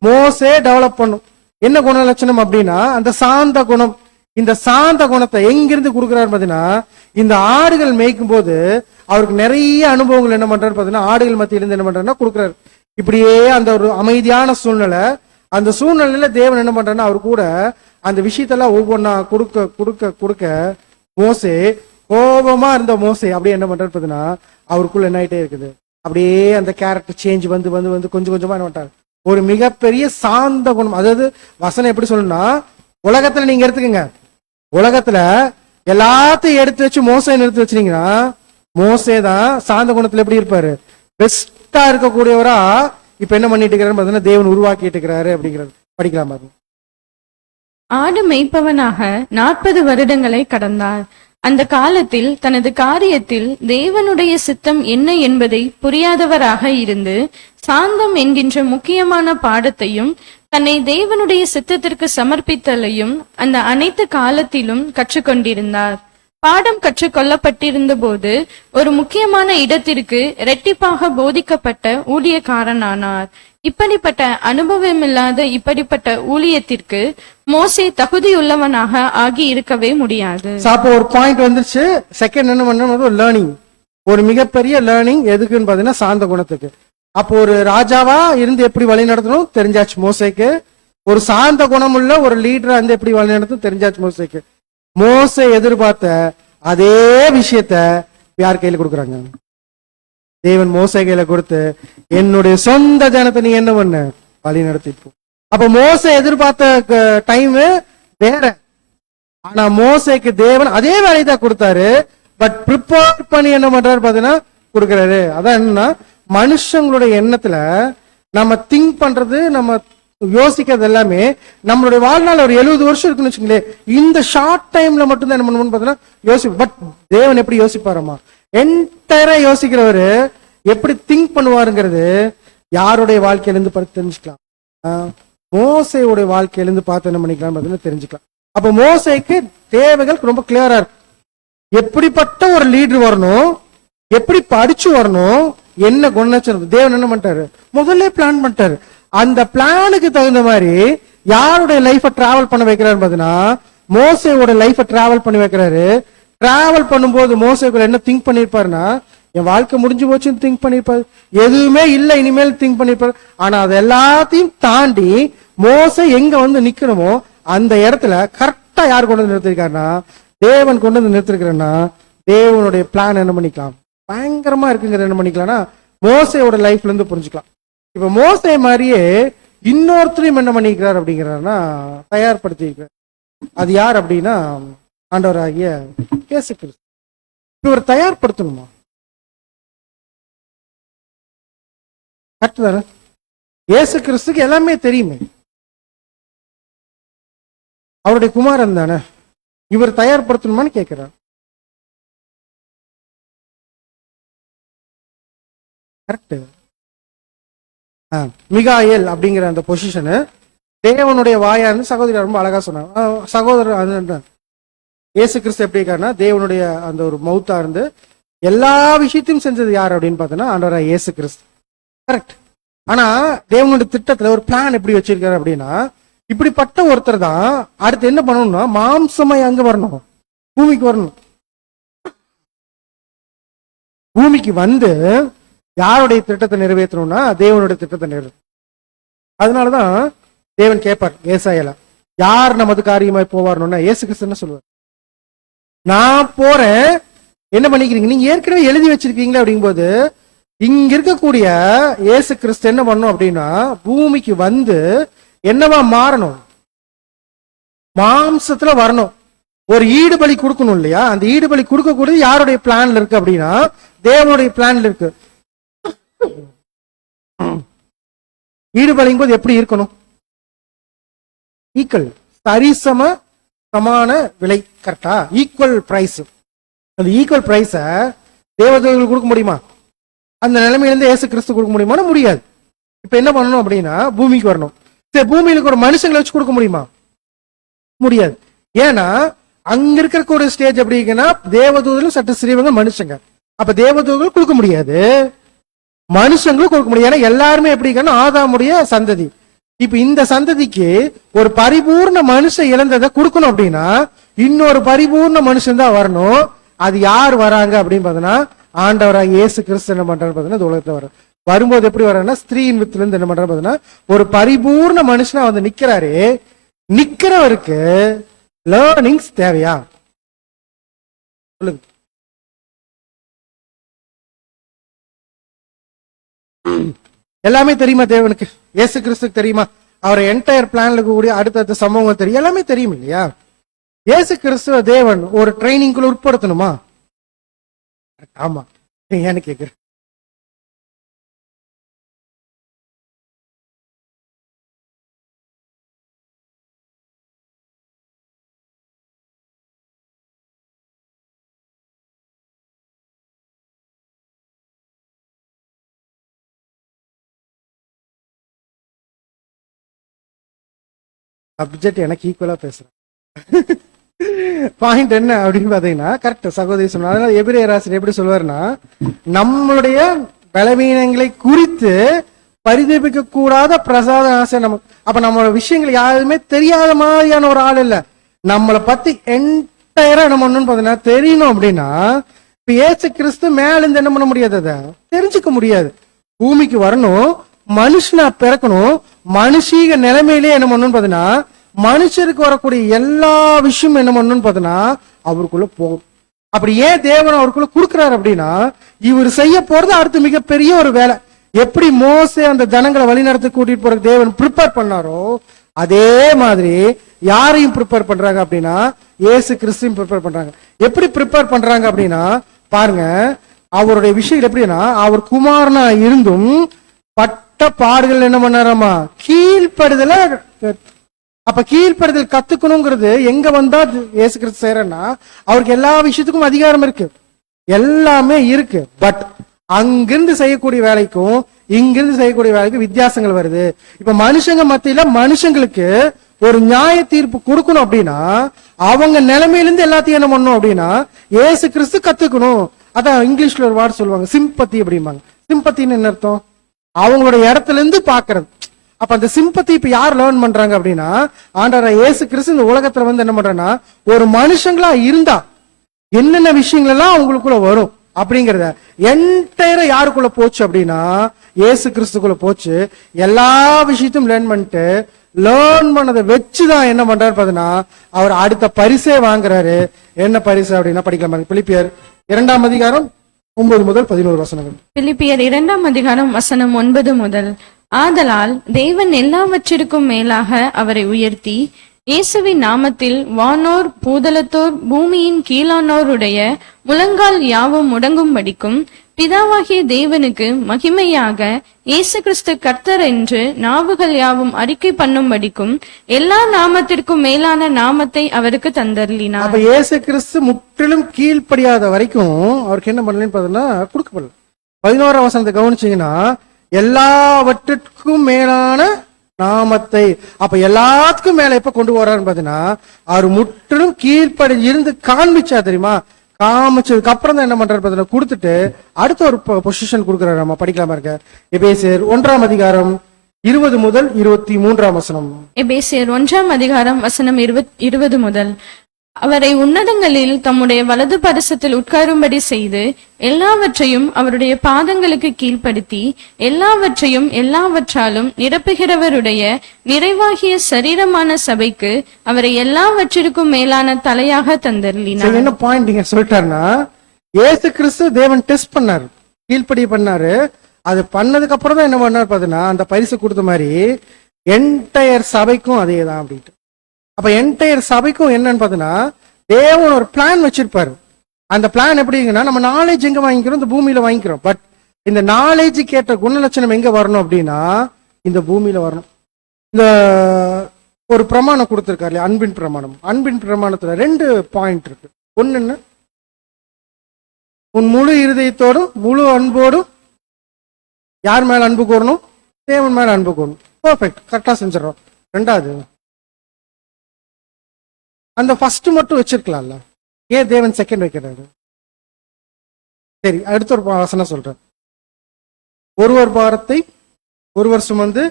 மோசே டெவலப் பண்ணும். என்ன குணலட்சணம் அப்படின்னா அந்த சாந்த குணம். இந்த சாந்த குணத்தை எங்கிருந்து கொடுக்கிறாரு பாத்தீங்கன்னா இந்த ஆடுகள் மேய்க்கும் போது அவருக்கு நிறைய அனுபவங்கள் என்ன பண்றாரு பாத்தீங்கன்னா ஆடுகள் மத்தியிலிருந்து என்ன பண்றாருன்னா கொடுக்குறாரு. இப்படியே அந்த ஒரு அமைதியான சூழ்நிலை, அந்த சூழ்நிலையில தேவன் என்ன பண்றாருன்னா அவர் கூட அந்த விஷயத்தெல்லாம் ஒவ்வொன்னா கொடுக்க கொடுக்க கொடுக்க மோசே கோபமா இருந்த மோசே அப்படியே என்ன பண்றாரு பாத்தீங்கன்னா அவருக்குள்ள என்ன ஆயிட்டே இருக்குது. அப்படியே அந்த கேரக்டர் சேஞ்ச் வந்து வந்து வந்து கொஞ்சம் கொஞ்சமா என்ன பண்றாரு ஒரு மிகப்பெரிய சாந்த குணம். அதாவது வசனம் எப்படி சொல்லணும்னா உலகத்துல நீங்க எடுத்துக்கங்க, உலகத்துல எல்லாத்தையும் எடுத்து வச்சு மோசே நிறுத்தி வச்சிருந்தீங்கன்னா மோசே தான் சாந்த குணத்துல எப்படி இருப்பாரு, பெஸ்டா இருக்கக்கூடியவரா இப்ப என்ன பண்ணிட்டு இருக்கிறாரு பார்த்தீங்கன்னா தேவன் உருவாக்கிட்டு இருக்கிறாரு அப்படிங்கிறது படிக்கலாம் பாருங்க. ஆடு மேய்ப்பவனாக 40 வருடங்களை கடந்தார். அந்த காலத்தில் தனது காரியத்தில் தேவனுடைய சித்தம் என்ன என்பதை புரியாதவராக இருந்து சாந்தம் என்கின்ற முக்கியமான பாடத்தையும் தன்னை தேவனுடைய சித்தத்திற்கு சமர்ப்பித்தலையும் அந்த அனைத்து காலத்திலும் கற்றுக்கொண்டிருந்தார். பாடம் கற்றுக்கொள்ளப்பட்டிருந்த போது ஒரு முக்கியமான இடத்திற்கு இரட்டிப்பாக போதிக்கப்பட்ட ஊழியக்காரனானார். இப்படிப்பட்ட அனுபவமில்லாத இப்படிப்பட்ட ஊழியத்திற்கு மோசே தகுதியுள்ளவனாக ஆகி இருக்கவே முடியாது. அப்போ ஒரு பாயிண்ட் வந்துருச்சு. செகண்ட் என்ன பண்ணணும், ஒரு லேர்னிங், ஒரு மிகப்பெரிய லேர்னிங் எதுக்குன்னு பாத்தீங்கன்னா சாந்த குணத்துக்கு. அப்போ ஒரு ராஜாவா இருந்து எப்படி வழி நடத்தணும் தெரிஞ்சாச்சு மோசேக்கு. ஒரு சாந்த குணமுள்ள ஒரு லீடரா இருந்து எப்படி வழி நடத்தணும் தெரிஞ்சாச்சு மோசேக்கு. மோசே எதிர்பார்த்த அதே விஷயத்த யார் கையில கொடுக்குறாங்க, தேவன் மோசே கையில கொடுத்து என்னுடைய சொந்த ஜனத்தை நீ என்ன பண்ண வழி நடத்திப்போம். அப்ப மோசே எதிர்பார்த்த டைம் வேற, ஆனா மோசேக்கு தேவன் அதே வேலையை தான் கொடுத்தாரு. பட் ப்ரிப்பேர் பண்ணி என்ன பண்றாரு பாத்தீங்கன்னா கொடுக்குறாரு. அதான் என்னன்னா மனுஷங்களுடைய எண்ணத்துல நம்ம திங்க் பண்றது, நம்ம யோசிக்கிறது எல்லாமே நம்மளுடைய வாழ்நாள் ஒரு 70 வருஷம் இருக்குன்னு வச்சுங்களேன். இந்த ஷார்ட் டைம்ல மட்டும்தான் என்ன பண்ணணும்னு பாத்தீங்கன்னா யோசிப்போம். பட் தேவன் எப்படி யோசிப்பாரம்மா, என்டையரா யோசிக்கிறவரு எப்படி திங்க் பண்ணுவாருங்கிறது யாருடைய வாழ்க்கையிலிருந்து தெரிஞ்சுக்கலாம். மோசையுடைய வாழ்க்கையிலிருந்து பார்த்து என்ன பண்ணிக்கலாம் பாத்தீங்கன்னா தெரிஞ்சுக்கலாம். அப்ப மோசைக்கு தேவைகள் ரொம்ப கிளியரா இருக்கு. எப்படிப்பட்ட ஒரு லீடர் வரணும், எப்படி படிச்சு வரணும், என்ன குணச்சரம் தேவன் என்ன பண்ணிட்டாரு முதல்ல பிளான் பண்ணிட்டாரு. அந்த பிளானுக்கு தகுந்த மாதிரி யாருடைய லைஃப டிராவல் பண்ண வைக்கிறாரு பாத்தீங்கன்னா மோசையோட லைஃப டிராவல் பண்ணி வைக்கிறாரு. டிராவல் பண்ணும்போது மோசைக்குள்ள என்ன திங்க் பண்ணிருப்பாருன்னா, என் வாழ்க்கை முடிஞ்சு போச்சுன்னு திங்க் பண்ணிருப்பாரு, எதுவுமே இல்லை இனிமேல் திங்க் பண்ணிருப்பாரு. ஆனா அது எல்லாத்தையும் தாண்டி மோசை எங்க வந்து நிக்கணுமோ அந்த இடத்துல கரெக்டா யார் கொண்டு வந்து நிறுத்திருக்காருன்னா தேவன் கொண்டு வந்து நிறுத்திருக்கிறேன்னா தேவனுடைய பிளான் என்ன பண்ணிக்கலாம் பயங்கரமா இருக்குங்கிறது என்ன பண்ணிக்கலாம்னா மோசையோட லைஃப்ல இருந்து புரிஞ்சுக்கலாம். இப்ப மோசை மாதிரியே இன்னொருத்தரையும் என்ன பண்ணிக்கிறார் அப்படிங்கிறாருன்னா தயார்படுத்தி இருக்கிறார். அது யார் அப்படின்னா ஆண்டவராகிய இயேசு கிறிஸ்து. இவர் தயார்படுத்தணுமா, கரெக்ட் தானே? இயேசு கிறிஸ்துக்கு எல்லாமே தெரியுமே, அவருடைய குமாரன் தானே, இவர் தயார்படுத்தணுமான்னு கேட்கிறார். கரெக்ட். மிகாயேல் அப்படிங்கிற அந்த பொசிஷனு தேவனுடைய வாயான்னு சகோதரர் ரொம்ப அழகா சொன்னாங்க. சகோதரர் இயேசு கிறிஸ்து எப்படி இருக்காருன்னா தேவனுடைய அந்த ஒரு மவுத்தா இருந்து எல்லா விஷயத்தையும் செஞ்சது யார் அப்படின்னு பார்த்தோன்னா ஆண்டவரா இயேசு கிறிஸ்து. கரெக்ட். ஆனா தேவனுடைய திட்டத்துல ஒரு பிளான் எப்படி வச்சிருக்காரு அப்படின்னா இப்படிப்பட்ட ஒருத்தர் தான் அடுத்து என்ன பண்ணணும்னா மாம்சமாய் அங்க வரணும், பூமிக்கு வரணும். பூமிக்கு வந்து யாருடைய திட்டத்தை நிறைவேற்றணும்னா தேவனுடைய திட்டத்தை நிறைவேற்றும். அதனாலதான் தேவன் கேட்பார் ஏசாயால, யார் நமது காரியமாய் போவார்னா இயேசு கிறிஸ்து என்ன சொல்லுவார், நான் போறேன் என்ன பண்ணிக்கிறீங்க, நீங்க ஏற்கனவே எழுதி வச்சிருக்கீங்களா அப்படிங்கும்போது இங்க இருக்கக்கூடிய இயேசு கிறிஸ்து என்ன பண்ணும் அப்படின்னா பூமிக்கு வந்து என்னவா மாறணும், மாம்சத்துல வரணும், ஒரு ஈடுபலி கொடுக்கணும் இல்லையா. அந்த ஈடுபலி கொடுக்கக்கூடியது யாருடைய பிளான்ல இருக்கு அப்படின்னா தேவனுடைய பிளான்ல இருக்கு. ஈடுபலியும் போது எப்படி இருக்கணும், ஈக்குவல், சரிசம சமான விலை, கரெக்டா, ஈக்குவல் பிரைஸ். அந்த ஈக்குவல் பிரைஸ தேவதூதர்கள் கொடுக்க முடியுமா, அந்த நிலைமையிலிருந்து இயேசு கிறிஸ்து கொடுக்க முடியுமா, முடியாது. இப்ப என்ன பண்ணணும் அப்படின்னா பூமிக்கு வரணும். சரி, பூமியில ஒரு மனுஷங்களை வச்சு கொடுக்க முடியுமா, முடியாது. ஏன்னா அங்க இருக்கிற ஒரு ஸ்டேஜ் எப்படி இருக்குன்னா தேவதூதர்களும் சட்ட சிறியவங்க மனுஷங்க. அப்ப தேவதூதர்கள் கொடுக்க முடியாது, மனுஷங்களும் கொடுக்க முடியாது. ஏன்னா எல்லாருமே எப்படி இருக்குன்னா ஆதாமுடைய சந்ததி. இப்ப இந்த சந்ததிக்கு ஒரு பரிபூர்ண மனுஷன் இழந்ததை கொடுக்கணும் அப்படின்னா இன்னொரு பரிபூர்ண மனுஷன் தான் வரணும். அது யார் வராங்க அப்படின்னு பார்த்தோன்னா ஆண்டவராக இயேசு கிறிஸ்து என்ன பண்றாரு பார்த்தீங்கன்னா இந்த உலகத்துல வர வரும்போது எப்படி வர்றாருன்னா ஸ்திரீயின் வித்துல இருந்து என்ன பண்றாரு பார்த்தீங்கன்னா ஒரு பரிபூர்ண மனுஷனா வந்து நிக்கிறாரு. நிக்கிறவருக்கு லேர்னிங்ஸ் தேவையா சொல்லுங்க. எல்லாமே தெரியுமா தேவனுக்கு, இயேசு கிறிஸ்துக்கு தெரியுமா, அவர் என்டையர் பிளான்ல இருக்கக்கூடிய அடுத்தடுத்த சம்பவங்கள் தெரியும், எல்லாமே தெரியும் இல்லையா. இயேசு கிறிஸ்துவ தேவன் ஒரு ட்ரைனிங்குள்ள உட்படுத்தணுமா? ஆமா. ஏன்னு கேக்குறேன். சப்ஜெக்ட் எனக்கு ஈக்குவலா பேசுறேன். பாயிண்ட் என்ன அப்படின்னு பாத்தீங்கன்னா, கரெக்ட் சகோதரி சொன்னாங்க. அதனால எபிரேயர் ஆசிரியர் எப்படி சொல்லுவாருன்னா, நம்மளுடைய பலவீனங்களை குறித்து பரிதபிக்க கூடாத பிரசாத ஆசை நம்ம. அப்ப நம்மளோட விஷயங்கள் யாருமே தெரியாத மாதிரியான ஒரு ஆள் இல்ல. நம்மளை பத்தி என்டையரா என்ன பண்ணணும்னு பாத்தீங்கன்னா தெரியணும். அப்படின்னா இப்ப இயேசு கிறிஸ்து மேல இருந்து என்ன பண்ண முடியாது, அதை தெரிஞ்சுக்க முடியாது. பூமிக்கு வரணும், மனுஷனா பிறக்கணும், மனுஷீக நிலைமையிலே என்ன பண்ணணும்னு பாத்தீங்கன்னா மனுஷருக்கு வரக்கூடிய எல்லா விஷயமும் என்ன பண்ணணும்னு பாத்தீங்கன்னா அவருக்குள்ள போகும். அப்படி ஏன் தேவன் அவருக்குள்ள கொடுக்கிறாரு அப்படின்னா, இவர் செய்ய போறது அடுத்து மிகப்பெரிய ஒரு வேலை. எப்படி மோசே அந்த ஜனங்களை வழிநடத்தி கூட்டிட்டு போற தேவன் ப்ரிப்பேர் பண்ணாரோ, அதே மாதிரி யாரையும் ப்ரிப்பேர் பண்றாங்க அப்படின்னா இயேசு கிறிஸ்துவையும் ப்ரிப்பேர் பண்றாங்க. எப்படி ப்ரிப்பேர் பண்றாங்க அப்படின்னா பாருங்க, அவருடைய விஷயம் எப்படின்னா, அவர் குமாரனா இருந்தும் பட்ட பாடுகள் என்ன பண்ணாராமா, கீழ்ப்படுதல. அப்ப கீழ்ப்படுதல் கத்துக்கணுங்கிறது எங்க வந்தா இயேசு கிறிஸ்து செய்யறன்னா, அவருக்கு எல்லா விஷயத்துக்கும் அதிகாரம் இருக்கு, எல்லாமே இருக்கு. பட் அங்கிருந்து செய்யக்கூடிய வேலைக்கும் இங்கிருந்து செய்யக்கூடிய வேலைக்கும் வித்தியாசங்கள் வருது. இப்ப மனுஷங்க மத்தியில மனுஷங்களுக்கு ஒரு நியாய தீர்ப்பு கொடுக்கணும் அப்படின்னா அவங்க நிலைமையிலிருந்து எல்லாத்தையும் என்ன பண்ணணும் அப்படின்னா இயேசு கிறிஸ்து கத்துக்கணும். அதான் இங்கிலீஷ்ல ஒரு வார்த்தை சொல்லுவாங்க, சிம்பத்தி அப்படிம்பாங்க. சிம்பத்தின்னு என்ன அர்த்தம்? அவங்களோட இடத்துல இருந்து பாக்குறது. அப்ப அந்த சிம்பத்தி இப்ப யார் லேர்ன் பண்றாங்க அப்படின்னா, ஆண்டவராகிய இயேசு கிறிஸ்து இந்த உலகத்துல வந்து என்ன பண்றேன்னா, ஒரு மனுஷங்களா இருந்தா என்னென்ன விஷயங்கள் எல்லாம் அவங்களுக்குள்ள வரும் அப்படிங்கறத என்டையரா யாருக்குள்ள போச்சு அப்படின்னா இயேசு கிறிஸ்துக்குள்ள போச்சு. எல்லா விஷயத்தையும் லேர்ன் பண்ணிட்டு லேர்ன் பண்ணதை வச்சுதான் என்ன பண்றாரு பாத்தீங்கன்னா அவர் அடுத்த பரிசே வாங்குறாரு. என்ன பரிசு அப்படின்னா படிக்கலாம். பிலிப்பியர் 2ஆம் அதிகாரம் 9 முதல் 11 வசனங்கள். பிலிப்பியர் 2ஆம் அதிகாரம் வசனம் 9 முதல். ஆதலால் தேவன் எல்லாவற்றிற்கும் மேலாக அவரை உயர்த்தி இயேசுவின் நாமத்தில் வானோர் பூதலத்தோர் பூமியின் கீழானோருடைய முழங்கால் யாவும் முடங்கும்படிக்கும் பிதாவாகிய தேவனுக்கு மகிமையாக இயேசு கிறிஸ்து கர்த்தர் என்று நாவுகள் யாவும் அறிக்கை பண்ணும்படிக்கும் எல்லா நாமத்திற்கும் மேலான நாமத்தை அவருக்கு தந்தருளினார். அப்ப இயேசு கிறிஸ்து முற்றிலும் கீழ்ப்படியாத வரைக்கும் அவருக்கு என்ன பண்ணலன்னு பார்த்தீங்கன்னா கொடுக்கப்படல. 11ஆம் வசனத்தை கவனிச்சீங்கன்னா எல்லாவற்றிற்கும் மேலான நாமத்தை. அப்ப எல்லாத்துக்கும் மேல எப்ப கொண்டு வர்றாருன்னு பாத்தீங்கன்னா அவர் முற்றிலும் கீழ்ப்படி இருந்து காண்பிச்சா தெரியுமா, காமிச்சதுக்கு அப்புறம் தான் என்ன பண்றாரு பாத்தீங்கன்னா கொடுத்துட்டு அடுத்த ஒரு பொசிஷன் கொடுக்குறாரு. நம்ம படிக்கலாமா இருக்க எபேசியர் 1ஆம் அதிகாரம் 20 முதல் 23ஆம் வசனம். எபேசியர் 1ஆம் அதிகாரம் வசனம் 20 முதல். அவரை உன்னதங்களில் தம்முடைய வலது பரிசத்தில் உட்காரும்படி செய்து எல்லாவற்றையும் அவருடைய பாதங்களுக்கு கீழ்ப்படுத்தி எல்லாவற்றையும் எல்லாவற்றாலும் நிரப்புகிறவருடைய நிறைவாகிய சரீரமான சபைக்கு அவரை எல்லாவற்றிற்கும் மேலான தலையாக தந்தருளினார். என்ன பாயிண்ட் நீங்க சொல்லிட்டாருன்னா, இயேசு கிறிஸ்து தேவன் டெஸ்ட் பண்ணாரு, கீழ்ப்படி பண்ணாரு. அது பண்ணதுக்கு அப்புறம் தான் என்ன பண்ணாரு பாத்தீங்கன்னா அந்த பரிசு கொடுத்த மாதிரி என்டையர் சபைக்கும் அதே தான் அப்படின்ட்டு. அப்ப என்டையர் சபைக்கும் என்னன்னு பாத்தீங்கன்னா தேவன் ஒரு பிளான் வச்சிருப்பாரு. அந்த பிளான் எப்படிங்கன்னா, நம்ம நாலேஜ் எங்க வாங்கிக்கிறோம், இந்த பூமியில வாங்கிக்கிறோம். பட் இந்த நாலேஜ் கேட்ட குணலட்சணம் எங்க வரணும் அப்படின்னா இந்த பூமியில வரணும். இந்த ஒரு பிரமாணம் கொடுத்திருக்காரு, அன்பின் பிரமாணம். அன்பின் பிரமாணத்துல 2 பாயிண்ட் இருக்கு. ஒன்னு, உன் முழு இருதயத்தோடும் முழு அன்போடும் யார் மேல அன்பு கூறணும், தேவன் மேல அன்பு கூறணும். பர்ஃபெக்ட், கரெக்டா செஞ்சிடறோம். 2வது, அந்த ஃபர்ஸ்ட் மட்டும் வச்சிருக்கலாம்ல, ஏன் தேவன் செகண்ட் வைக்கிறாரு? சரி, அடுத்த ஒரு வசனம் சொல்றேன். ஒருவர் பாரத்தை ஒருவர் சுமந்து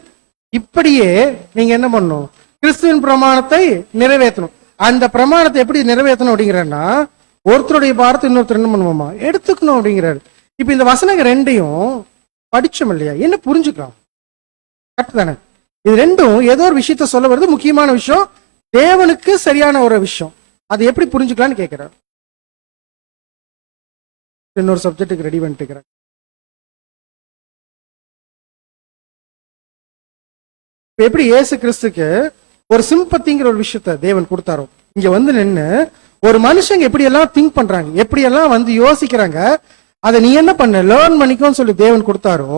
இப்படியே நீங்க என்ன பண்ணணும், கிறிஸ்துவின் பிரமாணத்தை நிறைவேற்றணும். அந்த பிரமாணத்தை எப்படி நிறைவேற்றணும் அப்படிங்கிறன்னா ஒருத்தருடைய பாரத்தை இன்னொருத்தர் என்ன பண்ணுவோமா எடுத்துக்கணும் அப்படிங்கிறாரு. இப்ப இந்த வசனங்கள் 2ஐயும் படிச்சோம் இல்லையா, என்ன புரிஞ்சுக்கலாம்? கரெக்ட் தானே? இது 2ம் ஏதோ ஒரு விஷயத்த சொல்ல வருது, முக்கியமான விஷயம், தேவனுக்கு சரியான ஒரு விஷயம். அது எப்படி புரிஞ்சுக்கலாம்னு கேட்கிறார். இன்னொரு சப்ஜெக்டுக்கு ரெடி பண்ணிட்டு எப்படி இயேசு கிறிஸ்துக்கு ஒரு சிம்பத்திங்கிற ஒரு விஷயத்த தேவன் கொடுத்தாரோ, இங்க வந்து நின்னு ஒரு மனுஷங்க எப்படி எல்லாம் திங்க் பண்றாங்க, எப்படி எல்லாம் வந்து யோசிக்கிறாங்க, அதை நீ என்ன பண்ண லேர்ன் பண்ணிக்கோன்னு சொல்லி தேவன் கொடுத்தாரோ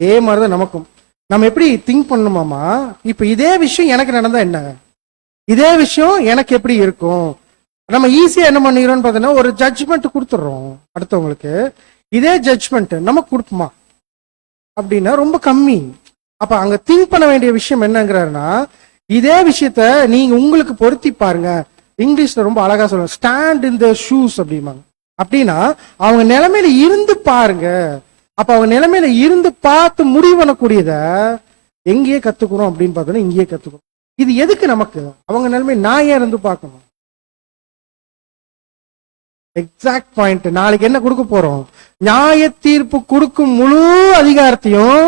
அதே மாதிரிதான் நமக்கும். நம்ம எப்படி திங்க் பண்ணணுமாமா, இப்ப இதே விஷயம் எனக்கு நடந்தா என்ன, இதே விஷயம் எனக்கு எப்படி இருக்கும். நம்ம ஈஸியா என்ன பண்ணிக்கிறோம்னு பார்த்தோன்னா ஒரு ஜட்ஜ்மெண்ட் கொடுத்துடுறோம் அடுத்தவங்களுக்கு. இதே ஜட்ஜ்மெண்ட் நமக்கு கொடுப்போமா அப்படின்னா ரொம்ப கம்மி. அப்ப அங்க திங்க் பண்ண வேண்டிய விஷயம் என்னங்கிறாருன்னா, இதே விஷயத்த நீங்க உங்களுக்கு பொருத்தி பாருங்க. இங்கிலீஷ்ல ரொம்ப அழகா சொல்லுவாங்க, ஸ்டாண்ட் இன் த ஷூஸ் அப்படிம்பாங்க. அப்படின்னா அவங்க நிலைமையில இருந்து பாருங்க. அப்ப அவங்க நிலைமையில இருந்து பார்த்து முடிவு பண்ணக்கூடியத எங்கேயே கத்துக்கிறோம் அப்படின்னு பார்த்தோன்னா இங்கேயே கத்துக்கிறோம். இது எதுக்கு நமக்கு? அவங்க நிலைமை நான் ஏன் இருந்து பார்க்கணும்? Exact point. நாளைக்கு என்ன கொடுக்க போறோம்? நியாய தீர்ப்பு கொடுக்கும் முழு அதிகாரத்தையும்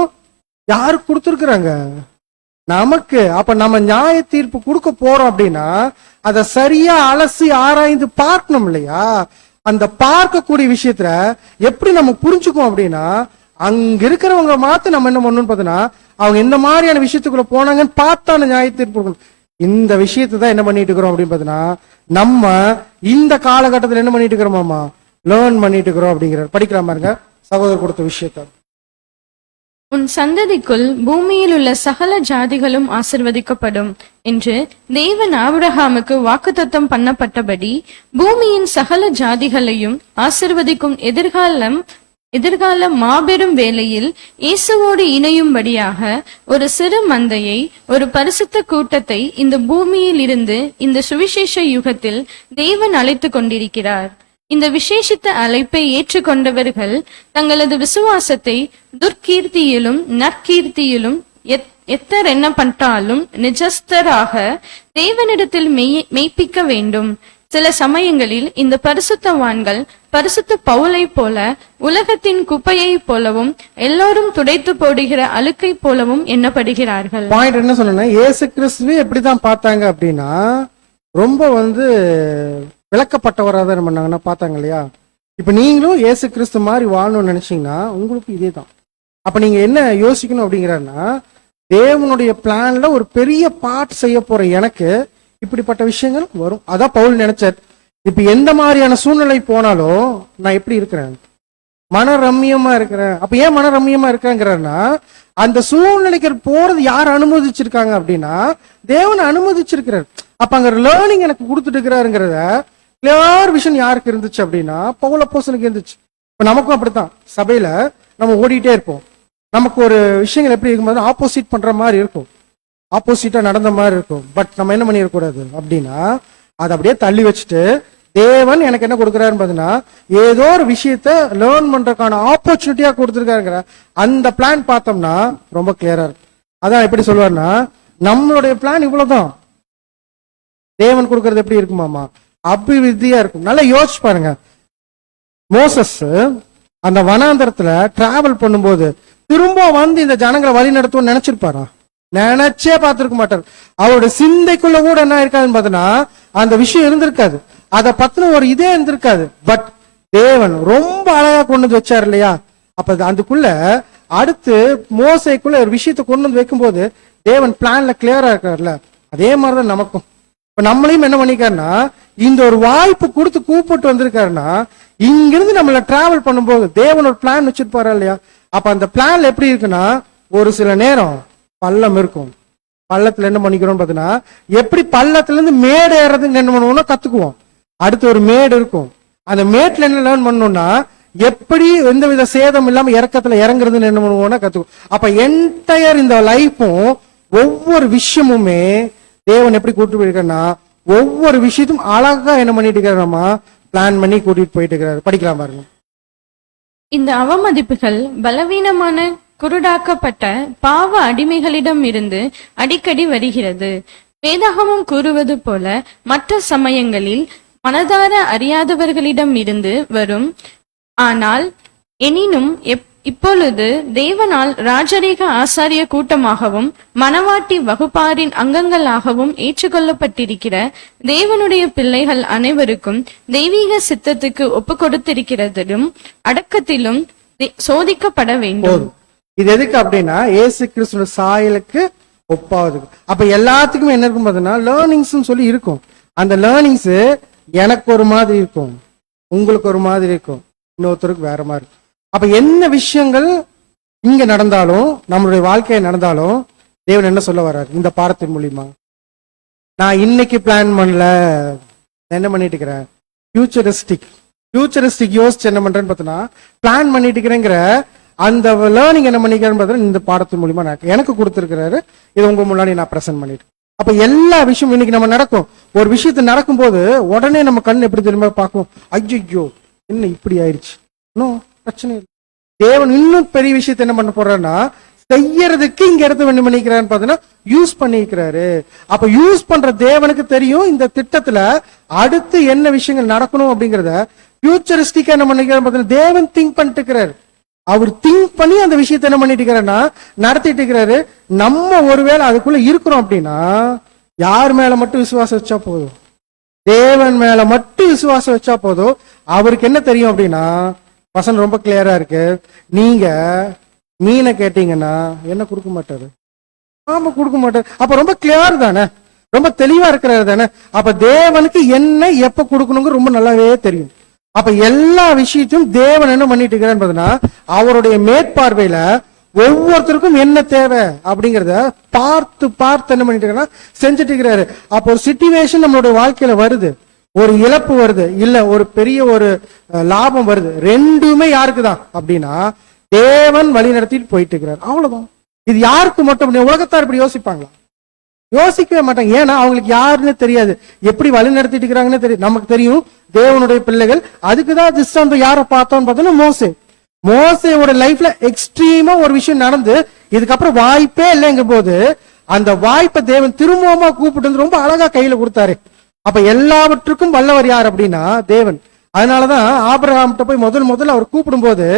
யாருக்கு கொடுத்துருக்குறாங்க? நமக்கு. அப்ப நம்ம நியாய தீர்ப்பு கொடுக்க போறோம் அப்படின்னா அதை சரியா அலசி ஆராய்ந்து பார்க்கணும் இல்லையா? அந்த பார்க்கக்கூடிய விஷயத்துல எப்படி நம்ம புரிஞ்சுக்கோம் அப்படின்னா, அங்க இருக்கிறவங்க மாத்து நம்ம என்ன பண்ணணும்னு பார்த்தோன்னா அவங்க எந்த மாதிரியான விஷயத்துக்குள்ள போனாங்கன்னு பார்த்தா அந்த நியாய தீர்ப்பு கொடுக்கணும். இந்த விஷயத்தை தான் என்ன பண்ணிட்டு இருக்கிறோம் அப்படின்னு பார்த்தோன்னா, நம்ம இந்த காலகட்டத்தில் என்ன பண்ணிட்டு இருக்கிறோமாமா, லேர்ன் பண்ணிட்டு இருக்கிறோம் அப்படிங்கிறார். படிக்கலாம் பாருங்க சகோதரர் கொடுத்த விஷயத்த. உன் சந்ததிக்குள் பூமியில் உள்ள சகல ஜாதிகளும் ஆசிர்வதிக்கப்படும் என்று தேவன் ஆபிரகாமுக்கு வாக்குத்தத்தம் பண்ணப்பட்டபடி பூமியின் சகல ஜாதிகளையும் ஆசிர்வதிக்கும் எதிர்கால மாபெரும் வேளையில் இயேசுவோடு இணையும்படியாக ஒரு சிறு மந்தையை, ஒரு பரிசுத்த கூட்டத்தை இந்த பூமியில் இருந்து இந்த சுவிசேஷ யுகத்தில் தேவன் அழைத்து கொண்டிருக்கிறார். இந்த விசேஷித்த அழைப்பை ஏற்றுக்கொண்டவர்கள் தங்களது விசுவாசத்தை துர்க்கீர்த்தியிலும் நற்கீர்த்தியிலும் எத்தர் எண்ணப்பட்டாலும் நிஜஸ்தராக தேவனிடத்தில் மெய்ப்பிக்க வேண்டும். சில சமயங்களில் இந்த பரிசுத்தவான்கள் பரிசுத்த பவுலை போல உலகத்தின் குப்பையை போலவும் எல்லோரும் துடைத்து போடுகிற அழுக்கை போலவும் எண்ணப்படுகிறார்கள். பாயிண்ட் என்ன சொன்னா, இயேசு கிறிஸ்துவே எப்படிதான் பார்த்தாங்க அப்படின்னா ரொம்ப விளக்கப்பட்டவராக தான் பண்ணாங்கன்னா பார்த்தாங்க இல்லையா? இப்ப நீங்களும் இயேசு கிறிஸ்து மாதிரி வாழணும்னு நினைச்சீங்கன்னா உங்களுக்கு இதே தான். அப்ப நீங்க என்ன யோசிக்கணும் அப்படிங்கிறாருன்னா, தேவனுடைய பிளான்ல ஒரு பெரிய பார்ட் செய்ய போற எனக்கு இப்படிப்பட்ட விஷயங்கள் வரும். அதான் பவுல் நினைச்சார். இப்ப எந்த மாதிரியான சூழ்நிலை போனாலும் நான் எப்படி இருக்கிறேன், மனரம்யமா இருக்கிறேன். அப்ப ஏன் மனரம்யமா இருக்கிறேங்கிறாருன்னா, அந்த சூழ்நிலைக்கு போறது யார் அனுமதிச்சிருக்காங்க அப்படின்னா தேவன் அனுமதிச்சிருக்கிறார். அப்ப அங்க லேர்னிங் எனக்கு கொடுத்துட்டு இருக்கிறாருங்கிறத கிளியர் விஷன் யாருக்கு இருந்துச்சு அப்படின்னா பவுல் அப்போஸ்தலனுக்கு இருந்துச்சு. இப்ப நமக்கும் அப்படித்தான். சபையில நம்ம ஓடிட்டே இருப்போம். நமக்கு ஒரு விஷயங்கள் எப்படி இருக்கும்போது ஆப்போசிட் பண்ற மாதிரி இருக்கும், ஆப்போசிட்டா நடந்த மாதிரி இருக்கும். பட் நம்ம என்ன பண்ணிடக்கூடாது அப்படின்னா அதை அப்படியே தள்ளி வச்சுட்டு தேவன் எனக்கு என்ன கொடுக்குறாருன்னு பார்த்தீங்கன்னா ஏதோ ஒரு விஷயத்த லேர்ன் பண்றதுக்கான ஆப்பர்ச்சுனிட்டியா கொடுத்துருக்காருங்கிற அந்த பிளான் பார்த்தோம்னா ரொம்ப கிளியரா இருக்கு. அதான் எப்படி சொல்லுவாருன்னா, நம்மளுடைய பிளான் இவ்வளவுதான், தேவன் கொடுக்கறது எப்படி இருக்குமாமா, அபிவிருத்தியா இருக்கும். நல்லா யோசிச்சு பாருங்க. மோசஸ் அந்த வனாந்தரத்துல டிராவல் பண்ணும்போது திரும்ப வந்து இந்த ஜனங்களை வழி நடத்துவோம்னு நினைச்சிருப்பாரா? நினைச்சே பார்த்திருக்க மாட்டார். அவரோட சிந்தைக்குள்ள கூட என்ன இருக்காதுன்னு பார்த்தோன்னா அந்த விஷயம் இருந்திருக்காது, அதை பத்தின ஒரு இதே இருந்திருக்காது. பட் தேவன் ரொம்ப அழகா கொண்டு வந்து வச்சார் இல்லையா? அப்ப அதுக்குள்ள அடுத்து மோசைக்குள்ள ஒரு விஷயத்தை கொண்டு வந்து வைக்கும் போது தேவன் பிளான்ல கிளியரா இருக்காருல்ல, அதே மாதிரிதான் நமக்கும். இப்ப நம்மளையும் என்ன பண்ணிக்காருன்னா இந்த ஒரு வாய்ப்பு கொடுத்து கூப்பிட்டு வந்திருக்காருன்னா இங்கிருந்து நம்மள டிராவல் பண்ணும்போது தேவன் ஒரு பிளான் வச்சிருப்பாரா இல்லையா? அப்ப அந்த பிளான்ல எப்படி இருக்குன்னா ஒரு சில நேரம் பள்ளம் இருக்கும். பள்ளத்துல என்ன பண்ணிக்கிறோம் பாத்தீங்கன்னா எப்படி பள்ளத்துல இருந்து மேடு ஏறதுன்னு என்ன பண்ணுவோம்னா கத்துக்குவோம். அடுத்து ஒரு மேடு இருக்கும், அந்த மேட்ல என்ன லேர்ன் பண்ணணும்னா எப்படி எந்த வித சேதம் இல்லாம இறக்கத்துல இறங்குறதுன்னு என்ன பண்ணுவோம்னா கத்துக்குவோம். அப்ப என்டையர் இந்த லைஃப்பும் ஒவ்வொரு விஷயமுமே தேவன் எப்படி கூட்டு போயிருக்காருன்னா ஒவ்வொரு விஷயத்தும் அழகா என்ன பண்ணிட்டு இருக்கிறாமா பிளான் பண்ணி கூட்டிட்டு போயிட்டு இருக்கிறாரு. படிக்கலாம் பாருங்க. இந்த அவமதிப்புகள் பலவீனமான குருடாக்கப்பட்ட பாவ அடிமைகளிடம் இருந்து அடிக்கடி வருகிறது. வேதாகமம் கூறுவது போல மற்ற சமயங்களில் மனதார அறியாதவர்களிடம் இருந்து வரும். ஆனால் எனினும் இப்பொழுது தேவனால் ராஜரீக ஆசாரிய கூட்டமாகவும் மணவாட்டி வகுப்பாரின் அங்கங்களாகவும் ஏற்றுக்கொள்ளப்பட்டிருக்கிற தேவனுடைய பிள்ளைகள் அனைவருக்கும் தெய்வீக சித்தத்துக்கு ஒப்பு கொடுத்திருக்கிறதிலும் அடக்கத்திலும் சோதிக்கப்பட வேண்டும். இது எதுக்கு அப்படின்னா இயேசு கிறிஸ்துவின் சாயலுக்கு ஒப்பாவது. அப்ப எல்லாத்துக்கும் என்ன இருக்கும் பார்த்தீங்கன்னா லேர்னிங்ஸ் சொல்லி இருக்கும். அந்த லேர்னிங்ஸ் எனக்கு ஒரு மாதிரி இருக்கும், உங்களுக்கு ஒரு மாதிரி இருக்கும், இன்னொருத்தருக்கு வேற மாதிரி இருக்கும். அப்ப என்ன விஷயங்கள் இங்க நடந்தாலும் நம்மளுடைய வாழ்க்கையை நடந்தாலும் தேவன் என்ன சொல்ல வர்றாரு இந்த பாடத்தின் மூலியமா? நான் இன்னைக்கு பிளான் பண்ணல, என்ன பண்ணிட்டு இருக்கிறேன், ஃபியூச்சரிஸ்டிக் யோசிச்சு என்ன பண்றேன்னு பார்த்தோன்னா பிளான் பண்ணிட்டு இருக்கிறேங்கிற அந்த லேர்னிங் என்ன பண்ணிக்கிறேன்னு பார்த்தா இந்த பாடத்தின் மூலியமா எனக்கு கொடுத்துருக்கிறாரு. இதை உங்க முன்னாடி நான் பிரசன்ட் பண்ணிட்டு, அப்ப எல்லா விஷயம் இன்னைக்கு நம்ம நடக்கும். ஒரு விஷயத்து நடக்கும்போது உடனே நம்ம கண் எப்படி திரும்ப பார்க்கும், ஐயோ என்ன இப்படி ஆயிடுச்சு, இன்னும் பிரச்சனை இல்லை. தேவன் இன்னும் பெரிய விஷயத்த என்ன பண்ண போறாருன்னா செய்யறதுக்கு இங்க இடத்த என்ன பண்ணிக்கிறாருன்னு பார்த்தீங்கன்னா யூஸ் பண்ணிக்கிறாரு. அப்ப யூஸ் பண்ற தேவனுக்கு தெரியும் இந்த திட்டத்துல அடுத்து என்ன விஷயங்கள் நடக்கணும் அப்படிங்கறத ஃபியூச்சரிஸ்டிக்கா என்ன பண்ணிக்கிறாரு பார்த்தீங்கன்னா தேவன் திங்க் பண்ணிட்டு இருக்கிறாரு. அவர் திங்க் பண்ணி அந்த விஷயத்த என்ன பண்ணிட்டு இருக்கிறாருன்னா நடத்திட்டு இருக்கிறாரு. நம்ம ஒருவேளை அதுக்குள்ள இருக்கிறோம் அப்படின்னா யார் மேல மட்டும் விசுவாசம் வச்சா போதும், தேவன் மேல மட்டும் விசுவாசம் வச்சா போதும். அவருக்கு என்ன தெரியும் அப்படின்னா வசனம் ரொம்ப கிளியரா இருக்கு. நீங்க மீனை கேட்டீங்கன்னா என்ன கொடுக்க மாட்டாரு, ஆமா கொடுக்க மாட்டாரு. அப்ப ரொம்ப கிளியர் தானே, ரொம்ப தெளிவா இருக்கிறாரு தானே. அப்ப தேவனுக்கு என்ன எப்ப கொடுக்கணுங்க ரொம்ப நல்லாவே தெரியும். அப்ப எல்லா விஷயத்தையும் தேவன் என்ன பண்ணிட்டு இருக்கிறான்னு அவருடைய மேற்பார்வையில ஒவ்வொருத்தருக்கும் என்ன தேவை அப்படிங்கறத பார்த்து பார்த்து என்ன பண்ணிட்டு இருக்கிறா செஞ்சுட்டு இருக்கிறாரு. அப்போ ஒரு சிச்சுவேஷன் நம்மளுடைய வாழ்க்கையில வருது, ஒரு இழப்பு வருது, இல்ல ஒரு பெரிய ஒரு லாபம் வருது, ரெண்டுமே யாருக்கு தான் அப்படின்னா தேவன் வழி நடத்திட்டு போயிட்டு இருக்கிறார். அவ்வளவுதான். இது யாருக்கு மட்டும் உலகத்தார் இப்படி யோசிப்பாங்களா? யோசிக்கவே மாட்டாங்க. ஏன்னா அவங்களுக்கு யாருன்னு தெரியாது, எப்படி வழி நடத்திட்டு இருக்கிறாங்கன்னு தெரியும். நமக்கு தெரியும் தேவனுடைய பிள்ளைகள். அதுக்குதான் திஷ்டாந்தம் யாரை பார்த்தோம்னு பார்த்தோம்னா மோசேயோட லைஃப்ல எக்ஸ்ட்ரீமா ஒரு விஷயம் நடந்து இதுக்கப்புறம் வாய்ப்பே இல்லைங்க போது அந்த வாய்ப்பை தேவன் திரும்பவுமா கூப்பிட்டு வந்து ரொம்ப அழகா கையில கொடுத்தாரு. அப்ப எல்லாவற்றுக்கும் வல்லவர் யார் அப்படின்னா தேவன். அதனாலதான் ஆபிரகாம்கிட்ட போய் முதல்ல அவர் கூப்பிடும் போது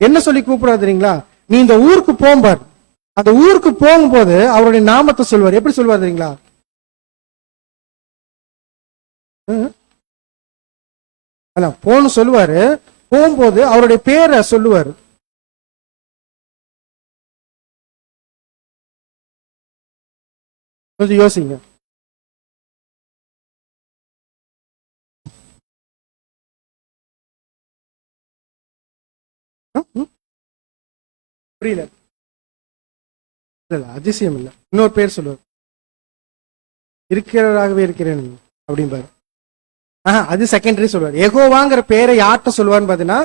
என்ன சொல்லி கூப்பிடாது தெரியுங்களா, நீ இந்த ஊருக்கு போம்பார். அந்த ஊருக்கு போகும்போது அவருடைய நாமத்தை சொல்வார். எப்படி சொல்வார் தெரியுங்களா, போன்னு சொல்லுவாரு. போகும்போது அவருடைய பேரை சொல்லுவார். கொஞ்சம் யோசிங்க. புரியல? அதிசயம் இல்ல, இன்னொரு பேர் சொல்லுவார், இருக்கிறவராகவே இருக்கிறேன் அப்படிம்பாரு. அது செகண்டரி சொல்லுவார். யெகோவாங்கிற பேரை யார்கிட்ட சொல்லுவார்னு பாத்தீங்கன்னா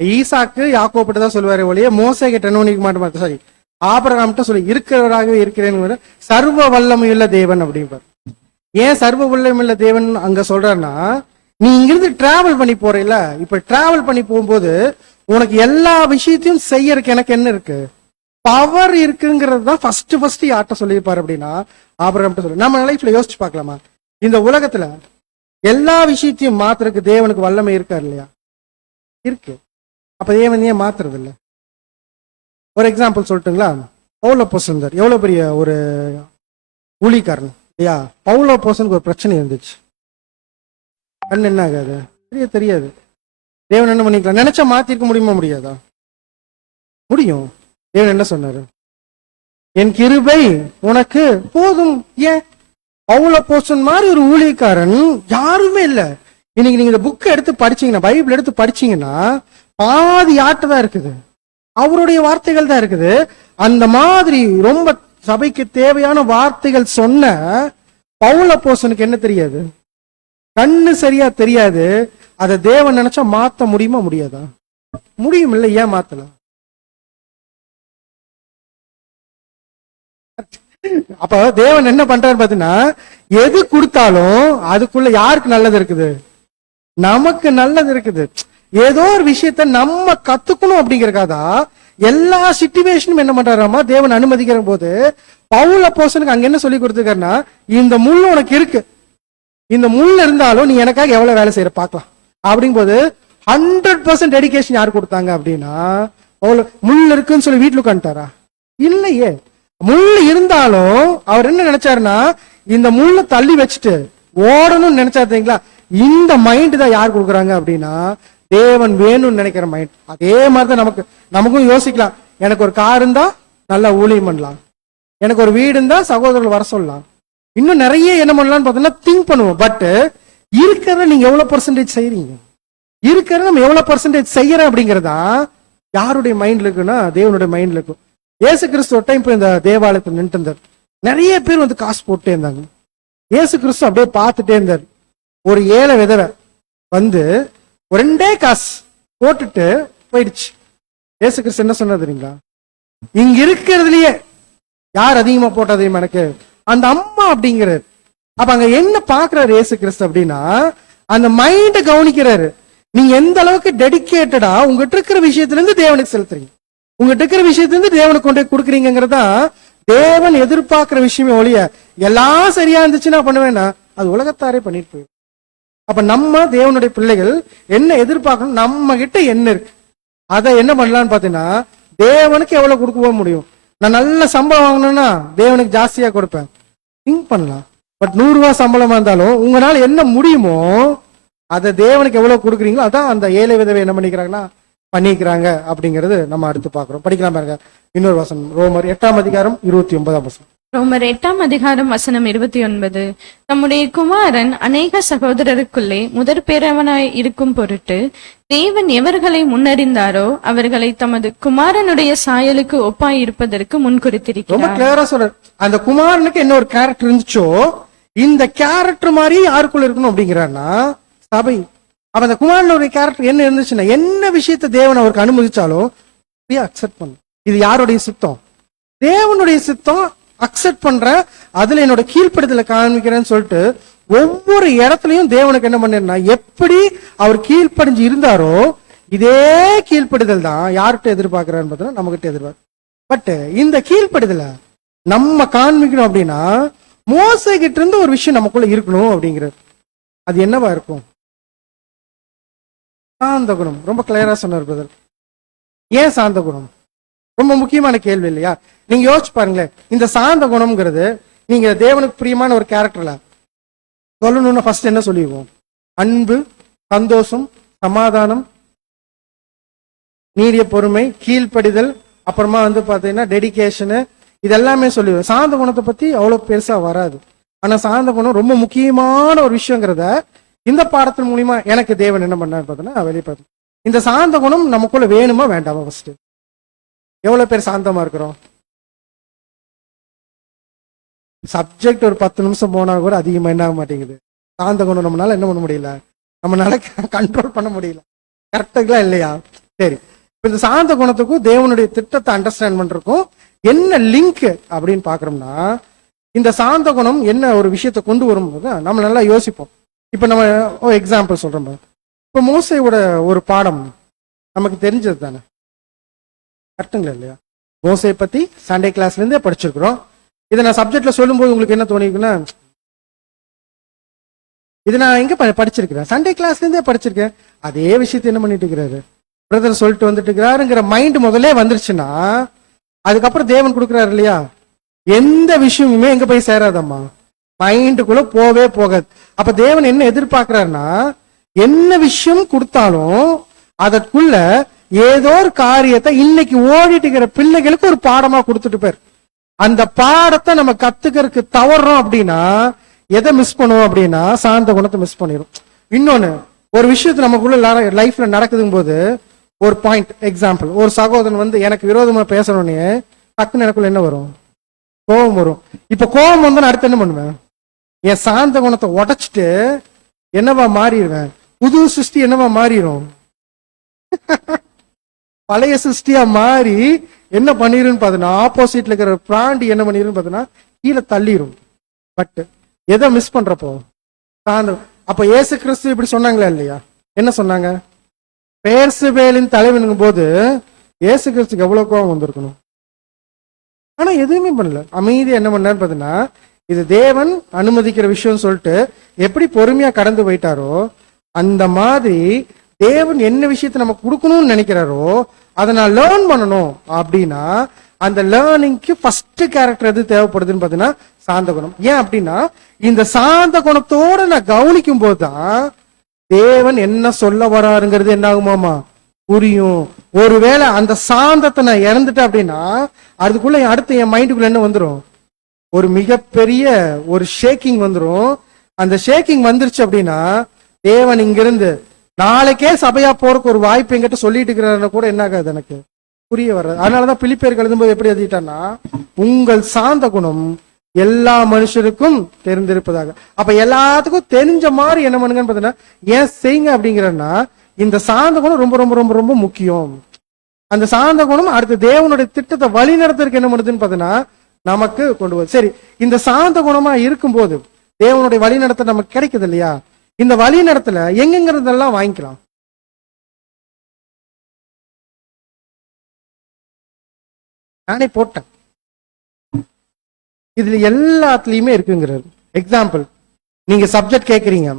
ஈசாக்கு யாக்கோபிட்ட தான் சொல்லுவாரு ஒழிய மோசே கிட்ட நோனிக்க மாட்டேன். சாரி, ஆபிரகாம்கிட்ட சொல்லி இருக்கிறவராகவே இருக்கிறேன்னு சர்வ வல்லமையுள்ள தேவன் அப்படிம்பாரு. ஏன் சர்வ வல்லமையுள்ள தேவன் அங்க சொல்றாருன்னா, நீ இங்கிருந்து டிராவல் பண்ணி போறீல, இப்ப டிராவல் பண்ணி போகும்போது உனக்கு எல்லா விஷயத்தையும் செய்யறதுக்கு எனக்கு என்ன இருக்கு, பவர் இருக்குங்கிறது தான் ஃபர்ஸ்ட் யார்கிட்ட சொல்லியிருப்பாரு அப்படின்னா ஆபிரகாம்கிட்ட சொல்லி. நம்ம லைஃப்ல யோசிச்சு பார்க்கலாமா, இந்த உலகத்துல எல்லா விஷயத்தையும் மாத்துறதுக்கு தேவனுக்கு வல்லமை இருக்காரு இல்லையா? இருக்கு. அப்ப தேவன் ஏன் மாத்துறது இல்ல? ஒரு எக்ஸாம்பிள் சொல்லட்டுங்களா, பவுலப்போஸ்தலர் எவ்வளவு பெரிய ஒரு ஊழியக்காரன் இல்லையா? பவுலப்போஸ்தலனுக்கு ஒரு பிரச்சனை இருந்துச்சு. கண் என்ன ஆகாது, தெரியாது. தேவன் என்ன பண்ணிக்கலாம், நினைச்சா மாத்திருக்க முடியுமா முடியாதா? முடியும். தேவன் என்ன சொன்னாரு, என் கிருபை உனக்கு போதும். ஏன் பவுலப்போஸ்தலன் மாதிரி ஒரு ஊழியக்காரன் யாருமே இல்ல. இன்னைக்கு நீங்க இந்த புக்கை எடுத்து படிச்சீங்கன்னா, பைபிள் எடுத்து படிச்சீங்கன்னா பாதி யார்கிட்ட தான் இருக்குது, அவருடைய வார்த்தைகள் தான் இருக்குது. அந்த மாதிரி ரொம்ப சபைக்கு தேவையான வார்த்தைகள் சொன்ன பவுலப்போஸ்தலனுக்கு என்ன தெரியாது, கண்ணு சரியா தெரியாது. அதை தேவன் நினைச்சா மாத்த முடியுமா முடியாதா? முடியும் இல்ல, ஏன் மாத்தலாம்? அப்ப தேவன் என்ன பண்றாரு பாத்தீங்கன்னா, எது கொடுத்தாலும் அதுக்குள்ள யாருக்கு நல்லது இருக்குது, நமக்கு நல்லது இருக்குது. ஏதோ ஒரு விஷயத்த நம்ம கத்துக்கணும் அப்படிங்கறக்காதா எல்லா சிச்சுவேஷனும் என்ன பண்றாராமா தேவன் அனுமதிக்கிற போது பவுலப்போஸ்தலனுக்கு அங்க என்ன சொல்லி கொடுத்துருக்காருன்னா, இந்த முள் உனக்கு இருக்கு, இந்த முள் இருந்தாலும் நீ எனக்காக எவ்வளவு வேலை செய்யற பாக்கலாம் அப்படிங்கும் போது 100% டெடிகேஷன் யார் கொடுத்தாங்க அப்படின்னா, முள் இருக்குன்னு சொல்லி வீட்டுல உட்காந்துட்டாரா? இல்லையே. முள் இருந்தாலும் அவர் என்ன நினைச்சாருன்னா, இந்த முள்ளை தள்ளி வச்சுட்டு ஓடணும்னு நினைச்சாருங்களா? இந்த மைண்ட் தான் யார் கொடுக்குறாங்க அப்படின்னா தேவன் வேணும்னு நினைக்கிற மைண்ட். அதே மாதிரிதான் நமக்கும் யோசிக்கலாம். எனக்கு ஒரு கார் இருந்தா நல்லா ஊழியம் பண்ணலாம், எனக்கு ஒரு வீடு இருந்தா சகோதரர்கள் வர சொல்லலாம், இன்னும் நிறைய என்ன பண்ணலாம்னு பார்த்தோம்னா திங்க் பண்ணுவோம். பட் இருக்கிறத நீங்க எவ்வளவு பர்சன்டேஜ் செய்யறீங்க, இருக்கிறத நம்ம எவ்வளவு பர்சன்டேஜ் செய்யறோம் அப்படிங்கறதா யாருடைய மைண்ட்ல இருக்குன்னா தேவனுடைய மைண்ட்ல இருக்கும். இயேசு கிறிஸ்து ஒரு டைம் இப்போ இந்த தேவாலயத்தில் நின்று இருந்தார். நிறைய பேர் வந்து காசு போட்டே இருந்தாங்க. இயேசு கிறிஸ்து அப்படியே பார்த்துட்டே இருந்தார். ஒரு ஏழை விதவை வந்து ஒரு 2 காசு போட்டுட்டு போயிடுச்சு. இயேசு கிறிஸ்து என்ன சொன்னார் தெரியுங்களா? இங்க இருக்கிறதுலயே யார் அதிகமா போட்டதையும் எனக்கு அந்த அம்மா அப்படிங்கிறாரு. அப்ப அங்க என்ன பாக்குறாரு இயேசு கிறிஸ்து அப்படின்னா அந்த மைண்ட கவனிக்கிறாரு. நீங்க எந்த அளவுக்கு டெடிகேட்டடா உங்ககிட்ட இருக்கிற விஷயத்துல இருந்து தேவனுக்கு செலுத்துறீங்க, உங்ககிட்ட இருக்கிற விஷயத்துல இருந்து தேவனுக்கு கொண்டு போய் கொடுக்குறீங்கிறதா தேவன் எதிர்பார்க்கிற விஷயமே ஒழிய எல்லாம் சரியா இருந்துச்சுன்னா பண்ணுவேன்னா அது உலகத்தாரே பண்ணிட்டு போயிடும். அப்ப நம்ம தேவனுடைய பிள்ளைகள் என்ன எதிர்பார்க்கணும், நம்ம கிட்ட என்ன இருக்கு அதை என்ன பண்ணலாம்னு பாத்தீங்கன்னா தேவனுக்கு எவ்வளவு கொடுக்க முடியும். நான் நல்ல சம்பளம் வாங்கணும்னா தேவனுக்கு ஜாஸ்தியா கொடுப்பேன், திங்க் பண்ணலாம். பட் 100 ரூபாய் சம்பளமா இருந்தாலும் உங்களால என்ன முடியுமோ அதை தேவனுக்கு எவ்வளவு கொடுக்குறீங்களோ அதான் அந்த ஏழை விதவை என்ன பண்ணிக்கிறாங்கன்னா பண்ணிக்கிறாங்க அப்படிங்கிறது நம்ம அடுத்து பாக்குறோம். படிக்கலாம் பாருங்க இன்னொரு வசனம், ரோமர் 8ஆம் அதிகாரம் 29ஆம் வசனம். ரோமர் 8ஆம் அதிகாரம் வசனம் 29. தம்முடைய குமாரன் அநேக சகோதரருக்குள்ளே முதற் பேரவனாய் இருக்கும் பொருட்டு தேவன் எவர்களை முன்னறிந்தாரோ அவர்களை தமது குமாரனுடைய சாயலுக்கு ஒப்பாய் இருப்பதற்கு ரொம்ப முன்குறித்திருக்கிறார். கிளியரா சொல்றாரு. அந்த குமாரனுக்கு என்ன ஒரு கேரக்டர் இருந்துச்சோ இந்த கேரக்டர் மாதிரி யாருக்குள்ள இருக்கணும் அப்படிங்கிறாருன்னா சபை. அப்ப அந்த குமாரனுடைய கேரக்டர் என்ன இருந்துச்சுன்னா என்ன விஷயத்தை தேவன் அவருக்கு அனுமதிச்சாலும் அக்செப்ட் பண்ணும். இது யாருடைய சித்தம்? தேவனுடைய சித்தம். அக்செப்ட் பண்ற, அதுல என்னோட கீழ்ப்படுதலை காமிக்கிறேன்னு சொல்லிட்டு ஒவ்வொரு இடத்துலயும் தேவனுக்கு என்ன பண்ணா எப்படி அவர் கீழ்ப்படிஞ்சு இருந்தாரோ இதே கீழ்ப்படுதல் தான் யார்கிட்ட எதிர்பார்க்கிறான்னு பார்த்தோம்னா நம்ம கிட்ட எதிர்பார்க்க. பட் இந்த கீழ்ப்படுதலை நம்ம காண்பிக்கணும் அப்படின்னா மோசே கிட்ட இருந்து ஒரு விஷயம் நமக்குள்ள இருக்கணும் அப்படிங்கிறது. அது என்னவா இருக்கும்? சாந்த குணம். ரொம்ப கிளியரா சொன்னார் பிரதர். ஏன் சாந்த குணம்? ரொம்ப முக்கியமான கேள்வி இல்லையா? நீங்க யோசிச்சு பாருங்களேன். இந்த சாந்த குணம்ங்கிறது நீங்க தேவனுக்கு பிரியமான ஒரு கேரக்டர்ல சொல்லணும்னா ஃபர்ஸ்ட் என்ன சொல்லிடுவோம்? அன்பு, சந்தோஷம், சமாதானம், நீடிய பொறுமை, கீழ்ப்படிதல், அப்புறமா வந்து பாத்தீங்கன்னா டெடிகேஷனு, இதெல்லாமே சொல்லிடுவோம். சாந்த குணத்தை பத்தி அவ்வளவு பெருசா வராது. ஆனா சாந்த குணம் ரொம்ப முக்கியமான ஒரு விஷயங்கிறத இந்த பாடத்தின் மூலியமா எனக்கு தேவன் என்ன பண்ணாரு பார்த்தோன்னா வெளிப்படுத்தும். இந்த சாந்த குணம் நமக்குள்ள வேணுமா வேண்டாமா? ஃபர்ஸ்ட் எவ்வளவு பேர் சாந்தமா இருக்கிறோம்? சப்ஜெக்ட் ஒரு 10 நிமிஷம் போனா கூட அதிகமா என்ன ஆக மாட்டேங்குது. சாந்த குணம் நம்மளால என்ன பண்ண முடியல, நம்மளால கண்ட்ரோல் பண்ண முடியல. கரெக்டுங்களா இல்லையா? சரி, இந்த சாந்த குணத்துக்கும் தேவனுடைய திட்டத்தை அண்டர்ஸ்டாண்ட் பண்றதுக்கும் என்ன லிங்க் அப்படின்னு பாக்குறோம்னா இந்த சாந்த குணம் என்ன ஒரு விஷயத்தை கொண்டு வரும்போது நம்ம நல்லா யோசிப்போம். இப்ப நம்ம எக்ஸாம்பிள் சொல்றோம். இப்ப மோசையோட ஒரு பாடம் நமக்கு தெரிஞ்சது தானே, கரெக்டுங்களா இல்லையா? மோசையை பத்தி சண்டே கிளாஸ்ல இருந்தே படிச்சிருக்கிறோம். இதை நான் சப்ஜெக்ட்ல சொல்லும் போது உங்களுக்கு என்ன தோணிக்குன்னா இது நான் எங்க படிச்சிருக்கிறேன், சண்டே கிளாஸ்ல இருந்தே படிச்சிருக்கேன், அதே விஷயத்தை என்ன பண்ணிட்டு இருக்கிறாரு பிரதர் சொல்லிட்டு வந்துட்டு இருக்கிறாருங்கிற மைண்ட் முதல்ல வந்துருச்சுன்னா அதுக்கப்புறம் தேவன் கொடுக்குறாரு இல்லையா, எந்த விஷயமுமே எங்க போய் சேராதம்மா, மைண்டுக்குள்ள போவே போகாது. அப்ப தேவன் என்ன எதிர்பார்க்கிறாருன்னா என்ன விஷயம் கொடுத்தாலும் அதற்குள்ள ஏதோ ஒரு காரியத்தை இன்னைக்கு ஓடிட்டு இருக்கிற பிள்ளைகளுக்கு ஒரு பாடமா கொடுத்துட்டு போயிரு. அந்த பாடத்தை நம்ம கத்துக்கிறதுக்கு தவறோம் அப்படின்னா எதை மிஸ் பண்ணுவோம் அப்படின்னா சாந்த குணத்தை மிஸ் பண்ணிடும். இன்னொன்னு ஒரு விஷயத்த நமக்குள்ள லைஃப்ல நடக்குதுங்க போது ஒரு பாயிண்ட் எக்ஸாம்பிள், ஒரு சகோதரன் வந்து எனக்கு விரோதமா பேசணும்னே டக்குன்னு எனக்குள்ள என்ன வரும்? கோபம் வரும். இப்ப கோபம் வந்து நான் அடுத்து என்ன பண்ணுவேன்? என் சாந்த குணத்தை உடைச்சிட்டு என்னவா மாறிடுவேன்? புது சிருஷ்டி என்னவா மாறிடும்? பழைய சிருஷ்டியா மாறி என்ன பண்ணிருன்னு பாத்தீங்கன்னா ஆப்போசிட்ல இருக்கிற பிராண்டி என்ன பண்ணிருன்னு பாத்தீங்கன்னா கீழே தள்ளிரும். பட் எதை மிஸ் பண்றப்போ சாந்த. அப்ப இயேசு கிறிஸ்து இப்படி சொன்னாங்களா இல்லையா? என்ன சொன்னாங்க? பேர்சுபேலின் தலைவனுங்கும் போது இயேசு கிறிஸ்துக்கு எவ்வளவு கோபம் வந்திருக்கணும். ஆனா எதுவுமே பண்ணல, அமைதி என்ன பண்ணாரு பாத்தீங்கன்னா இது தேவன் அனுமதிக்கிற விஷயம் சொல்லிட்டு எப்படி பொறுமையா கடந்து போயிட்டாரோ அந்த மாதிரி தேவன் என்ன விஷயத்தை நம்ம கொடுக்கணும்னு நினைக்கிறாரோ அதை நான் லேர்ன் பண்ணணும் அப்படின்னா அந்த லேர்னிங்க்கு ஃபர்ஸ்ட் கேரக்டர் எது தேவைப்படுதுன்னு பாத்தீங்கன்னா சாந்த குணம். ஏன் அப்படின்னா இந்த சாந்த குணத்தோட நான் கவனிக்கும் போதுதான் தேவன் என்ன சொல்ல வராருங்கிறது என்ன ஆகுமாமா புரியும். ஒருவேளை அந்த சாந்தத்தை நான் இறந்துட்டேன் அப்படின்னா அதுக்குள்ள அடுத்து என் மைண்டுக்குள்ள என்ன வந்துடும்? ஒரு மிகப்பெரிய ஒரு ஷேக்கிங் வந்துரும். அந்த ஷேக்கிங் வந்துருச்சு அப்படின்னா தேவன் இங்கிருந்து நாளைக்கே சபையா போறதுக்கு ஒரு வாய்ப்பு என்கிட்ட சொல்லிட்டு இருக்கிறாருன்னா கூட என்ன ஆகாது எனக்கு புரிய வர்றது. அதனாலதான் பிலிப்பியர் எழுதும்போது எப்படி எழுதிட்டான்னா, உங்கள் சாந்த குணம் எல்லா மனுஷருக்கும் தெரிந்திருப்பதாக. அப்ப எல்லாத்துக்கும் தெரிஞ்ச மாதிரி என்ன பண்ணுங்கன்னு பாத்தீங்கன்னா ஏன் செய்யுங்க அப்படிங்கிறன்னா, இந்த சாந்த குணம் ரொம்ப ரொம்ப ரொம்ப ரொம்ப முக்கியம். அந்த சாந்த குணம் அடுத்த தேவனுடைய திட்டத்தை வழி நடத்துறதுக்கு என்ன பண்ணுதுன்னு பாத்தீங்கன்னா நமக்கு கொண்டு வருது. சரி, இந்த சாந்த குணமா இருக்கும்போது தேவனுடைய வழி நடத்த நமக்கு கிடைக்குது இல்லையா? இந்த வழி நடத்தல எங்கெங்கிறதெல்லாம் வாங்கிக்கலாம். நானே போட்டேன், இதுல எல்லாத்துலயுமே இருக்குங்கிறாரு. எக்ஸாம்பிள், நீங்க சப்ஜெக்ட் கேட்கறீங்க,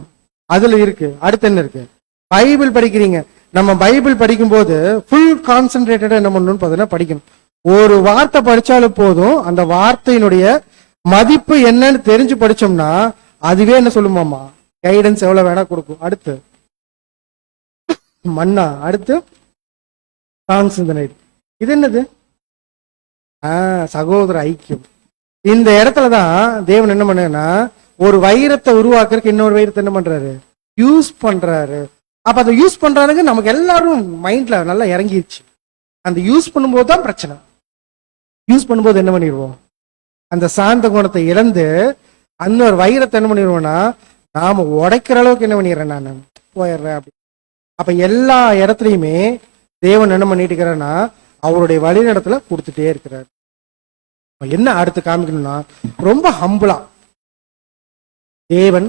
அதுல இருக்கு. அடுத்து என்ன இருக்கு? பைபிள் படிக்கிறீங்க. நம்ம பைபிள் படிக்கும் போது ஃபுல் கான்சென்ட்ரேட்டடா என்ன பண்ணணும்னு பார்த்தீங்கன்னா படிக்கணும். ஒரு வார்த்தை படிச்சாலும் போதும், அந்த வார்த்தையினுடைய மதிப்பு என்னன்னு தெரிஞ்சு படிச்சோம்னா அதுவே என்ன சொல்லுமாமா, கைடன்ஸ் எவ்வளவு வேணா கொடுக்கும். அடுத்து மன்னா, அடுத்து சாங்ஸ் இந்த நைட். இது என்னது? சகோதர ஐக்கியம். இந்த இடத்துலதான் தேவன் என்ன பண்ணா, ஒரு வைரத்தை உருவாக்குறதுக்கு இன்னொரு வைரத்தை என்ன பண்றாரு, யூஸ் பண்றாரு. அப்ப அதை யூஸ் பண்றாருங்க நமக்கு எல்லாரும் மைண்ட்ல நல்லா இறங்கிருச்சு. அந்த யூஸ் பண்ணும்போது தான் பிரச்சனை. யூஸ் பண்ணும்போது என்ன பண்ணிடுவோம், அந்த சாந்த குணத்தை இழந்து அந்த ஒரு வைரத்தை என்ன பண்ணிடுவோம்னா நாம உடைக்கிற அளவுக்கு என்ன பண்ணிடுறேன், நான் போயிடுறேன் அப்படி. அப்ப எல்லா இடத்துலயுமே தேவன் என்ன பண்ணிட்டு இருக்கிறான்னா அவருடைய வழிநடத்துல கொடுத்துட்டே இருக்கிறார். என்ன அடுத்து காமிக்கணும்னா, ரொம்ப ஹம்பிளா தேவன்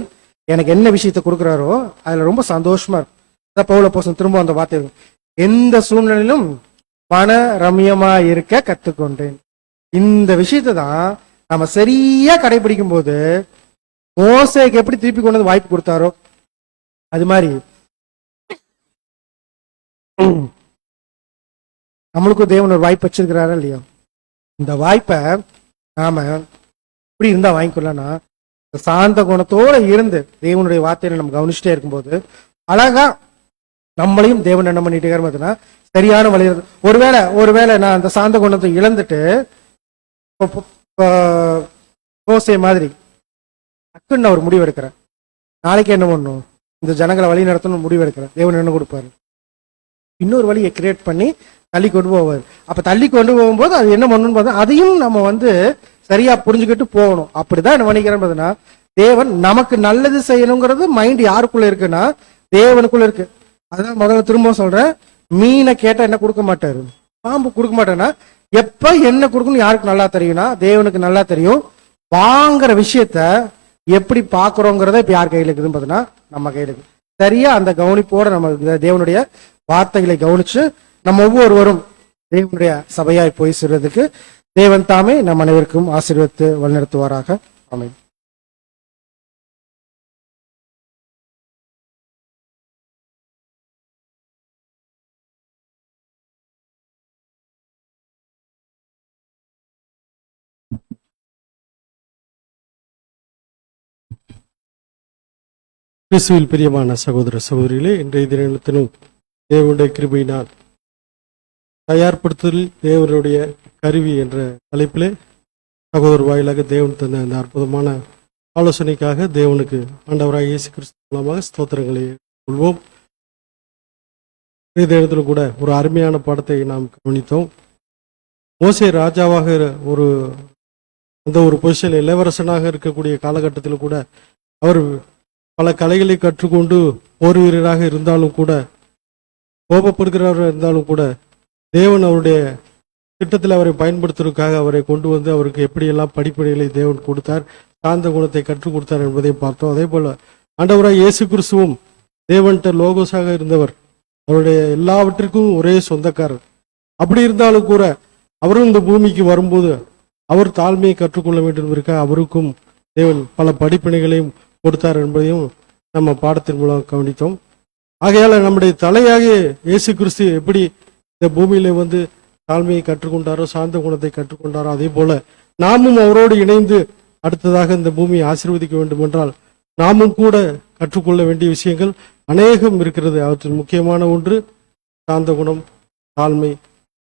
எனக்கு என்ன விஷயத்தை கொடுக்குறாரோ அதுல ரொம்ப சந்தோஷமா இருக்கும். பவுல் அப்போஸ்தலன் திரும்ப அந்த வார்த்தை இருக்கும், எந்த சூழ்நிலையிலும் மன ரம்யமா இருக்க கத்துக்கொண்டேன். இந்த விஷயத்தை தான் நம்ம சரியா கடைபிடிக்கும் போது மோசேக்கு எப்படி திருப்பி கொண்டு வந்து வாய்ப்பு கொடுத்தாரோ அது மாதிரி நம்மளுக்கும் தேவன் ஒரு வாய்ப்பு வச்சிருக்கிறாரா இல்லையா? இந்த வாய்ப்பை நாம இப்படி இருந்தா வாங்கிக்கொள்ளனா, சாந்த குணத்தோட இருந்து தேவனுடைய வார்த்தையில நம்ம கவனிச்சுட்டே இருக்கும்போது அழகா நம்மளையும் தேவன் என்ன பண்ணிட்டு இருக்காருன்னா சரியான வழி. ஒருவேளை நான் அந்த சாந்த குணத்தை இழந்துட்டு மோசே மாதிரி டக்குன்னு நான் ஒரு முடிவு எடுக்கிறேன், நாளைக்கு என்ன பண்ணும், இந்த ஜனங்களை வழி நடத்தணும் முடிவு எடுக்கிறேன். தேவன் என்ன கொடுப்பாரு, இன்னொரு வழியை கிரியேட் பண்ணி தள்ளி கொண்டு போவார். அப்ப தள்ளி கொண்டு போகும்போது அது என்ன பண்ணணும்னு பார்த்தா அதையும் நம்ம சரியா புரிஞ்சுக்கிட்டு போகணும். அப்படிதான் என்ன பண்ணிக்கிறேன்னா, தேவன் நமக்கு நல்லது செய்யணுங்கிறது மைண்ட் யாருக்குள்ள இருக்குன்னா தேவனுக்குள்ள இருக்கு. அதான் முதல்ல திரும்ப சொல்றேன், மீனை கேட்டா என்ன கொடுக்க மாட்டாரு, பாம்பு கொடுக்க மாட்டேன்னா எப்ப என்ன கொடுக்கணும் யாருக்கு நல்லா தெரியும்னா தேவனுக்கு நல்லா தெரியும். வாங்குற விஷயத்த எப்படி பாக்குறோங்கிறத இப்ப யார் கையில இருக்குதுன்னு பார்த்தீங்கன்னா நம்ம கையில இருக்கு. சரியா அந்த கவனிப்போட நம்ம தேவனுடைய வார்த்தைகளை கவனிச்சு நம்ம ஒவ்வொருவரும் தேவனுடைய சபையாய் போய் சேர்றதுக்கு தேவன் தாமே நம் அனைவருக்கும் ஆசீர்வதித்து வழிநடத்துவாராக. ஆமென். கிறிஸ்துவில் பிரியமான சகோதர சகோதரிகளே, இன்றைய தினத்திலும் தேவனுடைய கிருபையினால் தயார்படுத்தல் தேவனுடைய கருவி என்ற தலைப்பிலே சகோதரர் வாயிலாக தேவன் தந்த அந்த அற்புதமான ஆலோசனைக்காக தேவனுக்கு ஆண்டவராக இயேசு கிறிஸ்து மூலமாக ஸ்தோத்திரங்களை கொள்வோம். இந்த இடத்துல கூட ஒரு அருமையான படத்தை நாம் கவனித்தோம். மோசே ராஜாவாக அந்த ஒரு பொசிஷன் இளவரசனாக இருக்கக்கூடிய காலகட்டத்தில் கூட அவர் பல கலைகளை கற்றுக்கொண்டு போர் வீரராக இருந்தாலும் கூட, கோபப்படுகிறவராக இருந்தாலும் கூட, தேவன் அவருடைய திட்டத்தில் அவரை பயன்படுத்துவதற்காக அவரை கொண்டு வந்து அவருக்கு எப்படியெல்லாம் படிப்படிகளை தேவன் கொடுத்தார், சாந்த குணத்தை கற்றுக் கொடுத்தார் என்பதை பார்த்தோம். அதே போல ஆண்டவராக இயேசு கிறிஸ்துவும் தேவன்கிட்ட லோகோஸாக இருந்தவர், அவருடைய எல்லாவற்றிற்கும் ஒரே சொந்தக்காரர். அப்படி இருந்தாலும் கூட அவரும் இந்த பூமிக்கு வரும்போது அவர் தாழ்மையை கற்றுக்கொள்ள வேண்டும் என்பதற்காக அவருக்கும் தேவன் பல படிப்பினைகளையும் கொடுத்தார் என்பதையும் நம்ம பாடத்தின் மூலம் கவனித்தோம். ஆகையால நம்முடைய தலையாக இயேசு கிறிஸ்து எப்படி இந்த பூமியில வந்து தாழ்மையை கற்றுக்கொண்டாரோ, சாந்த குணத்தை கற்றுக்கொண்டாரோ, அதே போல நாமும் அவரோடு இணைந்து அடுத்ததாக இந்த பூமியை ஆசீர்வதிக்க வேண்டும் என்றால் நாமும் கூட கற்றுக்கொள்ள வேண்டிய விஷயங்கள் அநேகம் இருக்கிறது. அவற்றில் முக்கியமான ஒன்று சாந்த குணம், தாழ்மை.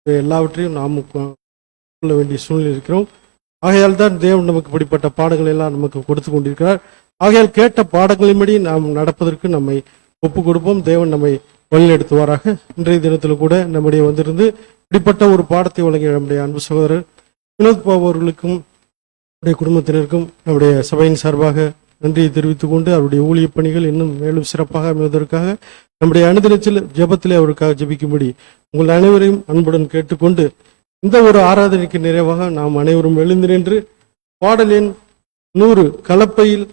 எல்லாவற்றையும் நாம் கொள்ள வேண்டிய சூழ்நிலை இருக்கிறோம். ஆகையால் தான் தேவன் நமக்கு இப்படிப்பட்ட பாடங்கள் எல்லாம் நமக்கு கொடுத்து கொண்டிருக்கிறார். ஆகையால் கேட்ட பாடங்களின்படி நாம் நடப்பதற்கு நம்மை ஒப்பு கொடுப்போம். தேவன் நம்மை வழிநடத்துவாராக. இன்றைய தினத்தில் கூட நம்முடைய வந்திருந்து இப்படிப்பட்ட ஒரு பாடத்தை வழங்கிய நம்முடைய அன்பு சகோதரர் வினோத் பாபு அவர்களுக்கும் நம்முடைய குடும்பத்தினருக்கும் நம்முடைய சபையின் சார்பாக நன்றியை தெரிவித்துக் கொண்டு அவருடைய ஊழிய பணிகள் இன்னும் மேலும் சிறப்பாக அமைவதற்காக நம்முடைய அனுதினத்தில் ஜெபத்திலே அவருக்காக ஜெபிக்கும்படி உங்கள் அனைவரையும் அன்புடன் கேட்டுக்கொண்டு இந்த ஒரு ஆராதனைக்கு நிறைவாக நாம் அனைவரும் எழுந்து நின்று பாடல் எண் 100 கலப்பையில்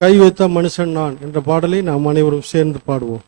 கை வைத்த மனுஷன் நான் என்ற பாடலை நாம் அனைவரும் சேர்ந்து பாடுவோம்.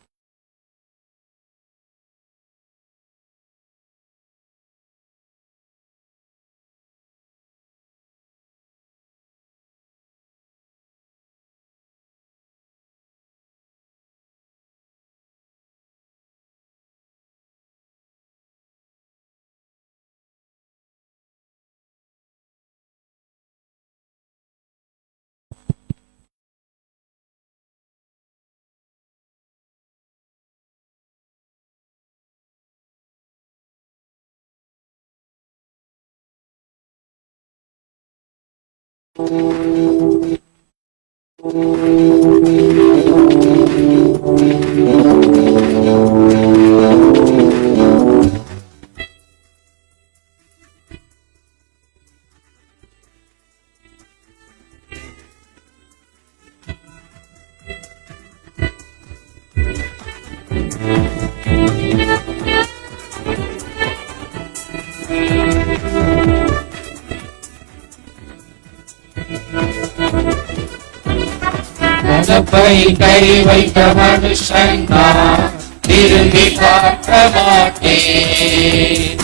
கலப்பையில் கை வைத்த மனுஷன் நான் திரும்பி பார்க்க மாட்டேன்.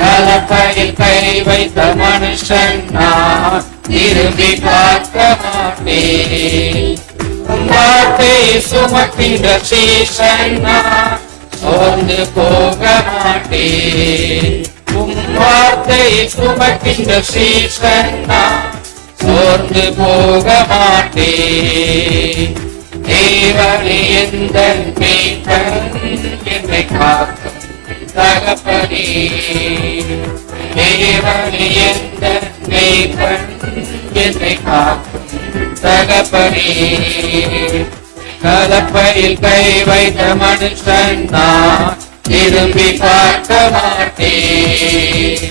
கலப்பையில் கை வைத்த மனுஷன் நான் திரும்பி பார்க்க மாட்டேன். வார்த்தையை சுமக்கின்ற சீசன் நான் சோர்ந்து போக மாட்டேன். வார்த்தையை சுமக்கின்ற சீசன் நான் சோர்ந்து போக மாட்டேன். தேவனே எந்த மீட்பன் என்னை காக்கும் தகப்பனே. தேவனே எந்த மீட்பன் என்னை காக்கும் தகப்பனே. கலப்பையில் கை வைத்த மனுஷன் நான் திரும்பி பார்க்க மாட்டேன்.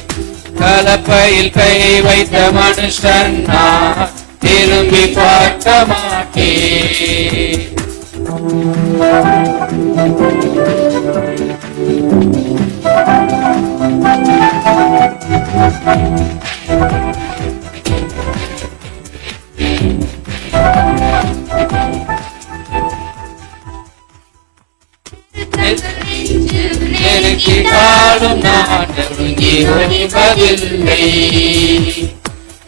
கலப்பையில் கை வைத்த மனுஷன் நான் திரும்பி பார்க்க மாட்டேன். எனக்கு காலம் நான் நெருங்கி ஒழிவதில்லை.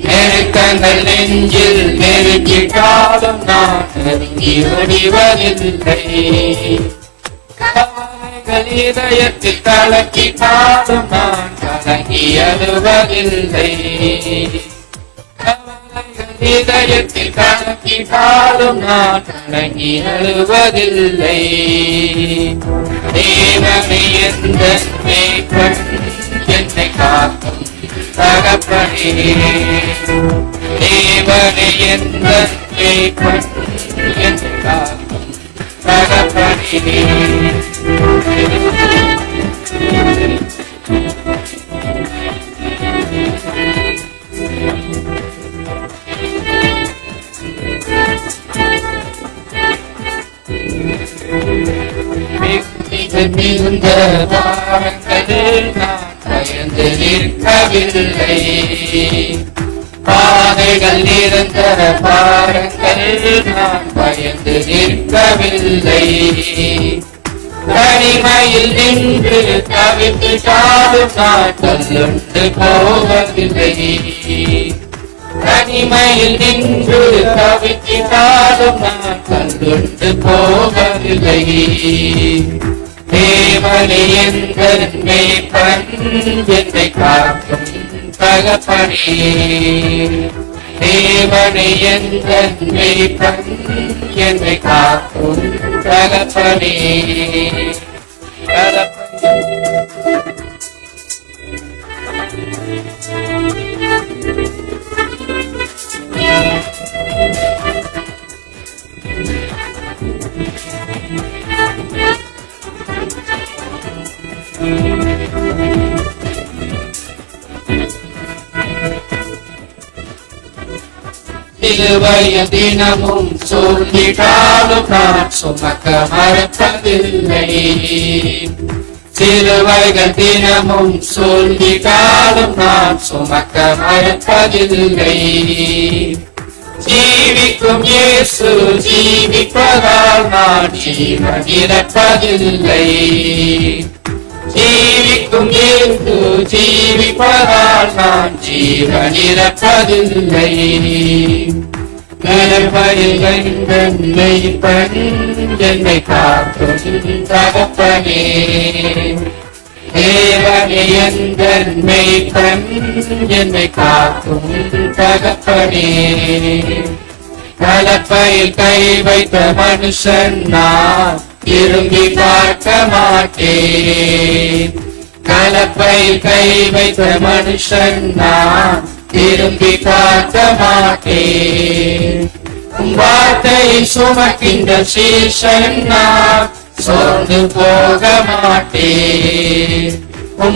நெருக்கங்கள் நெஞ்சில் நெருங்கிட்டாலும் நான் நெருங்கி ஒழிவதில்லை. கவலைகள் இதயத்தில் கலக்கிட்டாலும் நான் கலங்கி அழுவதில்லை. கவலைகள் இதயத்தில் கலக்கிட்டாலும் நான் கலங்கி அழுவதில்லை. தேவனே எந்த மேய்ப்பன் என்னை காக்கும் தகப்பனே. தேவனே எந்த மேய்ப்பன் என்னை காக்கும் தகப்பனே. மிகுந்த பாரங்களில் நான் பயந்து நிற்கவில்லை. பாதைகள் நிறைந்த பாரங்களில் நான் பயந்து நிற்கவில்லை. தனிமையில் நின்று தவிர்த்துட்டாலும் நான் சொல்லுண்டு போவதில்லை. தனிமையில் நின்று தவிர்த்திட்டாலும் நான் சொல்லுண்டு போவதில்லை. தேவனே எந்த மேய்ப்பன் என்னை காக்கும் தகப்பனே. தேவனே எந்த மேய்ப்பன் என்னை காக்கும் தகப்பனே. தகப்பனே சிலுவையை தினமும் சூழ்ந்திட்டாலும் நான் சுமக்க மறப்பதில்லை. சிலுவைகள் தினமும் சூழ்ந்திட்டாலும் நான் சுமக்க மறப்பதில்லை. ஜீவிக்கும் இயேசு ஜீவிப்பதால் நான் ஜீவன் இழப்பதில்லை. ஜீவிக்கும் இயேசு ஜீவிப்பதால் நான் ஜீவன் இழப்பதில்லை. என்னை காக்கும் தகப்பனே, தேவனே எங்கள் மேய்ப்பன், என்னை காக்கும் தகப்பனே. கலப்பையில் கை வைத்த மனுஷன் நான் திரும்பி பார்க்க மாட்டேன். கலப்பையில் கை வைத்த மனுஷன் நான் திரும்பி பார்க்க மாட்டேன். வார்த்தையை சுமக்கின்ற சீஷன் நான் சோர்ந்து போக மாட்டேன்.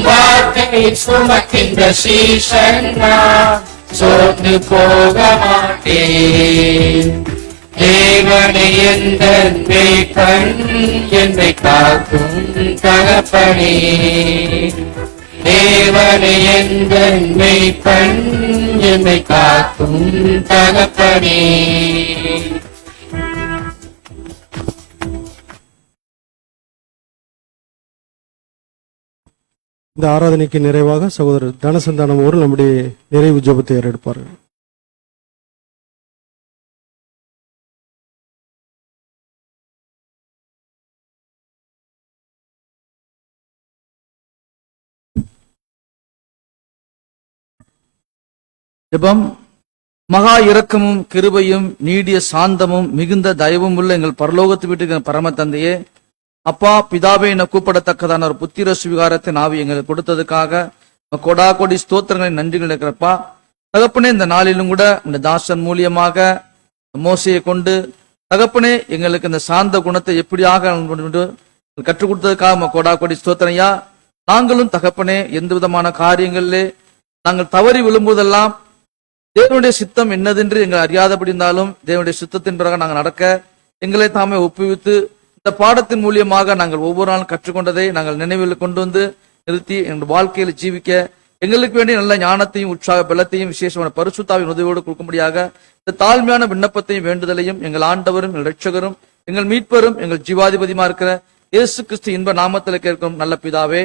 வார்த்தையை சுமக்கின்ற சீஷன் நான் சோர்ந்து போக மாட்டேன். தேவனே எந்தன் மேய்ப்பன், என்னை காக்கும் தகப்பனே. தேவனே எந்தன் மேய்ப்பன், என்னை காக்கும் தகப்பனே. இந்த ஆராதனைக்கு நிறைவாக சகோதரர் தனசந்தானம் அவர்கள் நம்முடைய நிறைவு ஜெபத்தை ஏறெடுப்பார்கள். ஜெபம். மகா இரக்கமும் கிருபையும் நீடிய சாந்தமும் மிகுந்த தயவும் உள்ள எங்கள் பரலோகத்து வீட்டுக்கு பரம தந்தையே, அப்பா பிதாவை என கூப்பிடத்தக்கதான ஒரு புத்திர சுவிகாரத்தின் ஆவி எங்களுக்கு கொடுத்ததுக்காக கொடா கொடி ஸ்தோத்திரங்களை நன்றிகள் இருக்கிறப்பா. தகப்பனே, இந்த நாளிலும் கூட இந்த தாசன் மூலியமாக மோசையை கொண்டு தகப்பனே எங்களுக்கு இந்த சாந்த குணத்தை எப்படியாக கற்றுக் கொடுத்ததுக்காக கொடா கொடி ஸ்தோத்திரையா. நாங்களும் தகப்பனே எந்த விதமான காரியங்களிலே நாங்கள் தவறி விழும்போதெல்லாம் தேவனுடைய சித்தம் என்னதென்று எங்கள் அறியாதபடி இருந்தாலும் தேவனுடைய சித்தத்தின் பிறகு நாங்கள் நடக்க எங்களை தாமே ஒப்புவித்து இந்த பாடத்தின் மூலியமாக நாங்கள் ஒவ்வொரு நாளும் கற்றுக்கொண்டதை நாங்கள் நினைவில் கொண்டு வந்து நிறுத்தி எங்கள் வாழ்க்கையில் ஜீவிக்க எங்களுக்கு வேண்டிய நல்ல ஞானத்தையும் உற்சாக பலத்தையும் விசேஷமான பரிசுத்தாவின் உதவியோடு கொடுக்கும்படியாக இந்த தாழ்மையான விண்ணப்பத்தையும் வேண்டுதலையும் எங்கள் ஆண்டவரும் எங்கள் இரட்சகரும் எங்கள் மீட்பரும் எங்கள் ஜீவாதிபதியுமா இருக்கிற இயேசு கிறிஸ்து இன்ப நாமத்தில் கேட்கும் நல்ல பிதாவே.